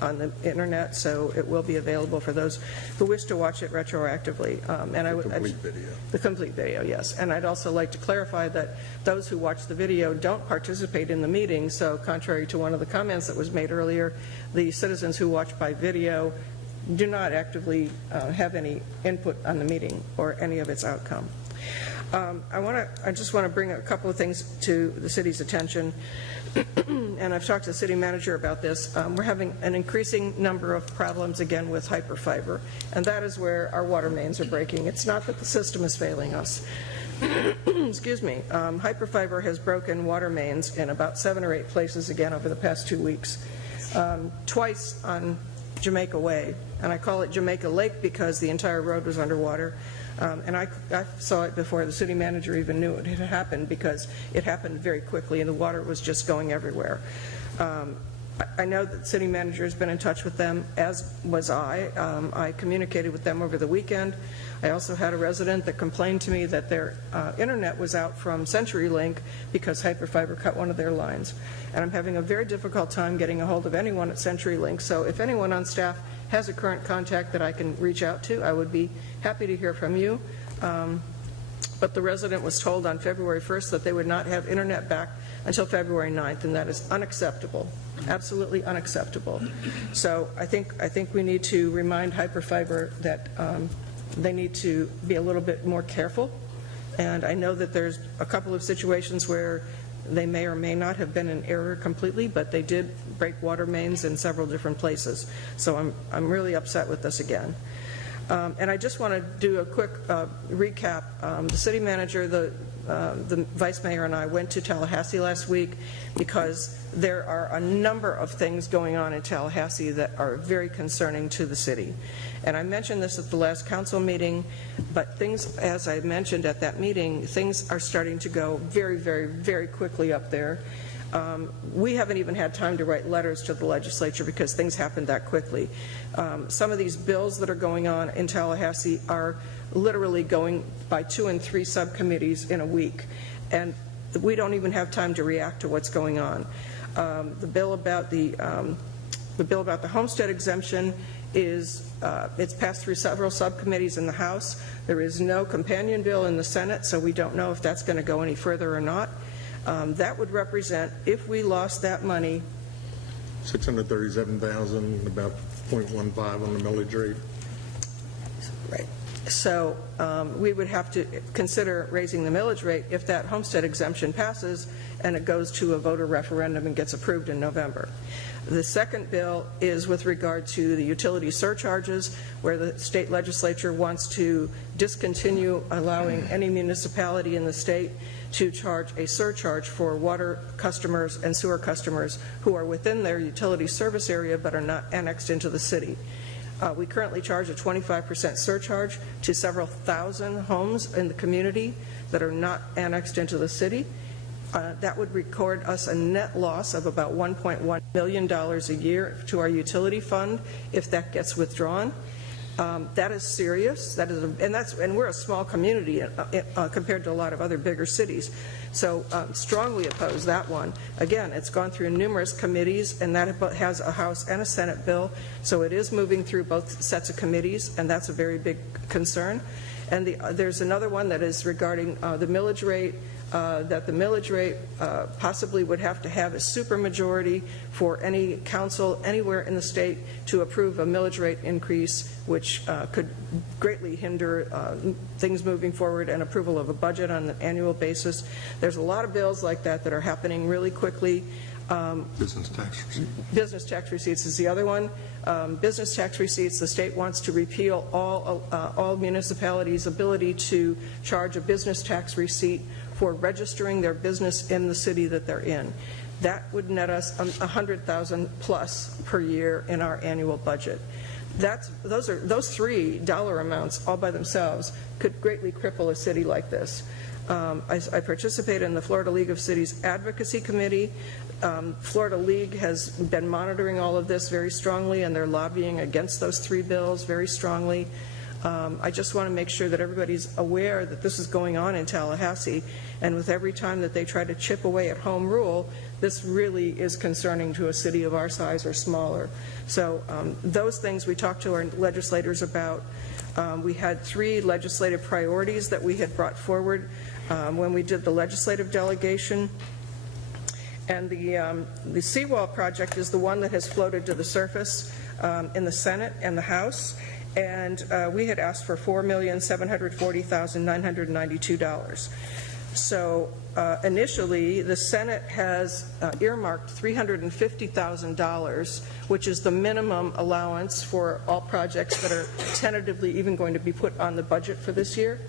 the internet, so it will be available for those who wish to watch it retroactively. The complete video. The complete video, yes. And I'd also like to clarify that those who watch the video don't participate in the meeting, so contrary to one of the comments that was made earlier, the citizens who watch by video do not actively have any input on the meeting or any of its outcome. I just want to bring a couple of things to the city's attention, and I've talked to the city manager about this. We're having an increasing number of problems again with hyperfiber, and that is where our water mains are breaking. It's not that the system is failing us. Excuse me. Hyperfiber has broken water mains in about 7 or 8 places again over the past 2 weeks. Twice on Jamaica Way, and I call it Jamaica Lake because the entire road was underwater. And I saw it before the city manager even knew it had happened, because it happened very quickly and the water was just going everywhere. I know that the city manager has been in touch with them, as was I. I communicated with them over the weekend. I also had a resident that complained to me that their internet was out from CenturyLink because Hyperfiber cut one of their lines. And I'm having a very difficult time getting a hold of anyone at CenturyLink. So if anyone on staff has a current contact that I can reach out to, I would be happy to hear from you. But the resident was told on February 1st that they would not have internet back until February 9th, and that is unacceptable, absolutely unacceptable. So I think we need to remind Hyperfiber that they need to be a little bit more careful. And I know that there's a couple of situations where they may or may not have been in error completely, but they did break water mains in several different places. So I'm really upset with this again. And I just want to do a quick recap. The city manager, the vice mayor, and I went to Tallahassee last week because there are a number of things going on in Tallahassee that are very concerning to the city. And I mentioned this at the last council meeting, but things, as I mentioned at that meeting, things are starting to go very, very, very quickly up there. We haven't even had time to write letters to the legislature because things happened that quickly. Some of these bills that are going on in Tallahassee are literally going by 2 and 3 subcommittees in a week, and we don't even have time to react to what's going on. The bill about the homestead exemption is it's passed through several subcommittees in the House. There is no companion bill in the Senate, so we don't know if that's going to go any further or not. That would represent, if we lost that money, $637,000, about 0.15 on the millage rate. right. So we would have to consider raising the millage rate if that homestead exemption passes and it goes to a voter referendum and gets approved in November. The second bill is with regard to the utility surcharges, where the state legislature wants to discontinue allowing any municipality in the state to charge a surcharge for water customers and sewer customers who are within their utility service area but are not annexed into the city. We currently charge a 25% surcharge to several thousand homes in the community that are not annexed into the city. That would record us a net loss of about $1.1 million a year to our utility fund if that gets withdrawn. That is serious. That is, and we're a small community compared to a lot of other bigger cities. So strongly oppose that one. Again, it's gone through numerous committees, and that has a House and a Senate bill. So it is moving through both sets of committees, and that's a very big concern. And there's another one that is regarding the millage rate. That the millage rate possibly would have to have a supermajority for any council anywhere in the state to approve a millage rate increase, which could greatly hinder things moving forward and approval of a budget on an annual basis. There's a lot of bills like that that are happening really quickly. Business tax receipts. Business tax receipts is the other one. Business tax receipts, the state wants to repeal all municipalities' ability to charge a business tax receipt for registering their business in the city that they're in. That would net us $100,000 plus per year in our annual budget. Those three dollar amounts all by themselves could greatly cripple a city like this. I participate in the Florida League of Cities Advocacy Committee. Florida League has been monitoring all of this very strongly, and they're lobbying against those 3 bills very strongly. I just want to make sure that everybody's aware that this is going on in Tallahassee, and with every time that they try to chip away at home rule, this really is concerning to a city of our size or smaller. So those things we talked to our legislators about. We had 3 legislative priorities that we had brought forward when we did the legislative delegation. And the seawall project is the one that has floated to the surface in the Senate and the House. And we had asked for $4,740,992. So initially, the Senate has earmarked $350,000, which is the minimum allowance for all projects that are tentatively even going to be put on the budget for this year.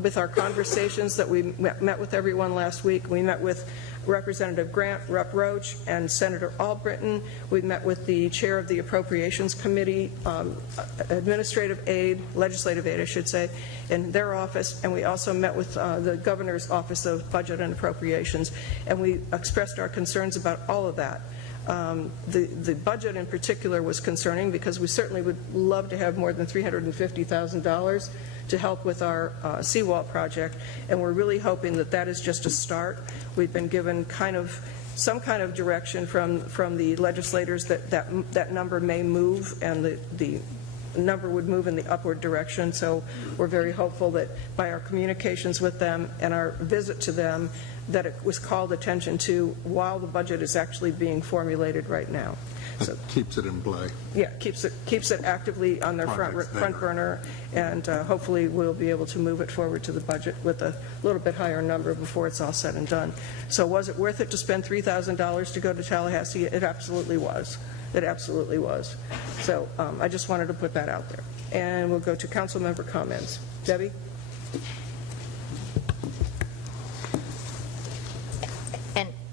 With our conversations that we met with everyone last week, we met with Representative Grant, Rep. Roach, and Senator Albritton. We met with the chair of the Appropriations Committee, Administrative Aid, Legislative Aid, I should say, in their office, and we also met with the Governor's Office of Budget and Appropriations, and we expressed our concerns about all of that. The budget in particular was concerning because we certainly would love to have more than $350,000 to help with our seawall project, and we're really hoping that that is just a start. We've been given some kind of direction from the legislators that number may move, and the number would move in the upward direction. So we're very hopeful that by our communications with them and our visit to them, that it was called attention to while the budget is actually being formulated right now. So keeps it in play. Yeah, keeps it actively on their front burner, and hopefully we'll be able to move it forward to the budget with a little bit higher number before it's all said and done. So was it worth it to spend $3,000 to go to Tallahassee? It absolutely was. It absolutely was. So I just wanted to put that out there. And we'll go to council member comments. Debbie?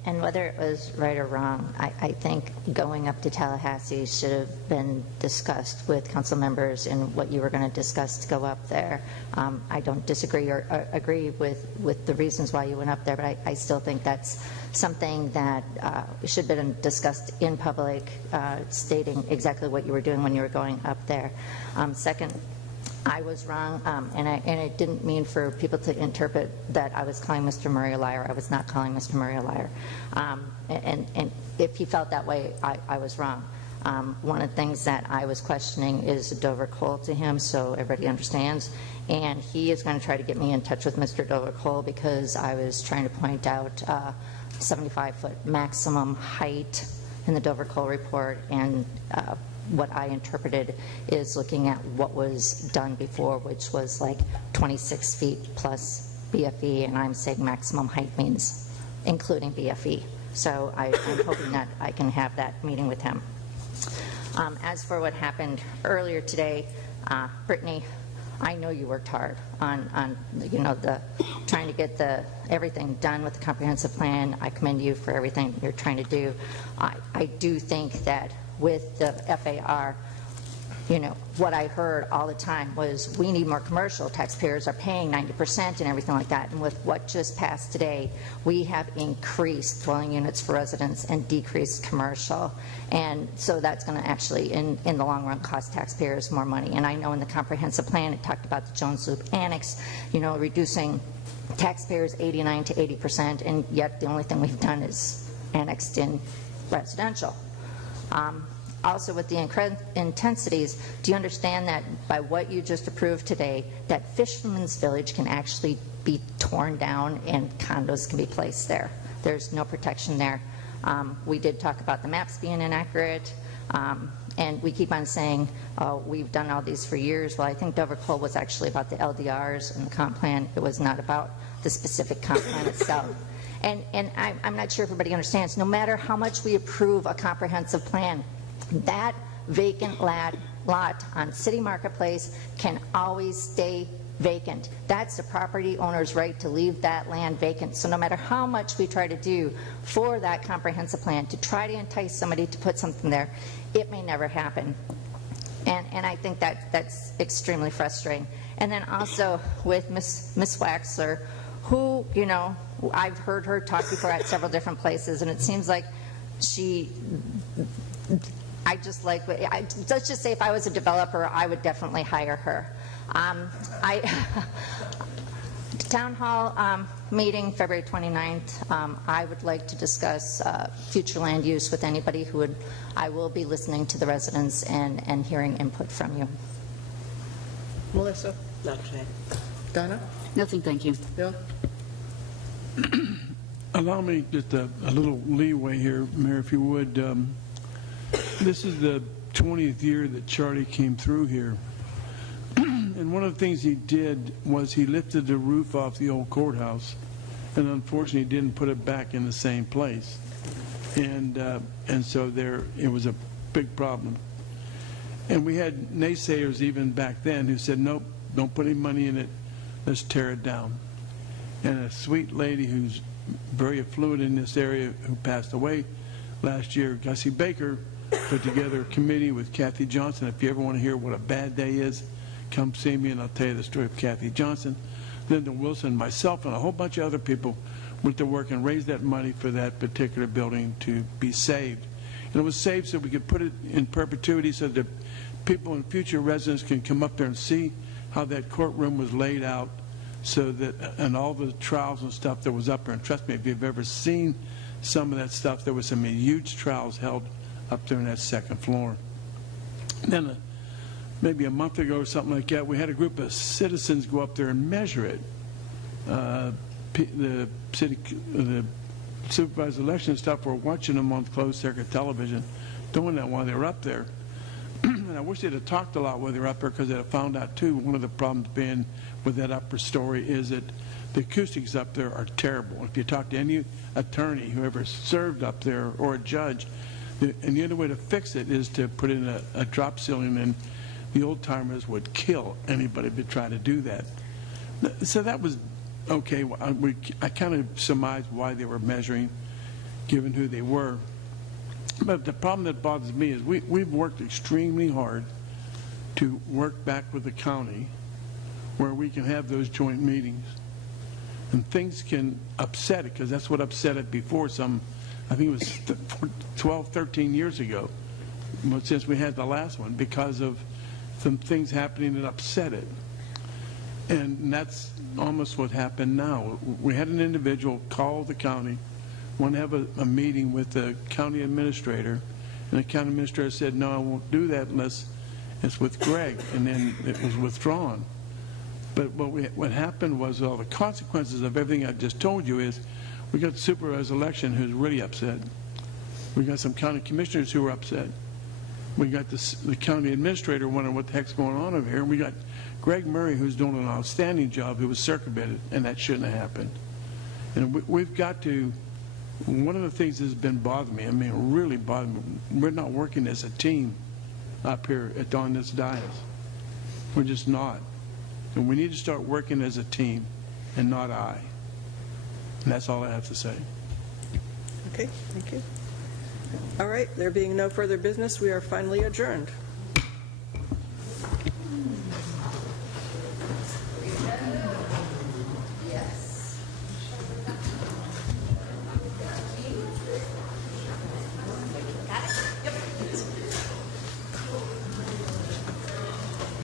And And whether it was right or wrong, I think going up to Tallahassee should have been discussed with council members and what you were going to discuss to go up there. I don't disagree or agree with the reasons why you went up there, but I still think that's something that should have been discussed in public, stating exactly what you were doing when you were going up there. Second, I was wrong, and I didn't mean for people to interpret that I was calling Mr. Murray a liar. I was not calling Mr. Murray a liar. And if he felt that way, I was wrong. One of the things that I was questioning is Dover Cole to him, so everybody understands. And he is going to try to get me in touch with Mr. Dover Cole because I was trying to point out 75-foot maximum height in the Dover Cole report, and what I interpreted is looking at what was done before, which was like 26 feet plus BFE, and I'm saying maximum height means including BFE. So I'm hoping that I can have that meeting with him. As for what happened earlier today, Brittany, I know you worked hard on the trying to get everything done with the comprehensive plan. I commend you for everything you're trying to do. I do think that with the FAR, what I heard all the time was we need more commercial. Taxpayers are paying 90% and everything like that. And with what just passed today, we have increased dwelling units for residents and decreased commercial. And so that's going to actually, in the long run, cost taxpayers more money. And I know in the comprehensive plan, it talked about the Jones Loop Annex, reducing taxpayers 89 to 80%, and yet the only thing we've done is annexed in residential. Also with the intensities, do you understand that by what you just approved today, that Fisherman's Village can actually be torn down and condos can be placed there? There's no protection there. We did talk about the maps being inaccurate, and we keep on saying, oh, we've done all these for years. Well, I think Dover Cole was actually about the LDRs and the comp plan. It was not about the specific comp plan itself. And I'm not sure everybody understands, no matter how much we approve a comprehensive plan, that vacant lot on City Marketplace can always stay vacant. That's the property owner's right to leave that land vacant. So no matter how much we try to do for that comprehensive plan to try to entice somebody to put something there, it may never happen. And I think that's extremely frustrating. And then also with Miss Waxler, who, I've heard her talk before at several different places, and it seems like let's just say if I was a developer, I would definitely hire her. Town hall meeting, February 29th, I would like to discuss future land use with anybody who would. I will be listening to the residents and hearing input from you. Melissa? Not today. Donna? Nothing, thank you. Bill? Allow me just a little leeway here, Mayor, if you would. This is the 20th year that Charlie came through here. And one of the things he did was he lifted the roof off the old courthouse, and unfortunately didn't put it back in the same place. And so it was a big problem. And we had naysayers even back then who said, nope, don't put any money in it, let's tear it down. And a sweet lady who's very affluent in this area who passed away last year, Gussie Baker, put together a committee with Kathy Johnson. If you ever want to hear what a bad day is, come see me and I'll tell you the story of Kathy Johnson. Linda Wilson, myself, and a whole bunch of other people went to work and raised that money for that particular building to be saved. And it was saved so we could put it in perpetuity so that people and future residents can come up there and see how that courtroom was laid out, so that, and all the trials and stuff that was up there. And trust me, if you've ever seen some of that stuff, there was some huge trials held up there in that second floor. Then maybe a month ago or something like that, we had a group of citizens go up there and measure it. The supervised election stuff were watching them on closed circuit television, doing that while they were up there. And I wish they'd have talked a lot while they were up there, because they'd have found out too, one of the problems being with that upper story is that the acoustics up there are terrible. If you talk to any attorney who ever served up there or a judge, and the only way to fix it is to put in a drop ceiling, and the old timers would kill anybody to try to do that. So that was okay. I kind of surmised why they were measuring. given who they were. But the problem that bothers me is we've worked extremely hard to work back with the county where we can have those joint meetings. And things can upset it, because that's what upset it before I think it was 12, 13 years ago, since we had the last one, because of some things happening that upset it. And that's almost what happened now. We had an individual call the county, want to have a meeting with the county administrator, and the county administrator said, no, I won't do that unless it's with Greg, and then it was withdrawn. But what happened was all the consequences of everything I just told you is we got the supervisor election who's really upset. We got some county commissioners who were upset. We got the county administrator wondering what the heck's going on over here. And we got Greg Murray, who's doing an outstanding job, who was circumvented, and that shouldn't have happened. And we've got to, one of the things that's been bothering me, I mean, really bothering me, we're not working as a team up here on this dais. We're just not. And we need to start working as a team and not I. And that's all I have to say. Okay, thank you. All right, there being no further business, we are finally adjourned.